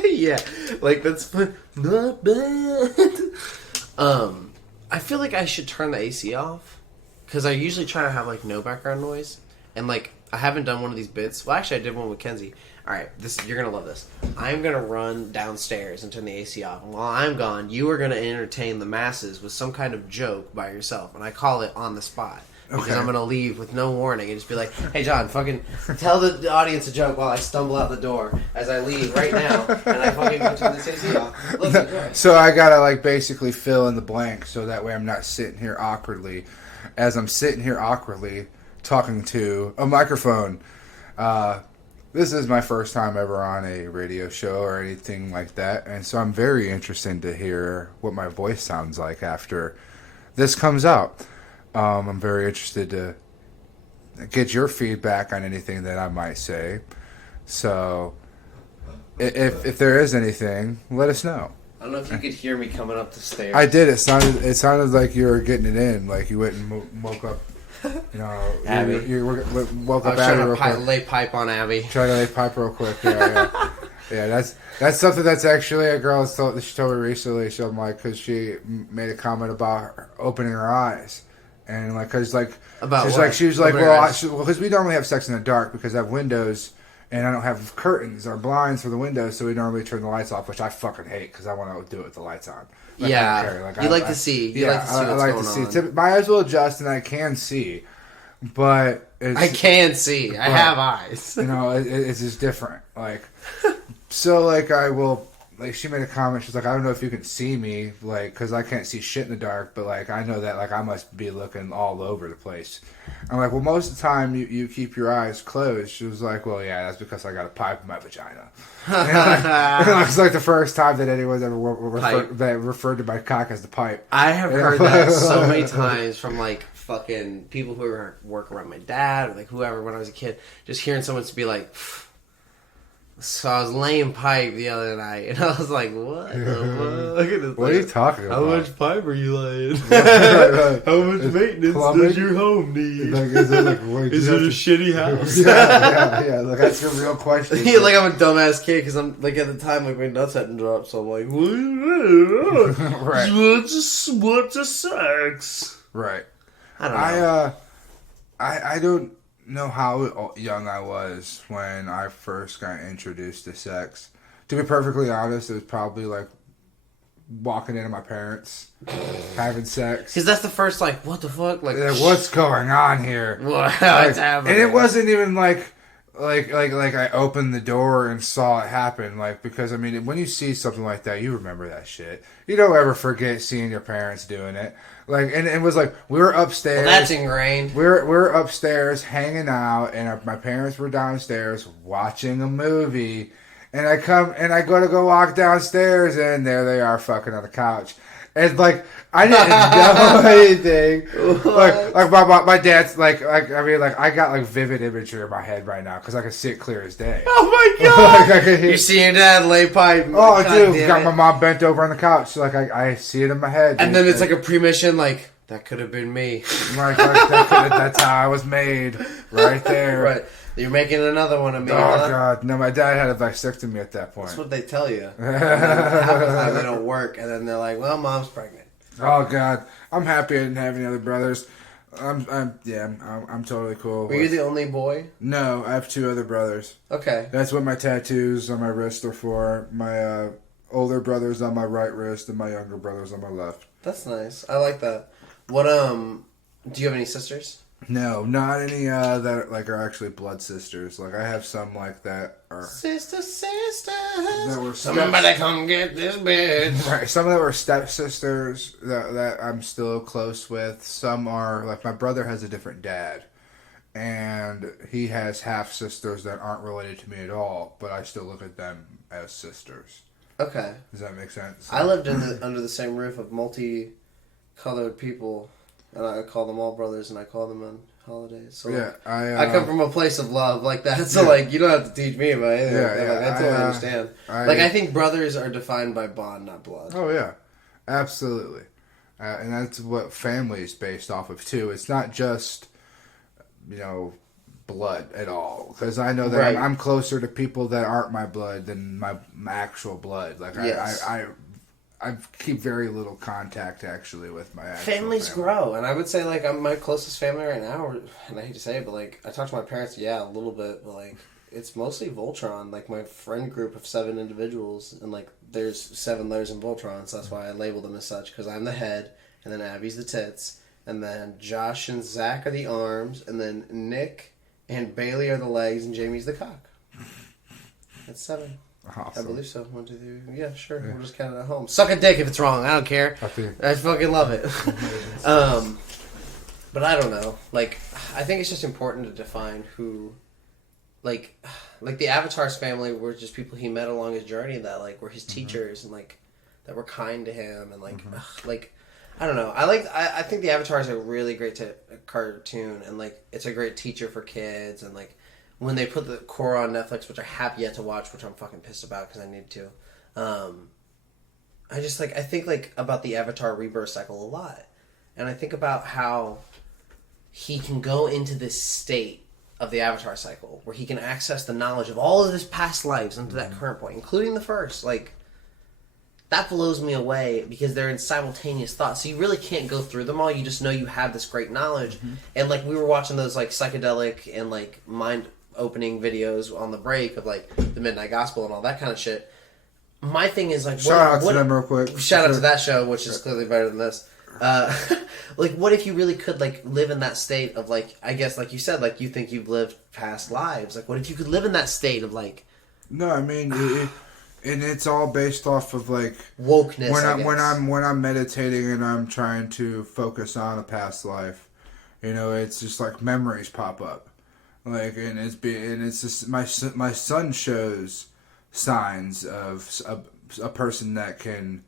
Yeah, like that's not bad. I feel like I should turn the AC off because I usually try to have like no background noise, and like I haven't done one of these bits. Well, actually, I did one with Kenzie. All right, you're gonna love this. I'm gonna run downstairs and turn the AC off, and while I'm gone, you are gonna entertain the masses with some kind of joke by yourself, and I call it on the spot because I'm gonna leave with no warning and just be like, "Hey, John, fucking tell the audience a joke while I stumble out the door as I leave right now, and I fucking go turn this AC off." Look, enjoy. So I gotta like basically fill in the blank so that way I'm not sitting here awkwardly, as I'm sitting here awkwardly talking to a microphone. This is my first time ever on a radio show or anything like that, and so I'm very interested to hear what my voice sounds like after this comes out. I'm very interested to get your feedback on anything that I might say. So, if there is anything, let us know. I don't know if you could hear me coming up the stairs. I did. It sounded like you were getting it in, like you went and woke up. You know, Abby. You woke I up was Abby trying real to quick. lay pipe on Abby. Try to lay pipe real quick. Yeah. That's something that's actually a girl she told me recently. She because she made a comment about her opening her eyes, and like because like about she's what? like she was like Opening well because we normally have sex in the dark because I have windows and I don't have curtains or blinds for the windows, so we normally turn the lights off, which I fucking hate because I want to do it with the lights on. Like, Yeah, I don't care. Like, you like to see. You like to see I what's like going to see. on. My eyes will adjust and I can see, but I can see. I have eyes. You know, it's just different. Like, so like I will. Like she made a comment. She's like, I don't know if you can see me, like, because I can't see shit in the dark. But like, I know that like I must be looking all over the place. I'm like, well, most of the time you keep your eyes closed. She was like, well, yeah, that's because I got a pipe in my vagina. And it's like the first time that anyone's ever referred to my cock as the pipe. I have heard that so many times from like fucking people who work around my dad or like whoever when I was a kid. Just hearing someone to be like. So I was laying pipe the other night, and I was like, "What the fuck? What are you talking about? How much pipe are you laying? Right. How much maintenance Plumbing? does your home need? Like, is it like, Is it a shitty house?" yeah. Like that's your real question. Yeah, like I'm a dumbass kid because I'm like at the time like my nuts hadn't dropped, so I'm like, Right. What's a sex? Right. I don't know. I don't know how young I was when I first got introduced to sex. To be perfectly honest, it was probably like walking into my parents having sex. Because that's the first like, what the fuck? Like, what's going on here? What's happening? And it wasn't even like I opened the door and saw it happen. Like, because I mean, when you see something like that, you remember that shit. You don't ever forget seeing your parents doing it. Like, and it was like we were upstairs. Well, that's ingrained. We're upstairs hanging out, and my parents were downstairs watching a movie. And I go to walk downstairs, and there they are fucking on the couch. And like I didn't know anything. Like my dad's like I mean like I got like vivid imagery in my head right now because I can see it clear as day. Oh my god! Like, I can hear, You see your dad lay pipe. oh, God dude, damn got it. my mom bent over on the couch. Like I see it in my head. And then it's like a premonition, like that could have been me. that's how I was made, right there. Right. You're making another one of me. Oh huh? god, no! My dad had a vasectomy at that point. That's what they tell you. And then half the time they don't work, and then they're like, "Well, mom's pregnant." Oh god, I'm happy I didn't have any other brothers. I'm totally cool. Were you the only boy? No, I have 2 other brothers. Okay. That's what my tattoos on my wrist are for. My older brother's on my right wrist, and my younger brother's on my left. That's nice. I like that. What do you have any sisters? No, not any that like are actually blood sisters. Like I have some like that are Sisters. that were Somebody come get this bitch. right. Some that were stepsisters that I'm still close with. Some are like my brother has a different dad, and he has half sisters that aren't related to me at all. But I still look at them as sisters. Okay. Does that make sense? I lived under the same roof of multicolored people, and I call them all brothers, and I call them on holidays. So yeah, I come from a place of love like that, so like you don't have to teach me about anything. Yeah, Like, yeah, I totally understand. I think brothers are defined by bond, not blood. Oh yeah, absolutely, and that's what family is based off of too. It's not just blood at all, because I know that Right. I'm closer to people that aren't my blood than my actual blood. Like Yes. I keep very little contact actually with my actual Families family. grow, and I would say like I'm my closest family right now, and I hate to say it, but like I talk to my parents, yeah, a little bit, but like it's mostly Voltron. Like my friend group of 7 individuals, and like there's 7 letters in Voltron, so that's why I label them as such, because I'm the head, and then Abby's the tits, and then Josh and Zach are the arms, and then Nick and Bailey are the legs, and Jamie's the cock. That's 7. Awesome. I believe so. 1, 2, 3. Yeah, sure. We'll just count it at home. Suck a dick if it's wrong. I don't care. I fucking love it. But I don't know. Like, I think it's just important to define who, like the Avatar's family were just people he met along his journey that like were his teachers and like that were kind to him and like like I don't know. I think the Avatar is a really great cartoon and like it's a great teacher for kids and like. When they put the core on Netflix, which I have yet to watch, which I'm fucking pissed about because I need to, I just like I think like about the Avatar rebirth cycle a lot, and I think about how he can go into this state of the Avatar cycle where he can access the knowledge of all of his past lives into that current point, including the first. Like that blows me away because they're in simultaneous thoughts, so you really can't go through them all. You just know you have this great knowledge, and like we were watching those like psychedelic and like mind opening videos on the break of like the Midnight Gospel and all that kind of shit. My thing is like, shout out to them real quick. Shout out to that show, which is clearly better than this. Like, what if you really could like live in that state of like, I guess like you said, like you think you've lived past lives. Like, what if you could live in that state of like? No, I mean, and it's all based off of like wokeness. When I'm meditating and I'm trying to focus on a past life, it's just like memories pop up. Like it's just my son shows signs of a person that can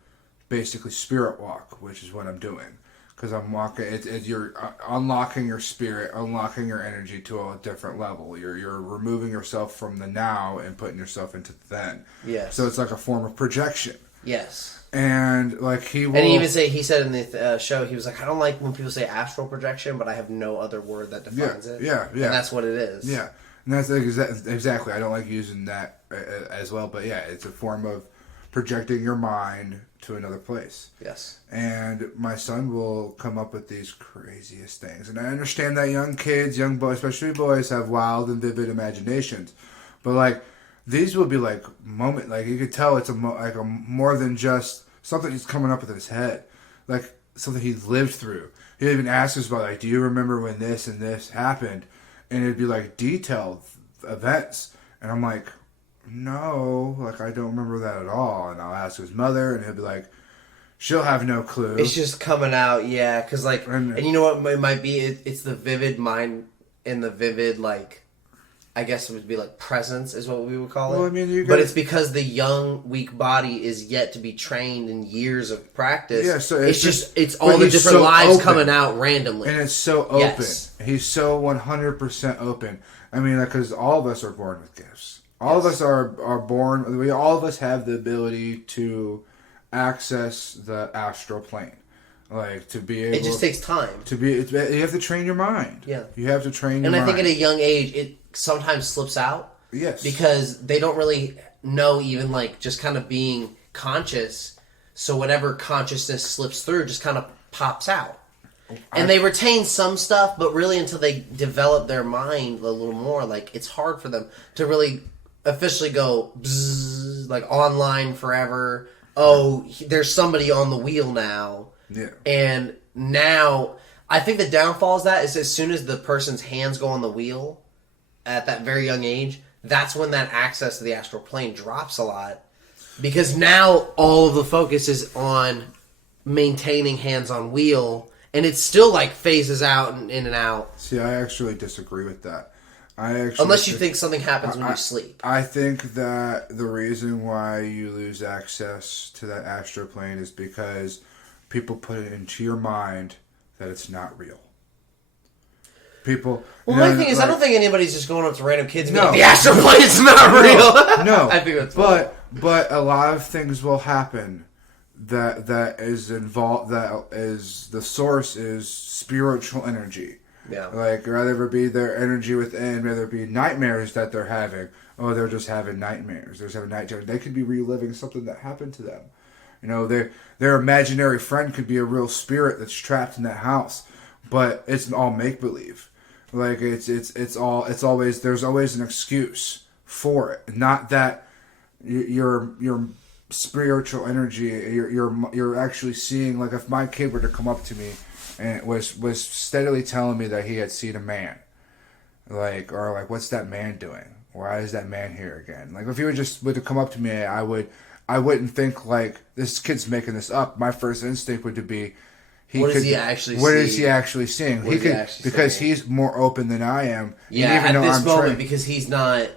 basically spirit walk, which is what I'm doing because I'm walking. You're unlocking your spirit, unlocking your energy to a different level. You're removing yourself from the now and putting yourself into the then. Yes. So it's like a form of projection. Yes. And like he will, and he said in the show, he was like, I don't like when people say astral projection, but I have no other word that defines it. Yeah. And that's what it is. Yeah. And that's exactly. I don't like using that as well, but yeah, it's a form of projecting your mind to another place. Yes. And my son will come up with these craziest things, and I understand that young kids, young boys, especially boys, have wild and vivid imaginations, but like these will be like like you could tell it's a more than just something he's coming up with in his head, like something he lived through. He even asks us about like, do you remember when this and this happened? And it'd be like detailed events. And I'm like, no, like I don't remember that at all. And I'll ask his mother and he'll be like, she'll have no clue. It's just coming out, yeah. Because like, and you know what it might be? It's the vivid mind and the vivid like I guess it would be like presence is what we would call it. Well, I mean, you but got- it's because the young, weak body is yet to be trained in years of practice. Yeah, so it's but all the he's different so lives open. coming out randomly. And it's so open. Yes. He's so 100% open. I mean, because all of us are born with gifts. All of us are born. All of us have the ability to access the astral plane, like to be able. It just takes time. You have to train your mind. Yeah. You have to train. And your I think mind. at a young age, it sometimes slips out. Yes. Because they don't really know, even like just kind of being conscious. So whatever consciousness slips through just kind of pops out. And they retain some stuff, but really until they develop their mind a little more, like it's hard for them to really officially go bzzz, like online forever. Oh, there's somebody on the wheel now. Yeah. And now, I think the downfall is that is as soon as the person's hands go on the wheel at that very young age, that's when that access to the astral plane drops a lot. Because now all of the focus is on maintaining hands on wheel, and it still like phases out and in and out. See, I actually disagree with that. Unless you think something happens when you sleep. I think that the reason why you lose access to that astral plane is because people put it into your mind that it's not real. People. Well, my thing is, I don't think anybody's just going up to random kids and No. being like, the astral plane's not real. No, I think that's funny. but a lot of things will happen that is involved. That is the source is spiritual energy. Yeah. Like rather it be their energy within, whether it be nightmares that they're having, or they're just having nightmares. They're just having nightmares. They could be reliving something that happened to them. You know, their imaginary friend could be a real spirit that's trapped in that house, but it's all make believe. Like it's always there's always an excuse for it. Not that your spiritual energy, you're actually seeing. Like if my kid were to come up to me and it was steadily telling me that he had seen a man, like or like what's that man doing? Why is that man here again? Like if he would to come up to me, I wouldn't think like this kid's making this up. My first instinct would be, What is he actually seeing? What is he actually because seeing? he's more open than I am. Yeah, and even at though this I'm moment, trained- because he's not...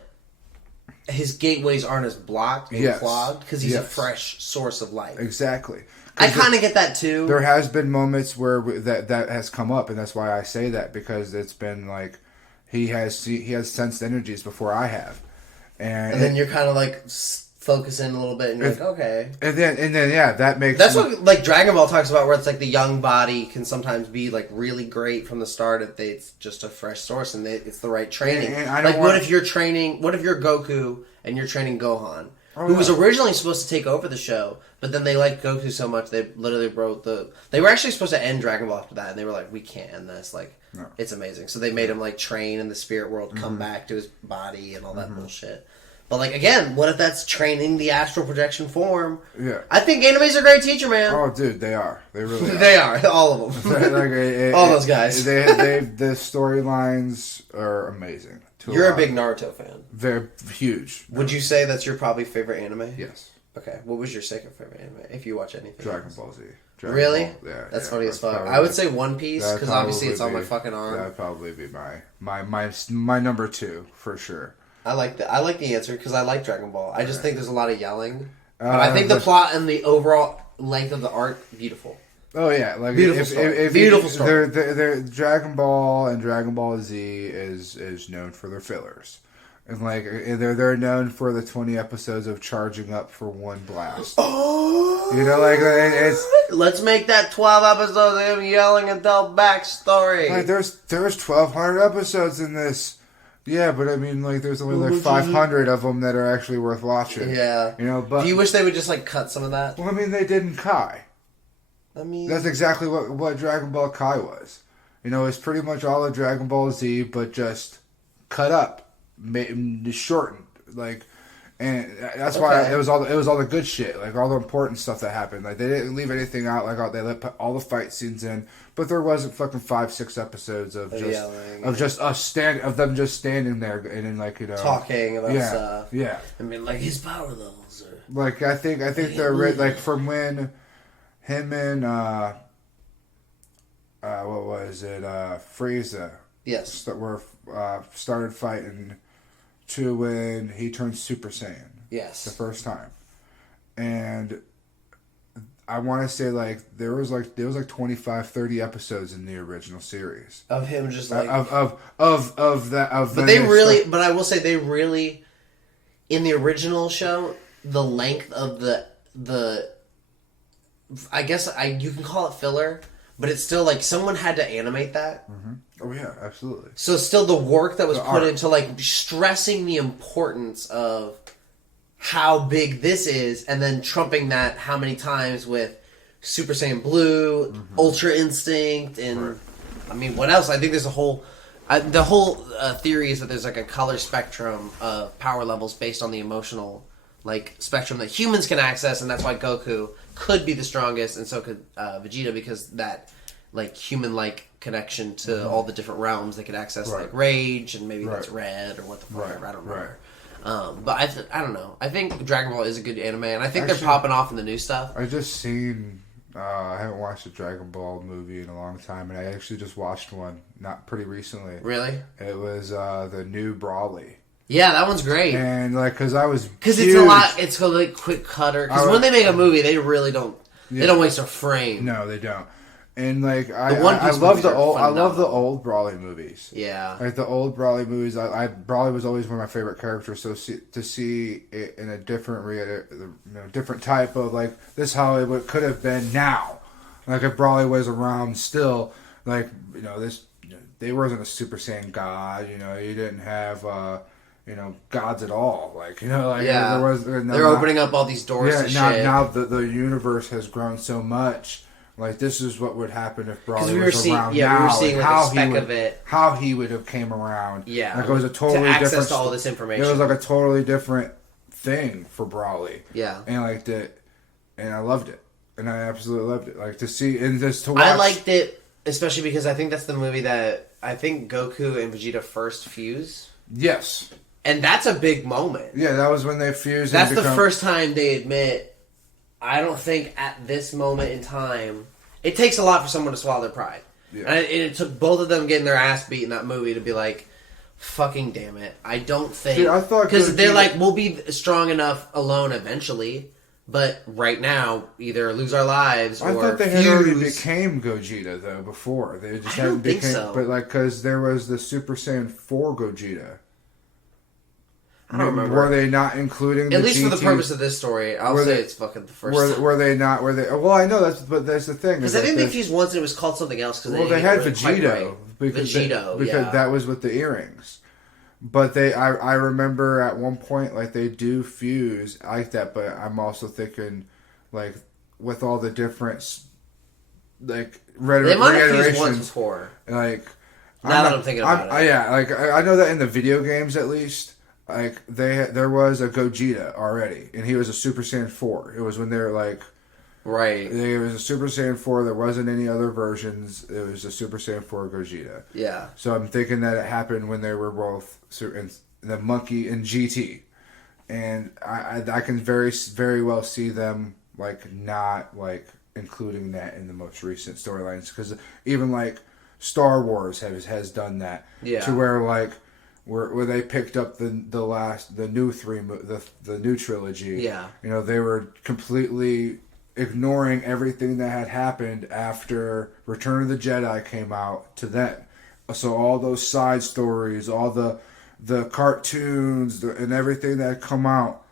His gateways aren't as blocked and Yes. clogged, because he's a Yes. fresh source of light. exactly. I kind of get that, too. There has been moments where that has come up, and that's why I say that, because it's been like he has sensed energies before I have, And then you're kind of like focusing a little bit, and you're like, okay. and then yeah, that makes That's what like Dragon Ball talks about, where it's like the young body can sometimes be like really great from the start if it's just a fresh source and it's the right training. And I don't like, what if you're Goku and you're training Gohan, who was originally supposed to take over the show, but then they liked Goku so much they literally wrote They were actually supposed to end Dragon Ball after that, and they were like, we can't end this. Like, it's amazing. So they made him like train in the spirit world, come back to his body, and all that bullshit. But like again, what if that's training the astral projection form? Yeah. I think anime's a great teacher, man. Oh, dude, they are. They really are. They are, all of them. All those guys. The storylines are amazing. You're a big Naruto fan. They're huge. Would you say that's your probably favorite anime? Yes. Okay. What was your second favorite anime? If you watch anything. Dragon else? Ball Z. Really? Yeah. That's funny as fuck. probably- I would say One Piece, that'd because obviously it's on probably my fucking arm. That'd probably be my number 2 for sure. I like the answer because I like Dragon Ball. I just think there's a lot of yelling. But I think the plot and the overall length of the arc, beautiful. Oh yeah, like Beautiful story. Beautiful story. They're Dragon Ball and Dragon Ball Z is known for their fillers, and like they're known for the 20 episodes of charging up for one blast. Oh, You know, like it's let's make that 12 episodes of him yelling and tell backstory. like there's 1,200 episodes in this. Yeah, but I mean, like, there's only like 500 of them that are actually worth watching. Yeah, you know. But do you wish they would just like cut some of that? well, I mean, they didn't Kai. I mean, That's exactly what Dragon Ball Kai was. You know, it's pretty much all of Dragon Ball Z, but just cut up, shortened, like, and that's why it was all the good shit, like all the important stuff that happened. Like they didn't leave anything out. Like they let all the fight scenes in, but there wasn't fucking 5-6 episodes of them just standing there and then like talking about stuff. Yeah, I mean, like his power levels are like I think they're like from when him and what was it Frieza yes were started fighting to when he turned Super Saiyan. Yes. The first time. And I want to say there was 25, 30 episodes in the original series Of him just like but but I will say they really in the original show the length of the I guess you can call it filler, but it's still like someone had to animate that. Mm-hmm. Oh yeah, absolutely. So still the work that was put art into like stressing the importance of how big this is, and then trumping that how many times with Super Saiyan Blue, Ultra Instinct, and I mean, what else? I think there's a whole the whole theory is that there's like a color spectrum of power levels based on the emotional like spectrum that humans can access, and that's why Goku could be the strongest, and so could Vegeta, because that like human like connection to all the different realms they could access, like rage, and maybe that's red or what the fuck, I don't know. But I don't know. I think Dragon Ball is a good anime, and I think they're popping off in the new stuff. I just seen. I haven't watched a Dragon Ball movie in a long time, and I actually just watched one not pretty recently. Really? It was the new Brawly. Yeah, that one's great. And because it's a lot. It's a like quick cutter. Because when they make a movie, they really don't. Yeah. They don't waste a frame. No, they don't. And I love the old Brawly movies. Yeah, like the old Brawly movies. Brawly was always one of my favorite characters. So to see it in a different different type of like this, how it could have been now. Like if Brawly was around still, like this, they wasn't a Super Saiyan god. You didn't have. Gods at all. There was. They're opening up all these doors. To shit. Now the universe has grown so much. Like this is what would happen if Brawly was around now. We were seeing like a speck of it. How he would have came around. Yeah, like it was a totally to access different. To all this information. It was like a totally different thing for Brawly. Yeah, and I loved it, and I absolutely loved it. Like to see and just to watch. I liked it, especially because I think that's the movie that I think Goku and Vegeta first fuse. Yes. And that's a big moment. Yeah, that was when they fused. That's the first time they admit, I don't think at this moment in time, it takes a lot for someone to swallow their pride. Yeah. And it took both of them getting their ass beat in that movie to be like, fucking damn it. I don't think... Dude, I thought... Because they're like, we'll be strong enough alone eventually, but right now, either lose our lives or I thought they had already became Gogeta, though, before. They just hadn't became... So. But, because there was the Super Saiyan 4 Gogeta. I don't remember. Were they not including the At least GT? for the purpose of this story, I'll say it's fucking the first. Were they not? Were they? Well, I know that's the thing. Because I think they fused once and it was called something else. They had Vegito. Because that was with the earrings. But I remember at one point they do fuse like that. But I'm also thinking with all the different they might have fused once before. Now that I'm thinking about it. I know that in the video games at least. There was a Gogeta already, and he was a Super Saiyan 4. It was when they were right. There was a Super Saiyan 4. There wasn't any other versions. It was a Super Saiyan 4 Gogeta. Yeah. So I'm thinking that it happened when they were both the Monkey and GT, and I can very very well see them not including that in the most recent storylines, because even Star Wars has done that. Yeah. To where they picked up the new trilogy. Yeah. They were completely ignoring everything that had happened after Return of the Jedi came out to then. So all those side stories, all the cartoons and everything that had come out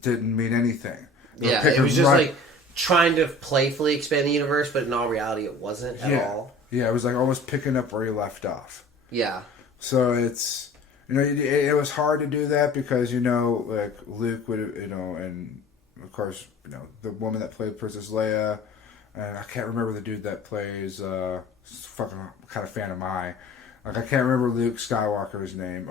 didn't mean anything. Yeah, it was just trying to playfully expand the universe, but in all reality it wasn't at all. Yeah, it was almost picking up where you left off. Yeah. So it's... it was hard to do that because, Luke would, and of course, the woman that played Princess Leia, and I can't remember the dude that plays, fucking kind of fan of mine. I can't remember Luke Skywalker's name.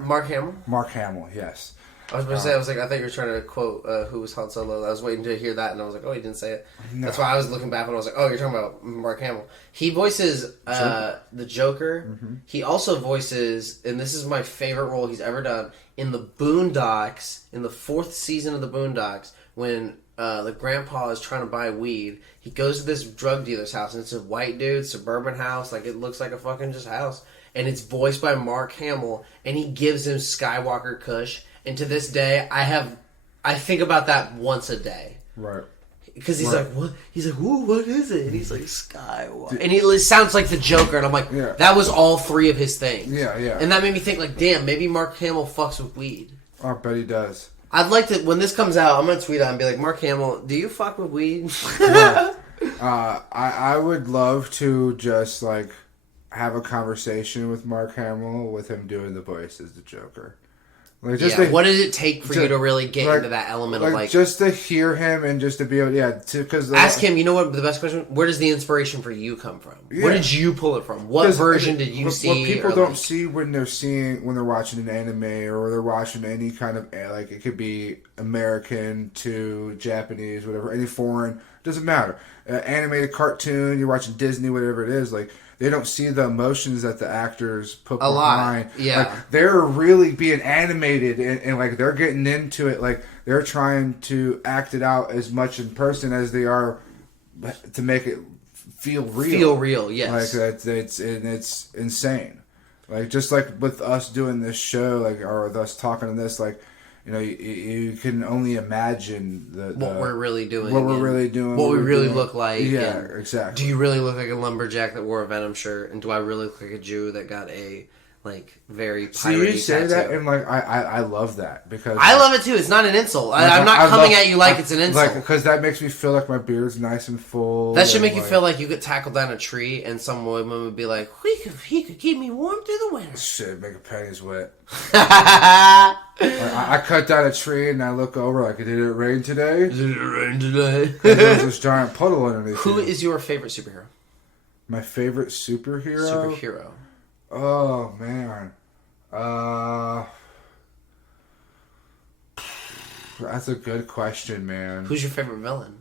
Mark Hamill? Mark Hamill, yes. I was going to say, I thought you were trying to quote who was Han Solo. I was waiting to hear that, and I was like, oh, he didn't say it. No. That's why I was looking back, and I was like, oh, you're talking about Mark Hamill. He voices the Joker. Mm-hmm. He also voices, and this is my favorite role he's ever done, in the Boondocks, in the 4th season of the Boondocks, when the grandpa is trying to buy weed. He goes to this drug dealer's house, and it's a white dude, suburban house. It looks like a fucking just house. and it's voiced by Mark Hamill, and he gives him Skywalker Kush. And to this day, I think about that once a day. Right. Because he's like, what? He's like, ooh, what is it? And he's like, Skywalker. And he sounds like the Joker. And I'm like, that was all 3 of his things. Yeah, yeah. And that made me think, like, damn, maybe Mark Hamill fucks with weed. I bet he does. I'd like to, when this comes out, I'm going to tweet out and be like, Mark Hamill, do you fuck with weed? I would love to just, like, have a conversation with Mark Hamill with him doing the voice as the Joker. Like, just what does it take for you to really get into that element of like just to hear him and just to be able, because ask him. You know what? The best question: where does the inspiration for you come from? Where did you pull it from? What version did you see? What people don't see when they're watching an anime or they're watching any kind of, like, it could be American to Japanese, whatever, any foreign, doesn't matter. Animated cartoon, you're watching Disney, whatever it is, like. They don't see the emotions that the actors put behind. Yeah. Like, they're really being animated and like they're getting into it. Like, they're trying to act it out as much in person as they are to make it feel real. Feel real, yes. Like it's insane. Like, just like with us doing this show, like, or with us talking to this, like, you know, you can only imagine what we're really doing. What we're really doing. What we really look like. Yeah, exactly. Do you really look like a lumberjack that wore a Venom shirt? And do I really look like a Jew that got a, like, very piratey tattoo? You say that, and, like, I love that. Because I love it, too. It's not an insult. I'm not coming at you like it's an insult. Like, because that makes me feel like my beard's nice and full. That should make you feel like you get tackled down a tree, and some woman would be like, he could keep me warm through the winter. Shit, make a panties wet. I cut down a tree and I look over like, did it rain today? Did it rain today? There's this giant puddle underneath. Who is your favorite superhero? My favorite superhero? Oh, man. That's a good question, man. Who's your favorite villain?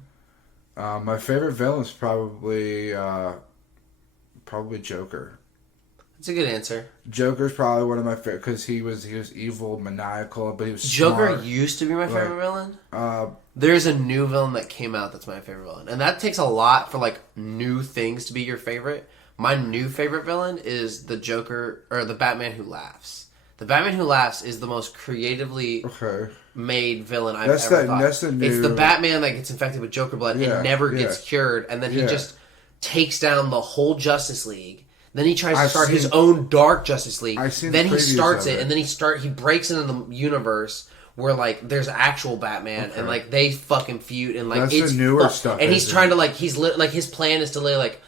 My favorite villain is probably Joker. That's a good answer. Joker's probably one of my favorite because he was evil, maniacal, but he was Joker smart. used to be my favorite villain. There's a new villain that came out that's my favorite villain, and that takes a lot for like new things to be your favorite. My new favorite villain is the Joker or the Batman Who Laughs. The Batman Who Laughs is the most creatively made villain I've ever thought. It's the Batman that gets infected with Joker blood and never gets cured, and then he just takes down the whole Justice League. Then he tries to start his own Dark Justice League. Then he starts it, and then he breaks into the universe where like there's actual Batman, and like they fucking feud, and like that's it's the newer stuff. And he's trying to like his plan is to like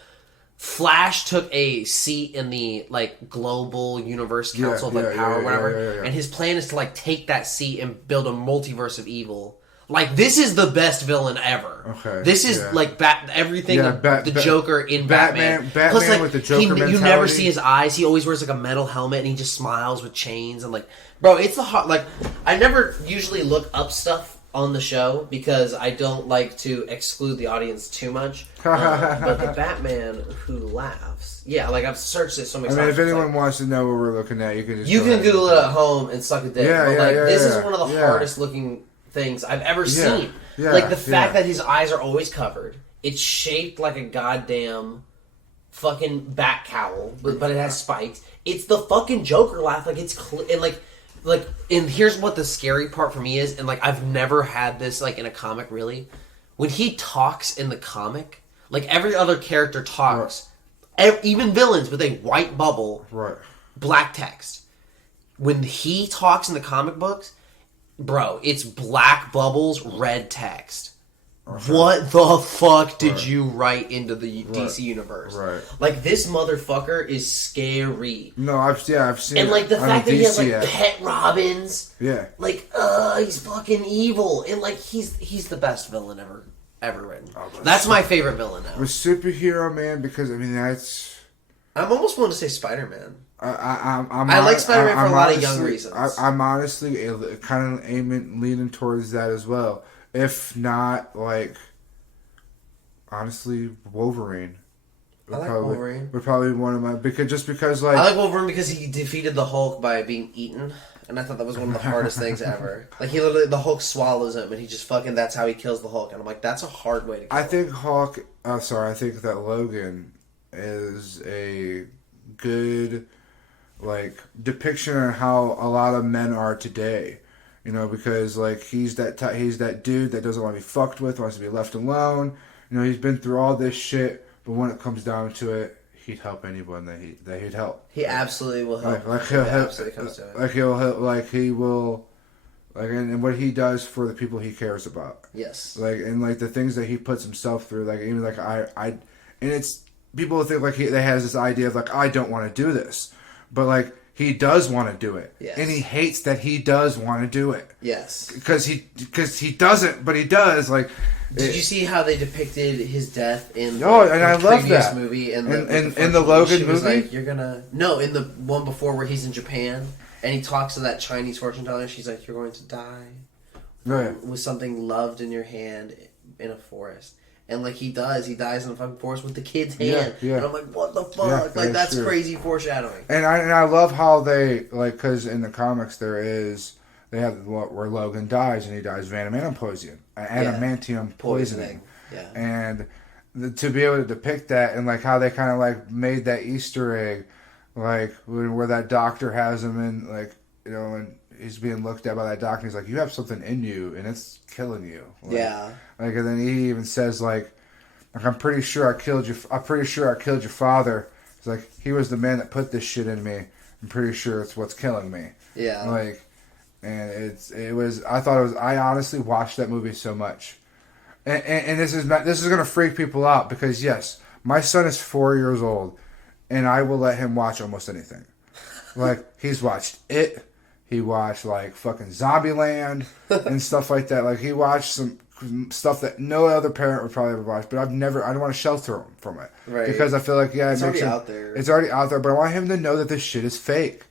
Flash took a seat in the like global universe council of like power or whatever, and his plan is to like take that seat and build a multiverse of evil. Like, this is the best villain ever. Okay. This is like everything the Joker in Batman. Plus, like, with the Joker mentality. You never see his eyes. He always wears like a metal helmet and he just smiles with chains and like, bro, it's the hard. Like, I never usually look up stuff on the show because I don't like to exclude the audience too much. But the Batman Who Laughs, like I've searched it so many times. I mean, if anyone wants to know what we're looking at, you can just Google it at home and suck a dick. This is one of the hardest looking things I've ever seen. Like the fact that his eyes are always covered. It's shaped like a goddamn fucking bat cowl, but it has spikes. It's the fucking Joker laugh. Like it's and and here's what the scary part for me is, and like I've never had this like in a comic really. When he talks in the comic, like every other character talks, even villains with a white bubble, black text. When he talks in the comic books, bro, it's black bubbles, red text. What the fuck did you write into the DC universe? Like, this motherfucker is scary. No, I've seen. And like the fact that he has like pet robins. Like, he's fucking evil, and like he's the best villain ever written. That's my favorite villain now. With superhero, man, because I mean that's. I'm almost willing to say Spider-Man. I like Spider-Man for a lot of young reasons. I'm honestly kind of leaning towards that as well. If not, like, honestly, Wolverine. Wolverine. Would probably be one of my because like I like Wolverine because he defeated the Hulk by being eaten, and I thought that was one of the hardest things ever. Like the Hulk swallows him, and he just that's how he kills the Hulk, and I'm like, that's a hard way to kill him. I think that Logan is a good like depiction on how a lot of men are today. You know, because like he's that dude that doesn't want to be fucked with, wants to be left alone. You know, he's been through all this shit, but when it comes down to it, he'd help anyone that he'd help. He absolutely will help. He will, and what he does for the people he cares about. Yes. Like, and like the things that he puts himself through, like even like and it's people think like they has this idea of like I don't want to do this, but like he does want to do it, yes. And he hates that he does want to do it. Yes. Because he doesn't, but he does. Like, did you see how they depicted his death in the I love that movie in the Logan movie? Like, you're gonna in the one before where he's in Japan and he talks to that Chinese fortune teller. She's like, "You're going to die with something loved in your hand in a forest." And like he dies in a fucking forest with the kid's hand. Yeah. And I'm like, what the fuck? Yeah, like that's true. Crazy foreshadowing. And I love how they because in the comics they have where Logan dies and he dies of adamantium poisoning. Yeah. And to be able to depict that and like how they kind of like made that Easter egg, like where that doctor has him in like and he's being looked at by that doctor. He's like, "You have something in you, and it's killing you." Like, yeah. Like, and then he even says, like, "I'm pretty sure I killed you. I'm pretty sure I killed your father." It's like he was the man that put this shit in me. I'm pretty sure it's what's killing me. Yeah. Like, and it was. I thought it was. I honestly watched that movie so much, and this is gonna freak people out because yes, my son is 4 years old, and I will let him watch almost anything. Like he's watched it. He watched like fucking Zombieland and stuff like that. Like he watched some stuff that no other parent would probably ever watch. But I don't want to shelter him from it. Right. Because I feel like, it's already out there. It's already out there, but I want him to know that this shit is fake.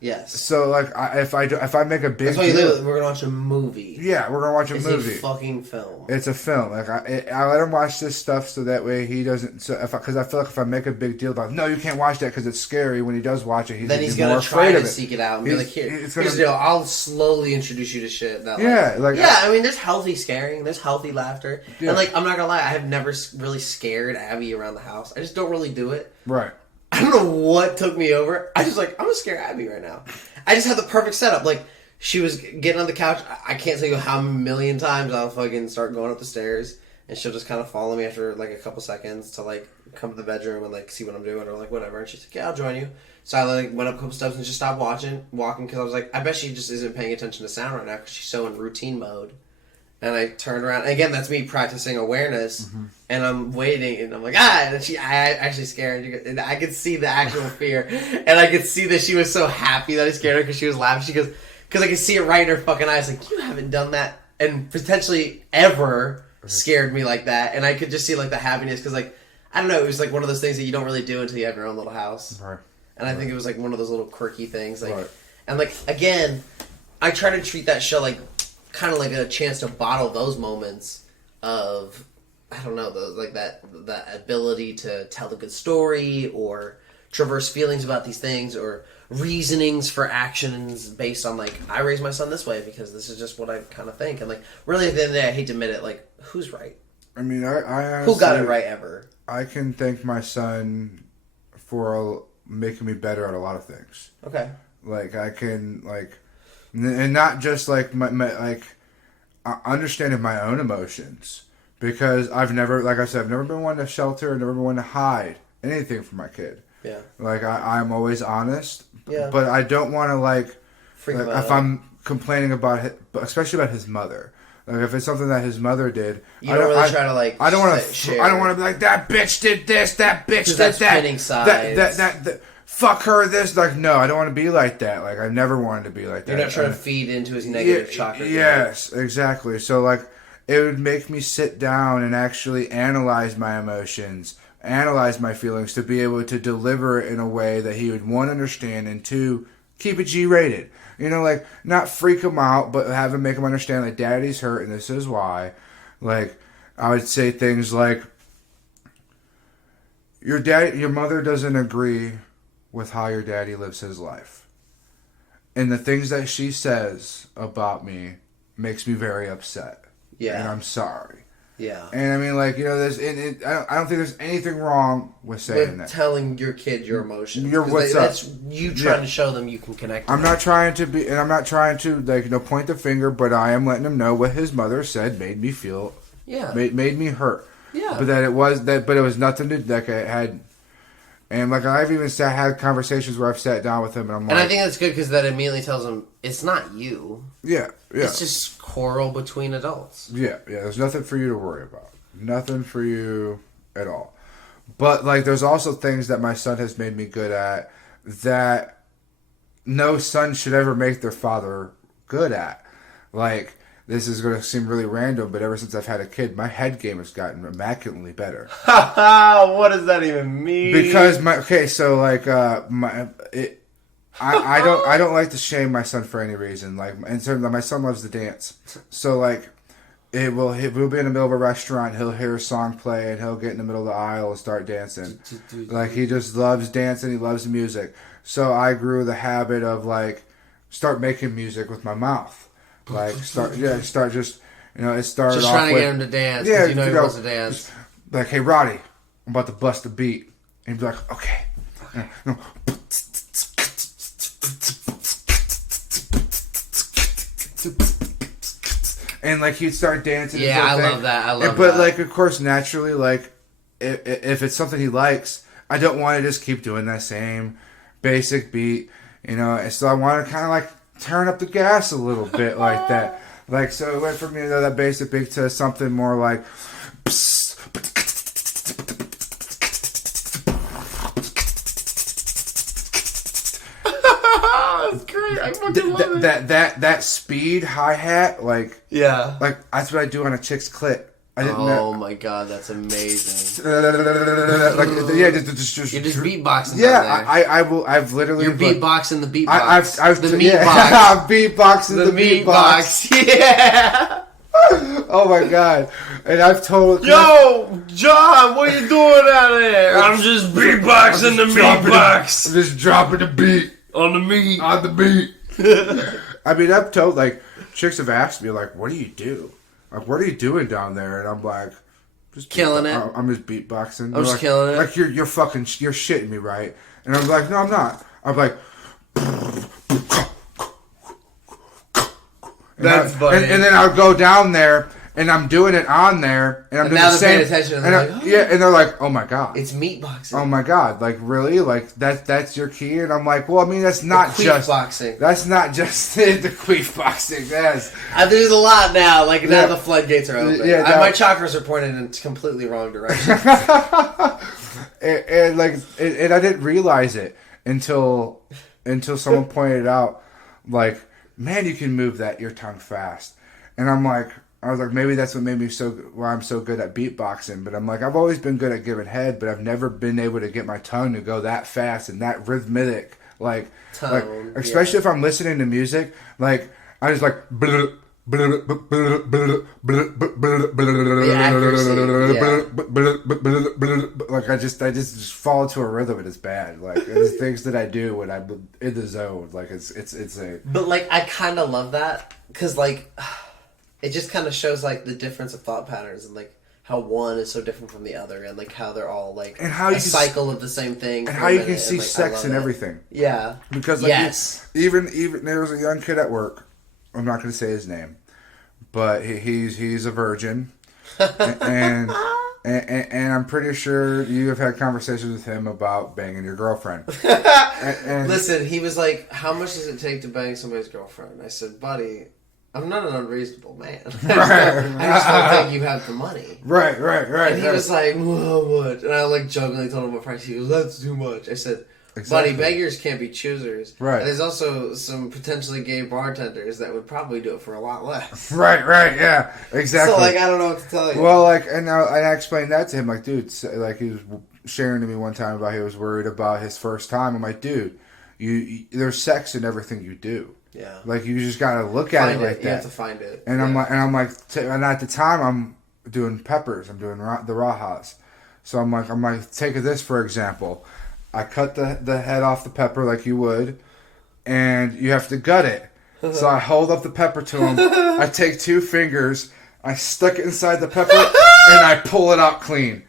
Yes. So like, if I make a big that's why we're gonna watch a movie. Yeah, we're gonna watch a movie. It's a fucking film. It's a film. Like I let him watch this stuff so that way he doesn't. So because I feel like if I make a big deal about no, you can't watch that because it's scary. When he does watch it, he's gonna more try afraid to of it. seek it out and be like, here's the deal. I'll slowly introduce you to shit. That, I mean, there's healthy scaring. There's healthy laughter. Yeah. And like, I'm not gonna lie, I have never really scared Abby around the house. I just don't really do it. Right. I don't know what took me over. I just like, I'm gonna scare Abby right now. I just had the perfect setup. Like, she was getting on the couch. I can't tell you how many million times I'll fucking start going up the stairs, and she'll just kind of follow me after like a couple seconds to like come to the bedroom and like see what I'm doing or like whatever. And she's like, "Yeah, I'll join you." So I like went up a couple steps and just stopped walking because I was like, I bet she just isn't paying attention to sound right now because she's so in routine mode. And I turned around. And again, that's me practicing awareness. Mm-hmm. And I'm waiting. And I'm like, And then I actually scared her. And I could see the actual fear. And I could see that she was so happy that I scared her because she was laughing. She goes, because I could see it right in her fucking eyes. Like, you haven't done that. And potentially ever scared me like that. And I could just see, like, the happiness. Because, like, I don't know. It was, like, one of those things that you don't really do until you have your own little house. Right. And I think it was, like, one of those little quirky things. Like, right. And, like, again, I try to treat that show, like, kind of like a chance to bottle those moments of, I don't know, that ability to tell a good story or traverse feelings about these things or reasonings for actions based on like, I raised my son this way because this is just what I kind of think. And like, really at the end of the day, I hate to admit it, like, who's right? I mean, I honestly, who got it right ever? I can thank my son for making me better at a lot of things. Okay. Like, I can, like, and not just like understanding my own emotions because I've never been one to shelter, never been one to hide anything from my kid. Yeah. Like I'm always honest. Yeah. But I don't want to freak him if out. I'm complaining about it, especially about his mother. Like if it's something that his mother did, you don't really try to like. I don't want to be like that bitch did this, that bitch did that. Pinning sides. That fuck her, this, like, no, I don't want to be like that. Like, I've never wanted to be like that. You're not trying to feed into his negative chakra. Yes, exactly. So, like, it would make me sit down and actually analyze my emotions, analyze my feelings to be able to deliver it in a way that he would, one, understand, and two, keep it G-rated. You know, like, not freak him out, but have him make him understand, like, daddy's hurt and this is why. Like, I would say things like, your mother doesn't agree with how your daddy lives his life. And the things that she says about me makes me very upset. Yeah. And I'm sorry. Yeah. And I mean, like, you know, I don't think there's anything wrong with saying that. Telling your kid your emotions. What's up? That's you trying to show them you can connect. I'm not trying to be, and I'm not trying to, like, you know, point the finger, but I am letting him know what his mother said made me feel, made me hurt. Yeah. But it was nothing to, like, I had, and, like, I've even had conversations where I've sat down with him, and I'm like... And I think that's good, because that immediately tells him, it's not you. Yeah. It's just quarrel between adults. Yeah, there's nothing for you to worry about. Nothing for you at all. But, like, there's also things that my son has made me good at that no son should ever make their father good at. Like... This is going to seem really random, but ever since I've had a kid, my head game has gotten immaculately better. What does that even mean? Because I don't like to shame my son for any reason. Like, in terms of, my son loves to dance, so like, we'll be in the middle of a restaurant, he'll hear a song play, and he'll get in the middle of the aisle and start dancing. Like, he just loves dancing, he loves music. So I grew the habit of like, start making music with my mouth. Like, start just, you know, it started just off trying to with, get him to dance, because you know he wants to dance. Like, hey, Roddy, I'm about to bust a beat. And he'd be like, okay. No. And, like, he'd start dancing. Yeah, I love that. I love that. But, like, of course, naturally, like, if it's something he likes, I don't want to just keep doing that same basic beat, you know. And so I want to kind of, like, turn up the gas a little bit like that. Like, so it went from, you know, that basic beat to something more like... That's great. I fucking love it. That speed hi-hat, like... Yeah. Like, that's what I do on a chick's clit. I didn't know. My god, that's amazing. Like, yeah, just you're just beatboxing. Yeah, I've literally. You're beatboxing the beatbox. I've the meatbox. Yeah. Beatboxing the beatbox. Yeah. Oh my god! And I've told. Yo, John, what are you doing out there? I'm just beatboxing the meatbox. I'm just dropping the beat on the meat. On the beat. I mean, I've told, like, chicks have asked me, like, what do you do? Like, what are you doing down there? And I'm like, just killing it. I'm just beatboxing. I'm just killing it. Like, you're shitting me, right? And I'm like, no, I'm not. I'm like, that's funny. And then I'll go down there, and I'm doing it on there, and I'm doing the same. Now they're paying attention, and like, yeah, and they're like, oh my god, it's meatboxing. Oh my god, like, really? Like, that's your key? And I'm like, well, I mean, that's not just boxing. That's not just the queef boxing. Yes, there's a lot now. Like, now the floodgates are open. Yeah, my chakras are pointed in completely wrong directions. and I didn't realize it until someone pointed out, like, man, you can move your tongue fast. And I was like, maybe that's what made me why I'm so good at beatboxing. But I'm like, I've always been good at giving head, but I've never been able to get my tongue to go that fast and that rhythmic. Like, especially if I'm listening to music, like, I just like, like, I just fall into a rhythm and it's bad. Like, it's things that I do when I'm in the zone. Like, it's a. But, like, I kind of love that because, like, it just kind of shows, like, the difference of thought patterns and, like, how one is so different from the other and, like, how they're all, like, and how a cycle of the same thing. And how you can see sex in everything. Yeah. Because, like, even there was a young kid at work. I'm not going to say his name, but he's a virgin, and I'm pretty sure you have had conversations with him about banging your girlfriend. and listen, he was like, "How much does it take to bang somebody's girlfriend?" I said, "Buddy, I'm not an unreasonable man. I just don't think you have the money." Right. And he was like, "How much?" And I, like, jokingly told him what price. He goes, "That's too much." I said, Buddy, beggars can't be choosers. Right. And there's also some potentially gay bartenders that would probably do it for a lot less. Right, yeah, exactly. So, like, I don't know what to tell you. Well, like, and I explained that to him, like, dude, like, he was sharing to me one time about he was worried about his first time. I'm like, dude, you there's sex in everything you do. Yeah. Like, you just gotta look at it like that. You have to find it. And I'm like, and at the time I'm doing peppers. I'm doing the rajas. So I'm like, take this for example. I cut the head off the pepper like you would, and you have to gut it. So I hold up the pepper to him. I take 2 fingers. I stuck it inside the pepper. and I pull it out clean.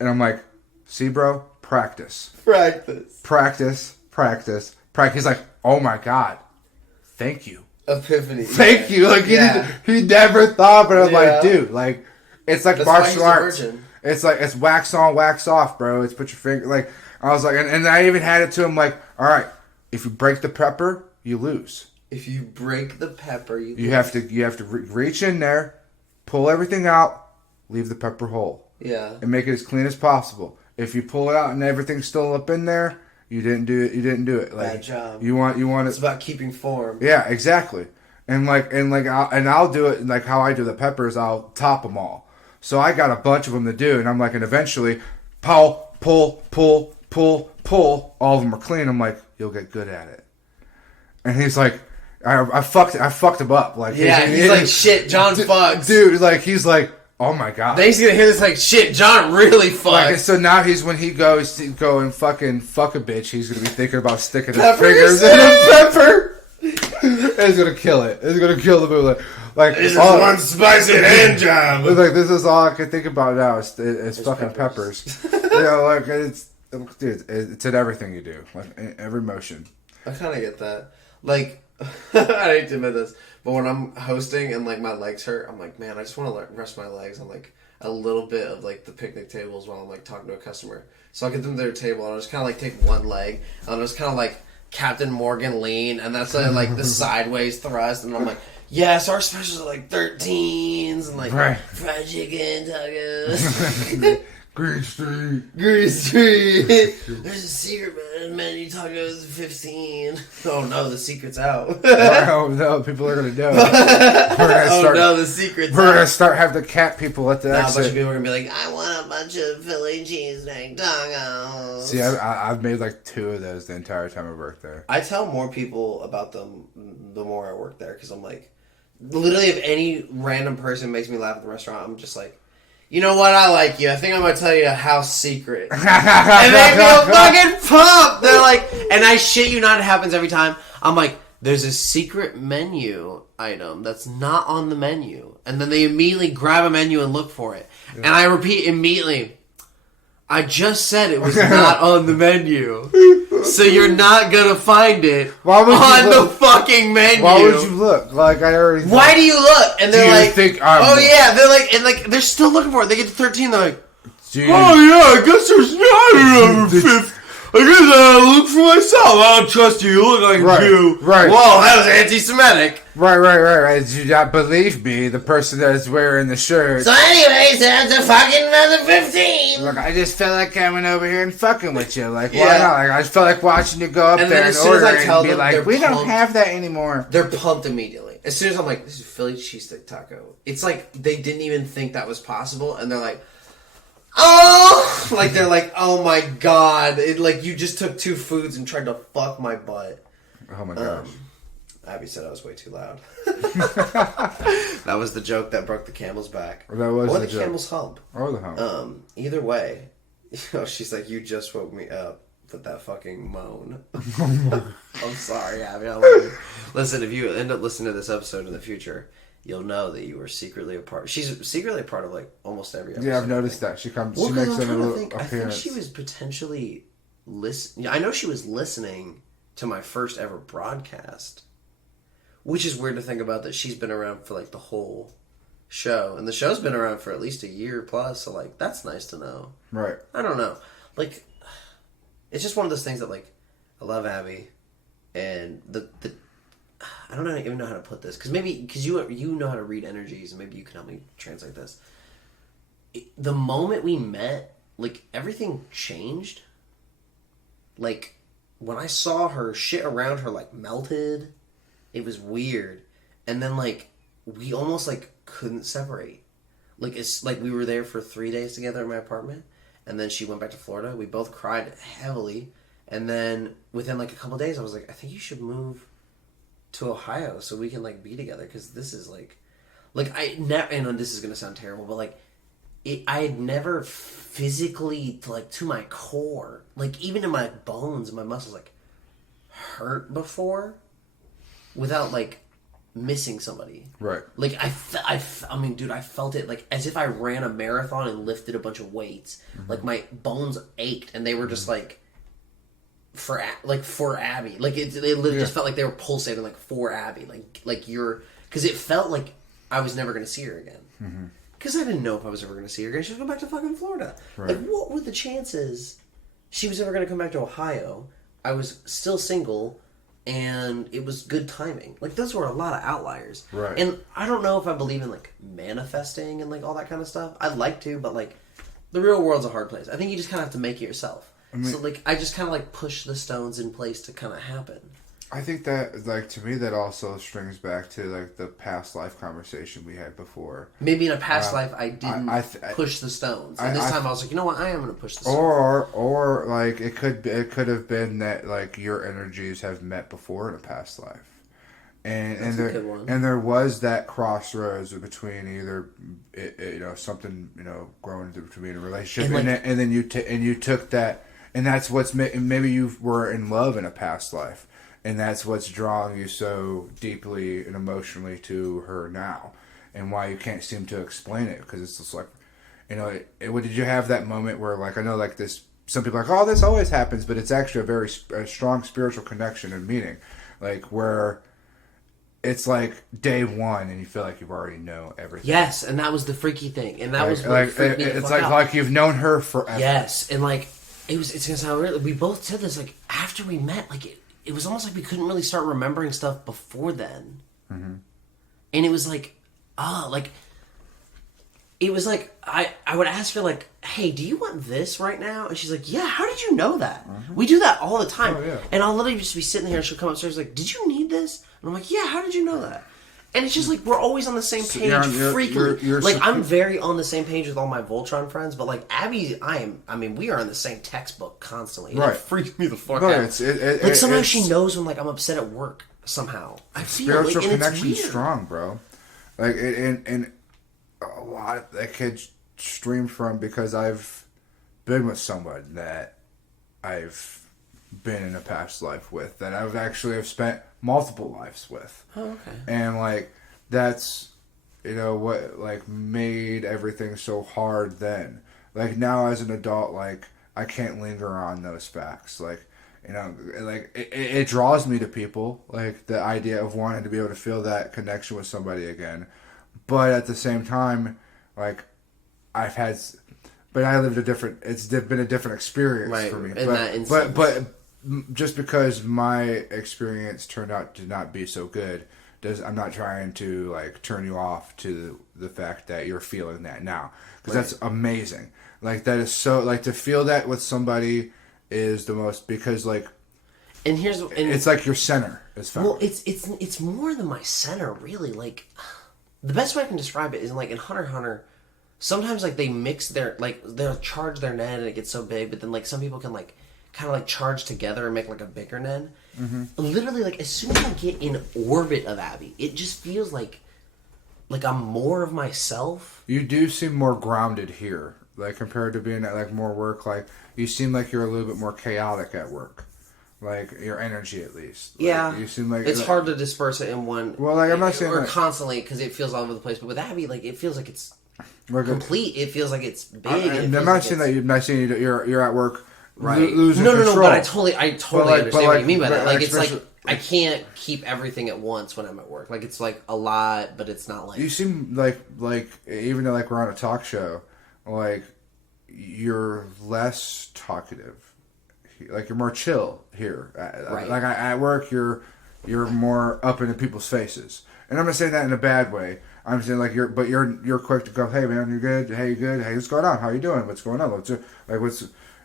And I'm like, see, bro, practice. Practice. He's like, oh my God, thank you. Epiphany. Thank you. Like, he never thought, but I'm like, dude, like, it's like martial arts. It's like, it's wax on, wax off, bro. It's put your finger, like, I was like, and I even had it to him, like, all right, if you break the pepper, you lose. If you break the pepper, you have to reach in there, pull everything out, leave the pepper whole. Yeah. And make it as clean as possible. If you pull it out and everything's still up in there, you didn't do it. You didn't do it. Like, bad job. You want it. It's about keeping form. Yeah, exactly. I'll do it like how I do the peppers. I'll top them all. So I got a bunch of them to do, and I'm like, and eventually, pull, all of them are clean. I'm like, you'll get good at it. And he's like, I fucked him up. Like, he's like, shit, John fucks, dude. Like, he's like, oh my God. Then he's gonna hear this like, shit, John really fucks. Like, so now when he goes to go and fucking fuck a bitch, he's gonna be thinking about sticking his fingers in a pepper. And he's gonna kill it. It's gonna kill the movie. Like this is one spicy hand job. Like, this is all I can think about now. It's fucking peppers. Like, dude, it's in everything you do. Like, in every motion. I kind of get that. Like, I hate to admit this, but when I'm hosting and like my legs hurt, I'm like, man, I just want to rest my legs on like a little bit of like the picnic tables while I'm like talking to a customer. So I'll get them to their table and I'll just kind of like take one leg and I'll just kind of like Captain Morgan lean, and that's like the sideways thrust, and I'm like, yes, our specials are like 13s and like fried chicken tacos. Green Street. There's a secret menu tacos 15. Oh no, the secret's out. Oh no, people are gonna know. The secret's out. We're gonna start having the cat people at the exit. A bunch of people are gonna be like, I want a bunch of Philly cheesesteak tacos. See, I've made like 2 of those the entire time I worked there. I tell more people about them the more I work there, because I'm like, literally, if any random person makes me laugh at the restaurant, I'm just like, you know what? I like you. I think I'm gonna tell you a house secret. And they feel fucking pumped. They're like, and I shit you not, it happens every time. I'm like, there's a secret menu item that's not on the menu, and then they immediately grab a menu and look for it. Yeah. And I repeat immediately, I just said it was not on the menu. So you're not gonna find it on the fucking menu. Why would you look? Like, I already. Why do you look? And they're like, oh yeah, they're like, and like they're still looking for it. They get to 13, they're like, oh yeah, I guess there's not another 5th. I guess I'll look for myself. I don't trust you. You look like a Jew. Right. Whoa, that was anti-Semitic. Right. Do you not believe me? The person that's wearing the shirt. So anyways, that's a fucking another 15. Look, I just felt like coming over here and fucking with you. Like, why not? Like, I just felt like watching you go up there and order and be like, we don't have that anymore. They're pumped immediately. As soon as I'm like, this is Philly cheesesteak taco. It's like they didn't even think that was possible, and they're like, oh, like they're like, oh my God, like you just took 2 foods and tried to fuck my butt. Oh my gosh. Abby said I was way too loud. That was the joke that broke the camel's back. That was or the joke. Camel's hump. Or the hump. Either way, she's like, you just woke me up with that fucking moan. I'm sorry, Abby. I love you. Listen, if you end up listening to this episode in the future, you'll know that you were secretly a part. She's secretly a part of like almost every episode. Yeah, I've noticed that. She comes. Well, she makes a little appearance. I think she was potentially I know she was listening to my first ever broadcast, which is weird to think about, that she's been around for like the whole show, and the show's been around for at least a year plus. So like, that's nice to know. Right. I don't know. Like, it's just one of those things that like, I love Abby, and the I don't even know how to put this, because you know how to read energies, and maybe you can help me translate this. The moment we met, like, everything changed. Like, when I saw her, shit around her like melted. It was weird, and then like we almost like couldn't separate. Like, it's like we were there for 3 days together in my apartment, and then she went back to Florida. We both cried heavily, and then within like a couple of days, I was like, I think you should move to Ohio so we can like be together, because this is like I never. And this is gonna sound terrible, but like I had never physically, like, to my core, like even in my bones and my muscles, like hurt before, without like missing somebody. Right. Like I mean, dude, I felt it like as if I ran a marathon and lifted a bunch of weights. Like my bones ached, and they were just like for Abby. Like it literally just felt like they were pulsating like for Abby. Like you're because it felt like I was never going to see her again. Because I didn't know if I was ever going to see her again. She was going back to fucking Florida. Right. Like, what were the chances she was ever going to come back to Ohio? I was still single, and it was good timing. Like, those were a lot of outliers. Right. And I don't know if I believe in, like, manifesting and, like, all that kind of stuff. I'd like to, but, like, the real world's a hard place. I think you just kind of have to make it yourself. So, like, I just kind of, like, push the stones in place to kind of happen. I think that, like, to me, that also strings back to, like, the past life conversation we had before. Maybe in a past life I didn't push the stones. And this time I was like, you know what, I am going to push the stones. Or like, it could have been that, like, your energies have met before in a past life. And there was that crossroads between either, something, growing between a relationship, and then you took that, and that's what's, maybe you were in love in a past life. And that's what's drawing you so deeply and emotionally to her now, and why you can't seem to explain it, because it's just like, did you have that moment where, like, I know, like, this, some people are like, oh, this always happens, but it's actually a very strong spiritual connection and meaning, like, where it's like day one and you feel like you've already know everything. Yes, and that was the freaky thing, and that like, was what freaked me the fuck out. Like you've known her forever. Yes, and like it's gonna sound weird. We both said this, like, after we met, like it was almost like we couldn't really start remembering stuff before then. Mm-hmm. And it was like, it was like, I would ask her, like, hey, do you want this right now? And she's like, yeah, how did you know that? Mm-hmm. We do that all the time. Oh, yeah. And I'll literally just be sitting here and she'll come upstairs like, did you need this? And I'm like, yeah, how did you know that? And it's just like, we're always on the same page frequently. I'm very on the same page with all my Voltron friends, but like Abby, we are in the same textbook constantly. And right. It freaks me the fuck out. Somehow she knows when, like, I'm upset at work somehow. I feel spiritual like, connection's strong, bro. Like, and a lot that could stream from because I've been with someone that I've been in a past life with, that I've actually have spent multiple lives with. Oh, okay. And, like, that's, what, like, made everything so hard then. Like, now as an adult, like, I can't linger on those facts. Like, like, it draws me to people, like, the idea of wanting to be able to feel that connection with somebody again. But at the same time, like, I lived it's been a different experience for me. But just because my experience turned out to not be so good, I'm not trying to, like, turn you off to the fact that you're feeling that now. Because that's amazing. Like, that is so, like, to feel that with somebody is the most, because, like, it's like your center is found. Well, it's more than my center, really. Like, the best way I can describe it is, like, in Hunter x Hunter, sometimes, like, they mix they'll charge their net and it gets so big, but then, like, some people can, like, kind of, like, charge together and make, like, a bigger net. Mm-hmm. Literally, like, as soon as I get in orbit of Abby, it just feels like I'm more of myself. You do seem more grounded here, like, compared to being at, like, more work. Like, you seem like you're a little bit more chaotic at work. Like, your energy, at least. Like, yeah. You seem like... It's hard to disperse it in one... Well, like, I'm not saying... Or constantly, because it feels all over the place. But with Abby, like, it feels like it's complete. It feels like it's big. I'm not saying that you're at work... Right. Losing control. No, but I totally understand what you mean by that. Like, it's like, I can't keep everything at once when I'm at work. Like, it's, like, a lot, but it's not, like... You seem like even though, like, we're on a talk show, like, you're less talkative. Like, you're more chill here. Right. Like, at work, you're more up into people's faces. And I'm not saying that in a bad way. I'm saying, like, you're quick to go, hey, man, you're good? Hey, you good? Hey, what's going on? How you doing? What's going on?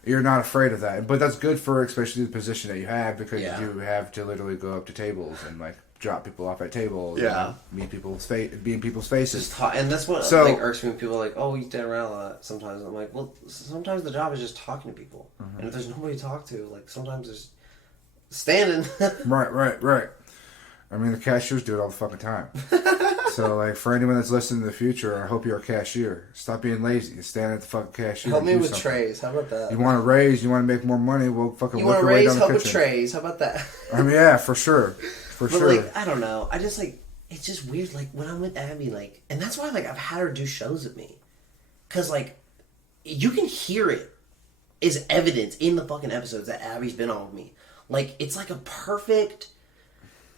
You're not afraid of that. But that's good for especially the position that you have, because you have to literally go up to tables and, like, drop people off at tables. Yeah. And be in people's faces. And that's what, like, irks me when people are like, oh, you stand around a lot sometimes. And I'm like, well, sometimes the job is just talking to people. Mm-hmm. And if there's nobody to talk to, like, sometimes there's standing. Right. I mean, the cashiers do it all the fucking time. So, like, for anyone that's listening in the future, I hope you're a cashier. Stop being lazy and stand at the fucking cashier. Help me with trays. How about that? You want to raise, you want to make more money, well, fucking work your way down the kitchen. Help with trays. How about that? I mean, yeah, for sure. Like, I don't know. I just, like, it's just weird. Like when I'm with Abby, like, and that's why like I've had her do shows with me, because like you can hear it is evidence in the fucking episodes that Abby's been on with me. Like it's like a perfect.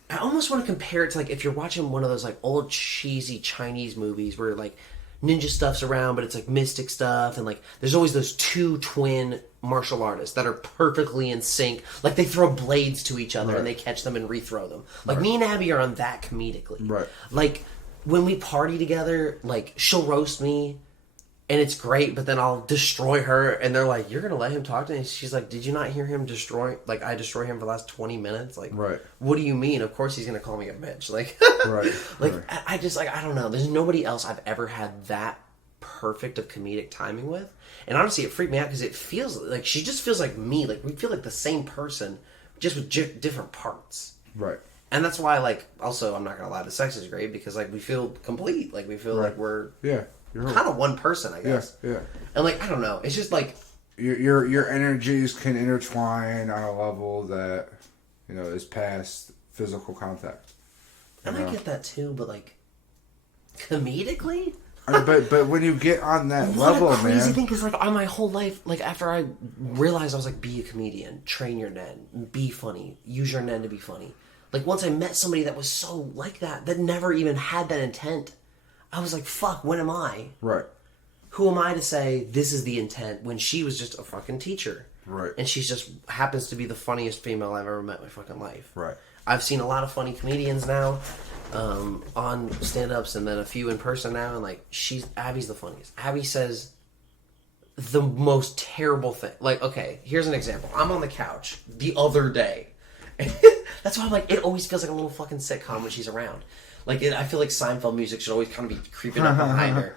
I almost want to compare it to like if you're watching one of those like old cheesy Chinese movies where like ninja stuff's around, but it's like mystic stuff, and like there's always those two twin martial artists that are perfectly in sync. Like they throw blades to each other and they catch them and rethrow them. Like me and Abby are on that comedically. Right. Like when we party together, like she'll roast me and it's great, but then I'll destroy her and they're like, "You're gonna let him talk to me?" And she's like, "Did you not hear him destroy? Like I destroy him for the last 20 minutes? Like, what do you mean? Of course he's gonna call me a bitch." Like, I just like I don't know. There's nobody else I've ever had that perfect of comedic timing with. And honestly, it freaked me out because it feels like she just feels like me. Like we feel like the same person, just with different parts. Right. And that's why, like, also I'm not gonna lie, the sex is great because like we feel complete. Like we feel like we're kind of one person, I guess. Yeah. And like I don't know, it's just like your energies can intertwine on a level that is past physical contact. And I get that too, but like comedically. But when you get on that level, man. What a crazy thing is like on my whole life, like after I realized I was like, be a comedian, train your Nen, be funny, use your Nen to be funny. Like once I met somebody that was so like that never even had that intent, I was like, fuck, when am I? Right. Who am I to say this is the intent when she was just a fucking teacher? Right. And she just happens to be the funniest female I've ever met in my fucking life. Right. I've seen a lot of funny comedians now on stand-ups and then a few in person now, and like Abby's the funniest. Abby says the most terrible thing. Like, okay, here's an example. I'm on the couch the other day. That's why I'm like, it always feels like a little fucking sitcom when she's around. Like, I feel like Seinfeld music should always kind of be creeping up behind her.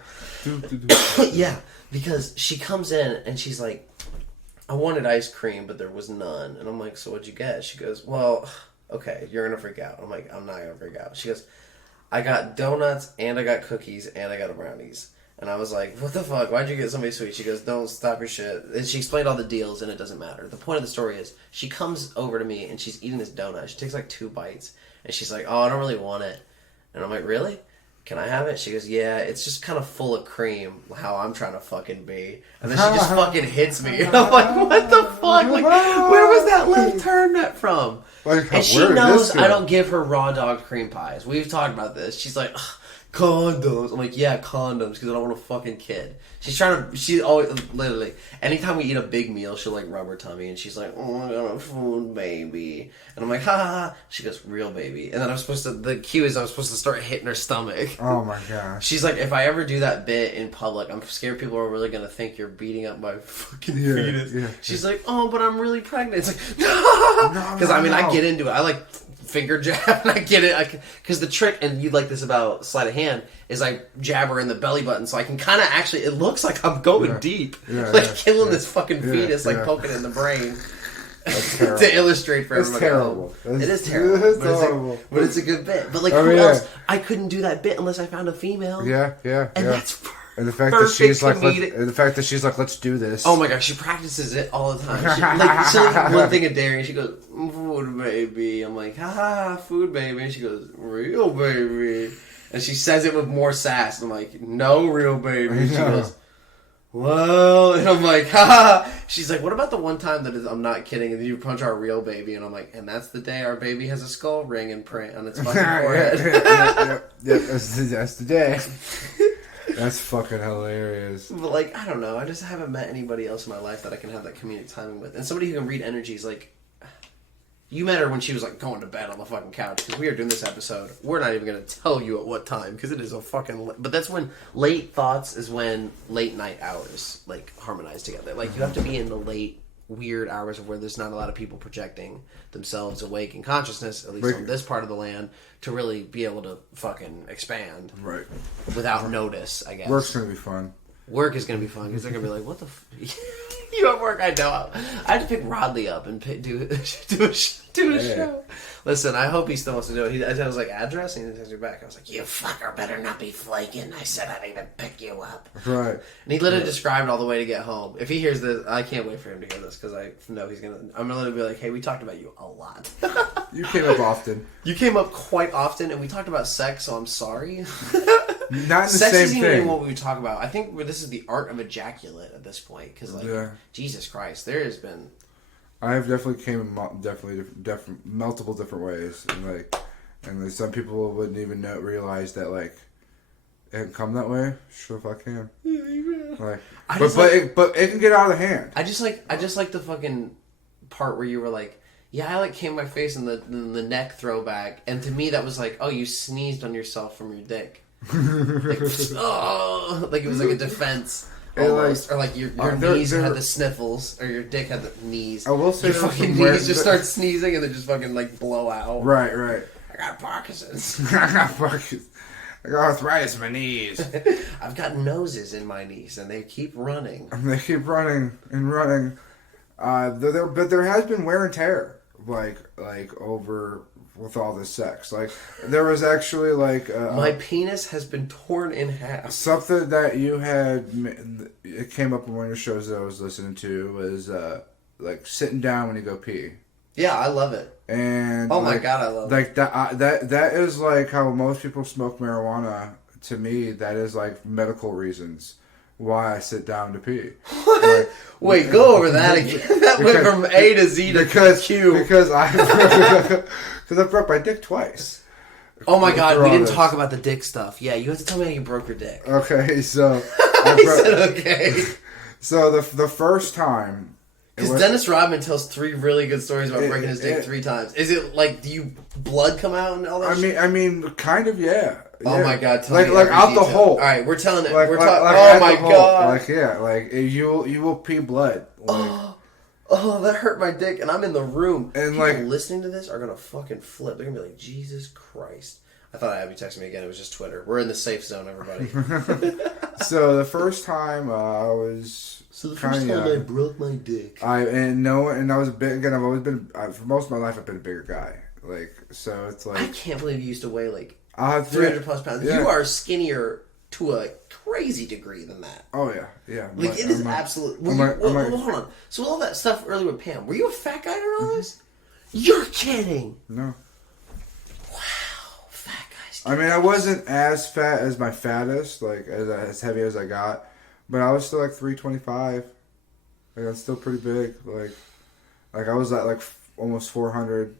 Yeah, because she comes in and she's like, I wanted ice cream, but there was none. And I'm like, so what'd you get? She goes, well, okay, you're going to freak out. I'm like, I'm not going to freak out. She goes, I got donuts, and I got cookies, and I got brownies. And I was like, what the fuck? Why'd you get somebody sweet? She goes, don't stop your shit. And she explained all the deals, and it doesn't matter. The point of the story is, she comes over to me, and she's eating this donut. She takes like 2 bites, and she's like, oh, I don't really want it. And I'm like, really? Can I have it? She goes, yeah, it's just kind of full of cream, how I'm trying to fucking be. And then she just fucking hits me. And I'm like, what the fuck? Like, where was that left turn that from? And she knows I don't give her raw dog cream pies. We've talked about this. She's like, condoms. I'm like, yeah, condoms, because I don't want a fucking kid. She always, literally, anytime we eat a big meal, she'll like rub her tummy, and she's like, oh, I got a food baby. And I'm like, ha ha ha. She goes, real baby. And then the cue is I'm supposed to start hitting her stomach. Oh my gosh. She's like, if I ever do that bit in public, I'm scared people are really going to think you're beating up my fucking fetus. Yeah, she's like, oh, but I'm really pregnant. It's like, no. Because I get into it. I like finger jab, and I get it. Because the trick, and you like this about sleight of hand, is I jab her in the belly button, so I can kind of actually, it looks like I'm going deep. Killing this fucking fetus, poking it in the brain. To illustrate for everybody. Terrible. It is terrible. But it's a good bit. But like, who else? I couldn't do that bit unless I found a female. Yeah. And that's and the fact that she's like, let's do this. Oh my gosh, she practices it all the time. She'll like one thing a day, and she goes, food baby. I'm like, ha, food baby. And she goes, real baby. And she says it with more sass. And I'm like, no, real baby. And she goes, well, and I'm like, ha. She's like, what about the one time that I'm not kidding, and you punch our real baby? And I'm like, and that's the day our baby has a skull ring and print on its fucking forehead. That's the day. That's fucking hilarious. But like, I don't know. I just haven't met anybody else in my life that I can have that comedic timing with. And somebody who can read energies. Like, you met her when she was like going to bed on the fucking couch. Because we are doing this episode. We're not even going to tell you at what time. Because it is a fucking... But that's when late thoughts is when late night hours like harmonize together. Like, you have to be in the late weird hours of where there's not a lot of people projecting themselves awake in consciousness, at least on this part of the land, to really be able to fucking expand. Right. Without notice, I guess. Work's gonna be fun. Work is gonna be fun because they're gonna be like, "What the? You at work?" I know. I had to pick Rodley up and do a show. Listen, I hope he still wants to do it. I was like, address, and he texted me back. I was like, "You fucker better not be flaking." I said I'd even pick you up. Right. And he literally described all the way to get home. If he hears this, I can't wait for him to hear this because I know he's gonna. I'm gonna literally be like, "Hey, we talked about you a lot." You came up often. You came up quite often, and we talked about sex. So I'm sorry. Not in the Sex same isn't even thing. what we talk about. I think this is the art of ejaculate at this point because, like, Jesus Christ, there has been. I have definitely came in multiple different ways, and like some people wouldn't even realize that like it can come that way. Sure, if I can. Like, but it can get out of hand. I just like the fucking part where you were like, yeah, I like came my face in the neck throwback, and to me that was like, oh, you sneezed on yourself from your dick. Like, oh, like it was like a defense. Almost, or like your knees had the sniffles, or your dick had the knees. I will say your fucking knees just start sneezing and then just fucking like blow out. Right. I got Parkinson's. I got arthritis in my knees. I've got noses in my knees, and they keep running. They keep running and running. But there has been wear and tear, like over with all this sex. Like there was actually like my penis has been torn in half. Something that you had, it came up in one of your shows that I was listening to was like sitting down when you go pee. Yeah, I love it. And oh my god, I love it. Like that is like how most people smoke marijuana. To me, that is like medical reasons why I sit down to pee. Like, wait, go over that again. That went from A to Z to Q. Because I broke my dick twice. Oh my god, we didn't talk about the dick stuff. Yeah, you have to tell me how you broke your dick. Okay, so he said okay. So the first time, because Dennis Rodman tells 3 really good stories about breaking his dick 3 times. Is it like, do you blood come out and all that? I mean, kind of, yeah. Oh my god! Tell me like out detail. the hole. All right, we're telling it. Like, we're talking. Like oh my god! Like you will pee blood. Like, oh, that hurt my dick, and I'm in the room. And people like listening to this are gonna fucking flip. They're gonna be like, Jesus Christ! I thought Abby texted me again. It was just Twitter. We're in the safe zone, everybody. So the first time I was. So the first time I broke my dick. I was a big. Again, I've always been. For most of my life, I've been a bigger guy. Like so, it's like I can't believe you used to weigh like 300 plus pounds. Yeah. You are skinnier to a crazy degree than that. Oh yeah. Like it is absolute. Hold on. So all that stuff earlier with Pam, were you a fat guy during all this? You're kidding. No. Wow, fat guys. I mean, I wasn't as fat as my fattest, like as heavy as I got, but I was still like 325. Like that's still pretty big. Like I was at like almost 400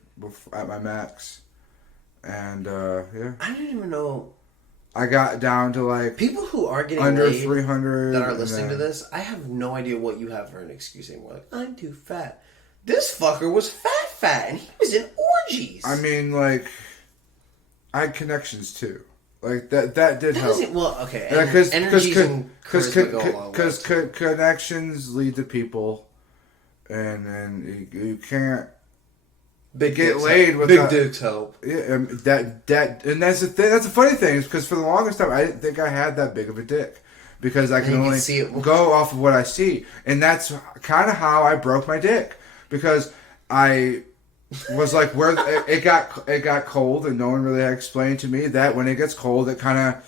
at my max. And yeah, I don't even know. I got down to like people who are getting under laid 300 that are listening to this. I have no idea what you have for an excuse anymore. Like, I'm too fat. This fucker was fat, and he was in orgies. I mean, like, I had connections too. Like that did help. Well, okay, because connections lead to people, and then you can't. Get laid with big dicks help. Yeah, and that's the thing. That's the funny thing is because for the longest time I didn't think I had that big of a dick because I can only see it. Go off of what I see, and that's kind of how I broke my dick because I was like where it got cold and no one really had explained to me that when it gets cold it kind of.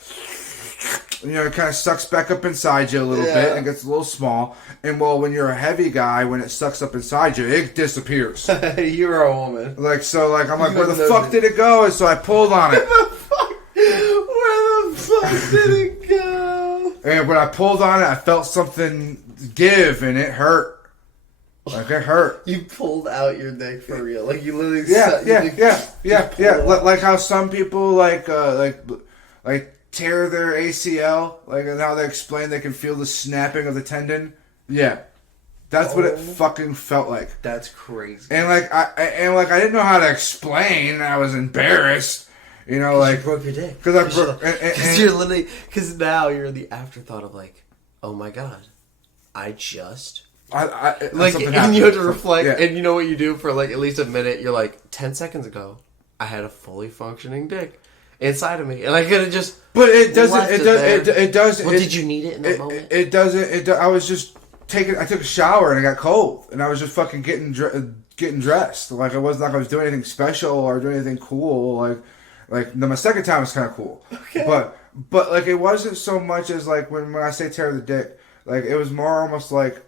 It kind of sucks back up inside you a little bit and gets a little small. And when you're a heavy guy, when it sucks up inside you, it disappears. You're a woman. I'm like, where the fuck did it go? And so I pulled on it. Where the fuck did it go? And when I pulled on it, I felt something give, and it hurt. Like it hurt. You pulled out your dick for real. Like you literally. Yeah. Like how some people like tear their ACL, like and how they explain they can feel the snapping of the tendon. Yeah, that's what it fucking felt like. That's crazy. And I didn't know how to explain. I was embarrassed. You broke your dick because I broke. Because you're literally now you're the afterthought of like, oh my god, I just. And you have to reflect, and you know what you do for like at least a minute. You're like 10 seconds ago, I had a fully functioning dick. inside of me, and I could have just. But it doesn't. left It does. Well, did you need it in that moment? It doesn't. I was just taking. I took a shower and I got cold, and I was just fucking getting dressed. Like it wasn't like I was doing anything special or doing anything cool. Like my second time was kind of cool. Okay. But like it wasn't so much as like when I say tear the dick. Like it was more almost like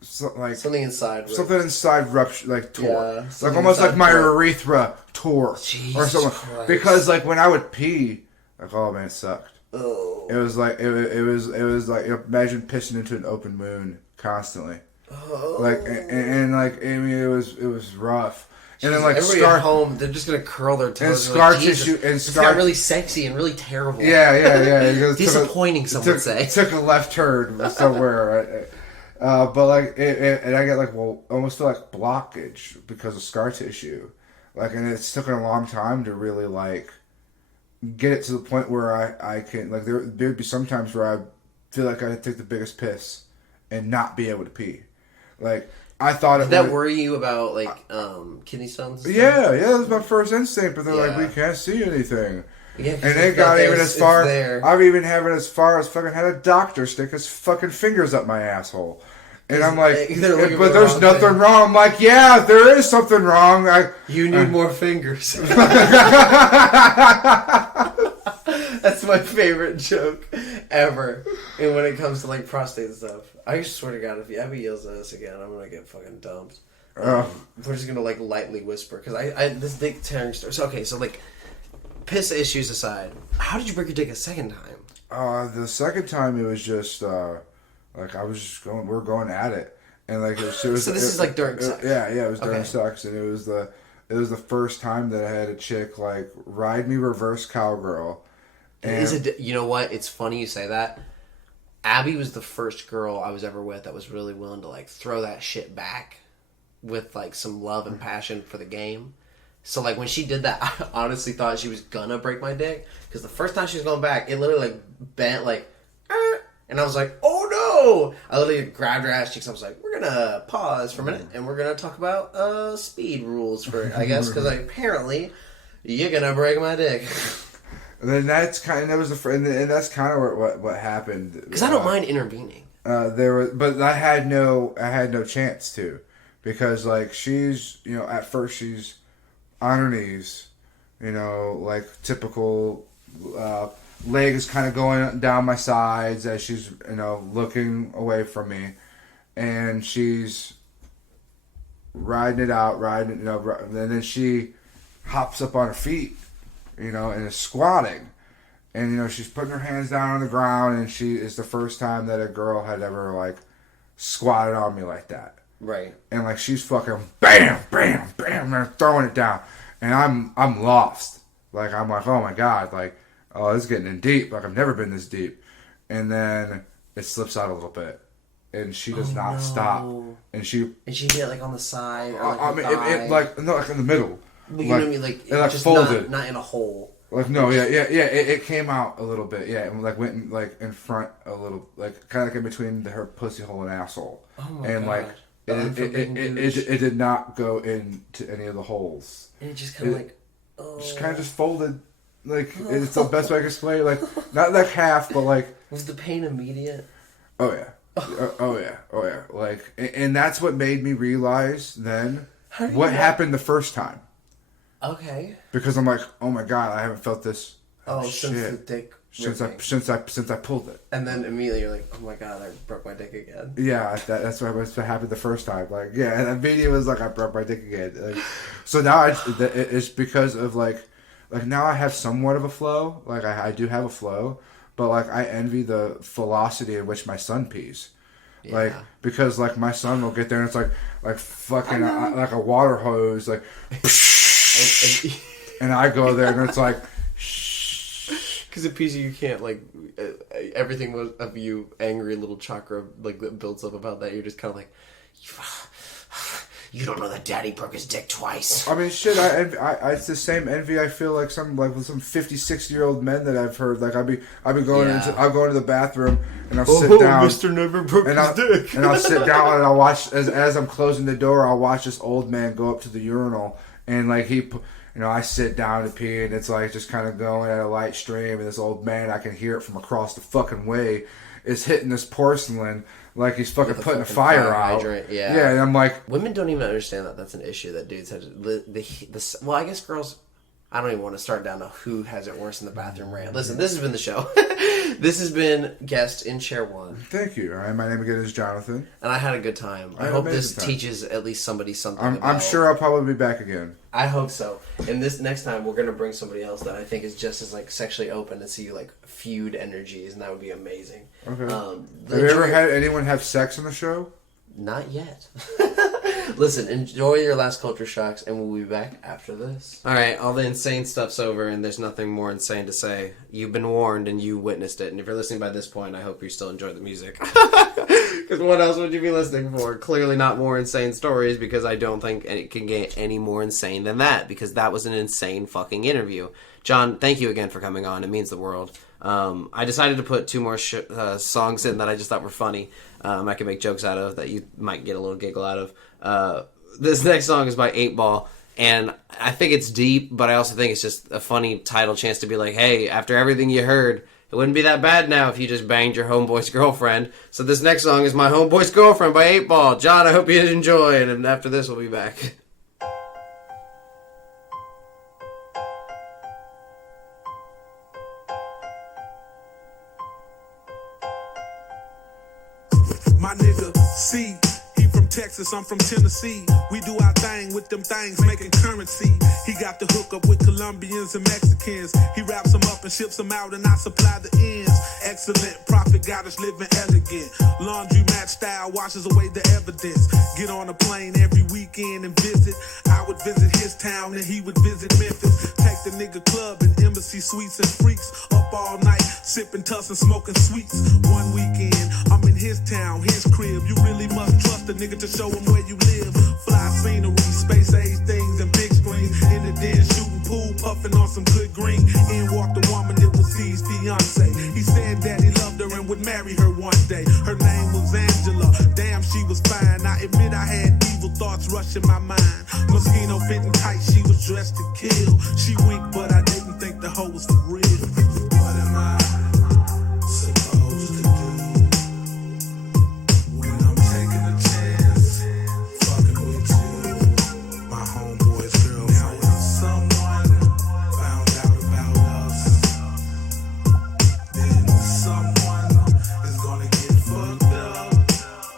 something inside. Something inside rupture, like tore. Yeah, like almost like my tore. urethra tore Jesus or something. Christ. Because like when I would pee, like oh man, it sucked. Oh. It was like it was like imagine pissing into an open wound constantly. Oh. Like and like I mean it was rough. And then like everybody at home, they're just gonna curl their toes. And scar tissue and It's got really sexy and really terrible. Yeah. Disappointing, some would say. Took a left turn somewhere. But like and I get like almost feel like blockage because of scar tissue. Like and it's taken a long time to really like get it to the point where I can like there'd be some times where I feel like I'd take the biggest piss and not be able to pee. Like I thought Did that worry you about like kidney stones? Yeah, that was my first instinct. But they're like, we can't see anything. Yeah, and it got even as far. I've even had it as far as fucking had a doctor stick his fucking fingers up my asshole. And I'm like, but there's nothing wrong. I'm like, yeah, there is something wrong. You need more fingers. That's my favorite joke ever. And when it comes to like prostate and stuff, I swear to God, if Abby yells at us again, I'm gonna get fucking dumped. We're just gonna like lightly whisper because I this dick tearing story. So okay, so like piss issues aside, how did you break your dick a second time? The second time it was just like I was just going. We were going at it, and like it was. So this is like during sex. Yeah, it was during sex, and it was the first time that I had a chick like ride me reverse cowgirl. And you know what? It's funny you say that. Abby was the first girl I was ever with that was really willing to like throw that shit back with like some love and passion for the game. So like when she did that, I honestly thought she was gonna break my dick because the first time she was going back, it literally like bent like, and I was like, oh no! I literally grabbed her ass cheeks. I was like, we're gonna pause for a minute and we're gonna talk about speed rules for I guess because apparently you're gonna break my dick. And then that's kind of and that's kind of what happened. Because I don't mind intervening. But I had no chance to, because like she's at first she's on her knees, like typical legs kind of going down my sides as she's looking away from me, and she's riding it out, and then she hops up on her feet. And is squatting. And, she's putting her hands down on the ground, and it's the first time that a girl had ever, like, squatted on me like that. Right. And, like, she's fucking bam, bam, bam, and throwing it down. And I'm lost. Like, I'm like, oh, my God. Like, oh, this is getting in deep. Like, I've never been this deep. And then it slips out a little bit. And she does not stop. And she hit it, like, on the side? Or, like, like in the middle. You know what I mean? Like, it like just folded. Not in a hole. Like, no, yeah. It came out a little bit, yeah. And, like, went, like, in front a little, like, kind of like in between her pussy hole and asshole. Oh, my God. And, like, it did not go into any of the holes. And it just kind of, like, just kind of just folded. Like, it's the best way I can explain it. Like, not like half, but, like... Was the pain immediate? Oh, yeah. Oh, yeah. Like, and that's what made me realize then what happened the first time. Okay. Because I'm like, oh my God, I haven't felt this. Since the dick. Since I pulled it. And then immediately you're like, oh my God, I broke my dick again. Yeah, that's what happened the first time. Like, yeah, and immediately was like, I broke my dick again. Like, so now it's because of like now I have somewhat of a flow. Like I do have a flow, but like I envy the velocity at which my son pees. Yeah. Like, because like my son will get there and it's like fucking like a water hose, like. And I go there and it's like, because at PZ you can't like everything of you angry little chakra like that builds up about that. You're just kind of like, you don't know that Daddy broke his dick twice. I mean, shit. I it's the same envy I feel like with some 56-year-old men that I've heard. Like I'll be going I'll go into the bathroom and I'll sit down. Mr. Never broke his dick. And I'll sit down and I'll watch as I'm closing the door. I'll watch this old man go up to the urinal and like you know, I sit down to pee and it's like just kind of going at a light stream, and this old man, I can hear it from across the fucking way, is hitting this porcelain like he's fucking putting a fire out. Hydrant, yeah, and I'm like, women don't even understand that that's an issue that dudes have. Well, I guess girls. I don't even want to start down to who has it worse in the bathroom rant. Listen, this has been the show. This has been guest in chair 1. thank you. All right, my name again is Jonathan. And I had a good time. I had hope an this amazing time. teaches at least somebody something. I'm sure I'll probably be back again. I hope so. And this next time we're gonna bring somebody else that I think is just as like sexually open to see like feud energies, and that would be amazing. Okay. Have you ever had anyone have sex on the show? Not yet. Listen, enjoy your last culture shocks, and we'll be back after this. All right, all the insane stuff's over, and there's nothing more insane to say. You've been warned, and you witnessed it. And if you're listening by this point, I hope you still enjoy the music. Because what else would you be listening for? Clearly not more insane stories, because I don't think it can get any more insane than that, because that was an insane fucking interview. John, thank you again for coming on. It means the world. I decided to put 2 more songs in that I just thought were funny. I can make jokes out of that you might get a little giggle out of. This next song is by 8 Ball, and I think it's deep, but I also think it's just a funny title chance to be like, hey, after everything you heard, it wouldn't be that bad now if you just banged your homeboy's girlfriend. So this next song is My Homeboy's Girlfriend by 8 Ball. John, I hope you enjoy, and after this we'll be back. My nigga, C, he from Texas, I'm from Tennessee. We do our thing with them things, making currency. He got the hook up with Colombians and Mexicans. He wraps them up and ships them out, and I supply the ends. Excellent, profit got us living elegant. Laundry mat style washes away the evidence. Get on a plane every weekend and visit. I would visit his town and he would visit Memphis. Take the nigga club and embassy suites and freaks. Up all night, sipping tuss and smoking sweets. One weekend, I'm in his town, his crib. You really must trust a nigga to show him where you live. Fly scenery, space age things and big screens. In the den shooting pool, puffing on some good green. In walked a woman that was his fiance. He said that he loved her and would marry her one day. Her name was Angela. Damn, she was fine. I admit I had evil thoughts rushing my mind. Mosquito fitting tight, she was dressed to kill. She winked, but I didn't think the hoe was for real. What am I supposed to do when I'm taking a chance, fucking with you, my homeboy's girlfriend? Now if someone found out about us, then someone is gonna get fucked up.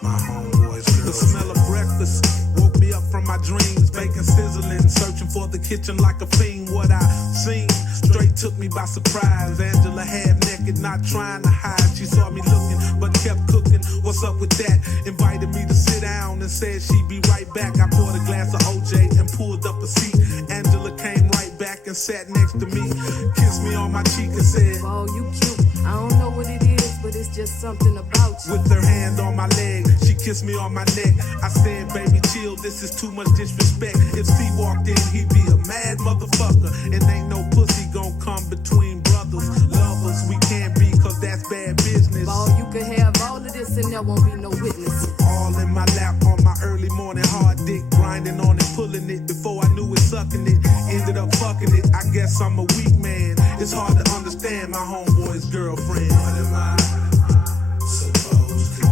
My homeboy's girlfriend. The smell of breakfast woke me up from my dreams. Bacon sizzling, searching for the kitchen like a fiend. What I seen straight took me by surprise. Angela half naked, not trying to hide. She saw me looking, but kept cooking. What's up with that? Invited me to sit down and said she'd be right back. I poured a glass of OJ and pulled up a seat. Angela came right back and sat next to me. Kissed me on my cheek and said, oh, you cute. I don't know what it is, but it's just something about you. With her hand on my leg, she kissed me on my neck. I said, baby, chill, this is too much disrespect. If C walked in, he'd be a mad motherfucker. And ain't no pussy gon' come between brothers. Lovers, we can't be, cause that's bad business. Oh, you could have all of this and there won't be no witnesses. All in my lap on my early morning hard dick. Grinding on it, pulling it before I knew it, sucking it. Ended up fucking it, I guess I'm a weak man. It's hard to understand my homeboy's girlfriend. What am I supposed to do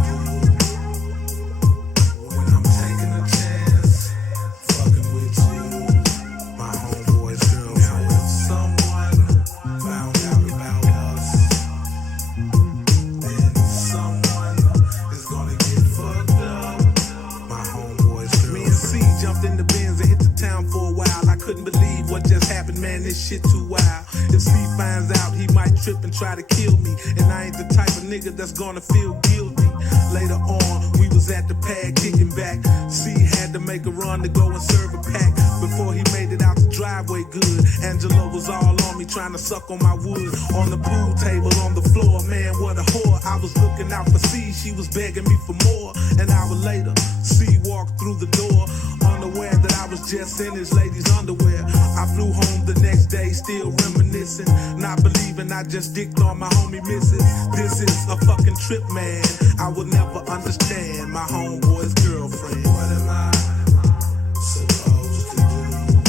when I'm taking a chance, fucking with you, my homeboy's girlfriend? Now if someone found out about us, then someone is gonna get fucked up. My homeboy's girlfriend. Me and C jumped in the Benz and hit the town for a while. I couldn't believe what just happened, man, this shit too wild. If C finds out, he might trip and try to kill me. And I ain't the type of nigga that's gonna feel guilty. Later on, we was at the pad kicking back. C had to make a run to go and serve a pack. Before he made it out the driveway good, Angela was all on me trying to suck on my wood. On the pool table, on the floor, man, what a whore. I was looking out for C, she was begging me for more. An hour later, C walked through the door, unaware that I was just in his lady's underwear. I flew home the next day, still reminiscing, not believing I just dicked on my homie missus. This is a fucking trip, man. I will never understand my homeboy's girlfriend. What am I supposed to do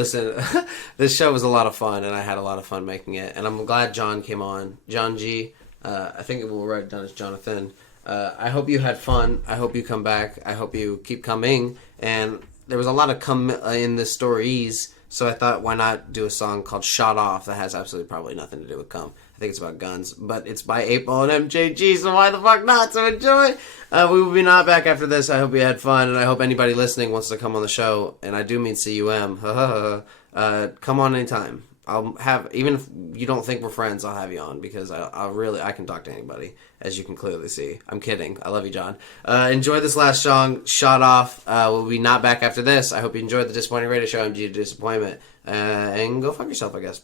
Listen, this show was a lot of fun, and I had a lot of fun making it. And I'm glad John came on. John G. I think we'll write it down as Jonathan. I hope you had fun. I hope you come back. I hope you keep coming. And there was a lot of come in the stories, so I thought, why not do a song called Shot Off that has absolutely probably nothing to do with cum. I think it's about guns, but it's by 8-Ball and MJG, so why the fuck not? So enjoy. We will be not back after this. I hope you had fun, and I hope anybody listening wants to come on the show, and I do mean CUM. Come on anytime. I'll have, even if you don't think we're friends, I'll have you on, because I can talk to anybody, as you can clearly see. I'm kidding. I love you, John. Enjoy this last song, Shot Off. We'll be not back after this. I hope you enjoyed the Disappointing Radio Show. I'm G to Disappointment. And go fuck yourself, I guess.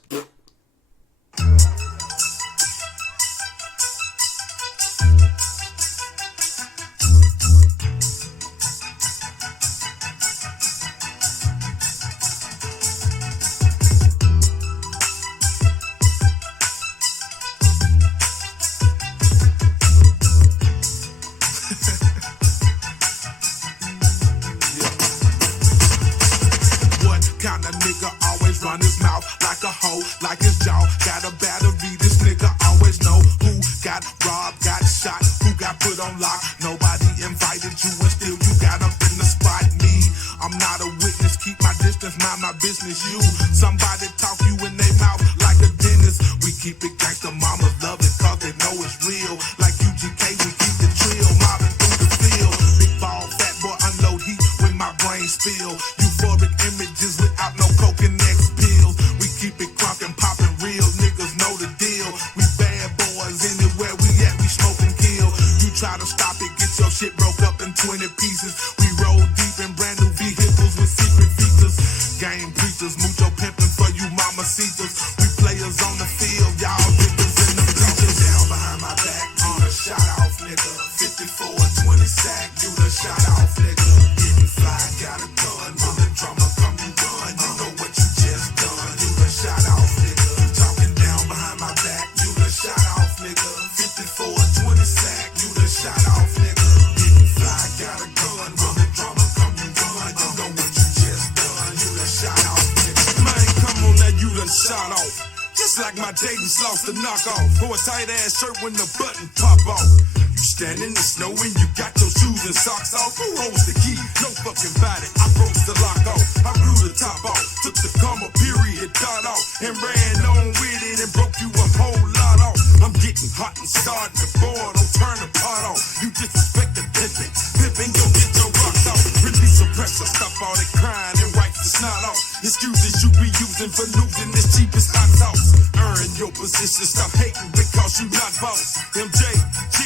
Like his jaw, got a battery, this nigga always know who got robbed, got shot, who got put on lock. Nobody invited you and still you got up in the spot. Me, I'm not a witness, keep my distance, mind my business. You, somebody talk you in their mouth like a dentist. We keep it gangsta, mamas love it cause they know it's real. Like UGK, we keep the trill, mobbing through the field. Big ball, fat boy, unload heat when my brain spill. Euphoric images without no coke and X pills. We keep it crunk and popping real, niggas know the deal. We bad boys, anywhere we at, we smoke and kill. You try to stop it, get your shit broke up in 20 pieces. We roll deep in brand new vehicles with secret features. Game preachers, mucho pimping for you mamacitas. We players on the field, y'all niggas in the bleachers. Down behind my back, you the shot off, nigga. 54, 20 sack, you the shot off, nigga. Getting fly, got a gun, when the drummer come, you run. You know what you just done, you the shot off, nigga. Talking down behind my back, you the shot off, nigga. 54, 20 sack, you the shot off, nigga. Getting fly, got a gun, when the drummer come, you run. You know what you just done, you the shot off, nigga. Man, come on now, you done shot off. Just like my Dayton's lost the knockoff. For a tight ass shirt when the button pop off. You stand in the snow and you got your shoes and socks off. Who holds the key? No fucking body. I broke the lock off. I blew the top off. Took the comma period, got off. And ran on with it and broke you a whole lot off. I'm getting hot and starting to boil. Don't turn the pot off. You disrespect the pimpin'. Pimpin', go get your rocks off. Release some pressure. Stop all that crying and wipe the snot off. Excuses you be using for losing this cheapest hot sauce. Earn your position. Stop hating because you not boss. MJG,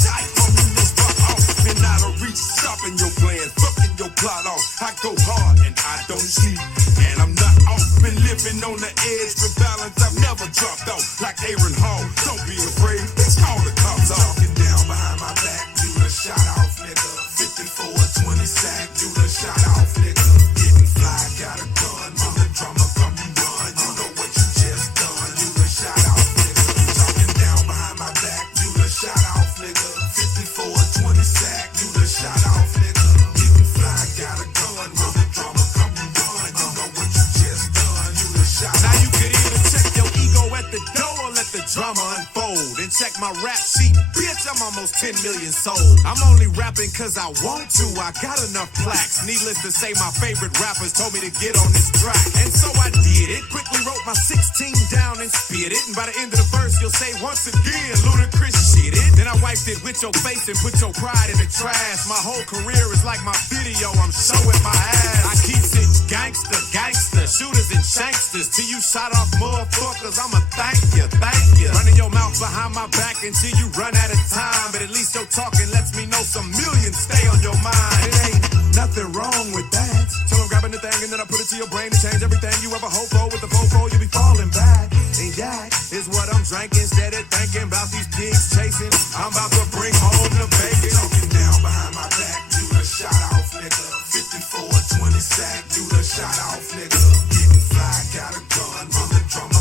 tight on you, no spot off. And out of reach, stopping your plans, fucking your plot off. I go hard and I don't sleep. And I'm not off. Been living on the edge for balance. I've never dropped off like Aaron Hall. Don't be afraid, it's called the cops off. Talking down behind my back, you the shot off, nigga. 54, 20 sack, you the shot off, nigga. Getting fly, got a gun. When the drummer come, you run. You know what you just done, you the shot off, nigga. Talking down behind my back, you the shot off, nigga. 54, 20 sack, you the shot off, nigga. Getting fly, got a gun. When the drummer come, you run. You know what you just done, you the shot off. Now you can either check your ego at the door or let the drama unfold. And check my rap sheet, bitch, I'm almost 10 million sold. I'm only rapping cause I want to, I got enough plaques. Needless to say, my favorite rappers told me to get on this track. And so I did it, quickly wrote my 16 down and spit it. And by the end of the verse, you'll say once again, ludicrous shit it. Then I wiped it with your face and put your pride in the trash. My whole career is like my video, I'm showing my ass. I keep it gangster, gangster, shooters and shanksters. Till you shot off motherfuckers, I'ma thank you, thank you. Running your mouth behind my back until you run out of time. But at least your talking lets me know some millions stay on your mind. It ain't nothing wrong with that. So I'm grabbing the thing and then I put it to your brain to change everything you ever hope for. With the fofo, you'll be falling back. And that is what I'm drinking instead of thinking about these pigs chasing. I'm about to bring home the bacon. Talking down behind my back, you the shot off, nigga. 54, 20 sack, you the shot off, nigga. Getting fly, got a gun, when the drummer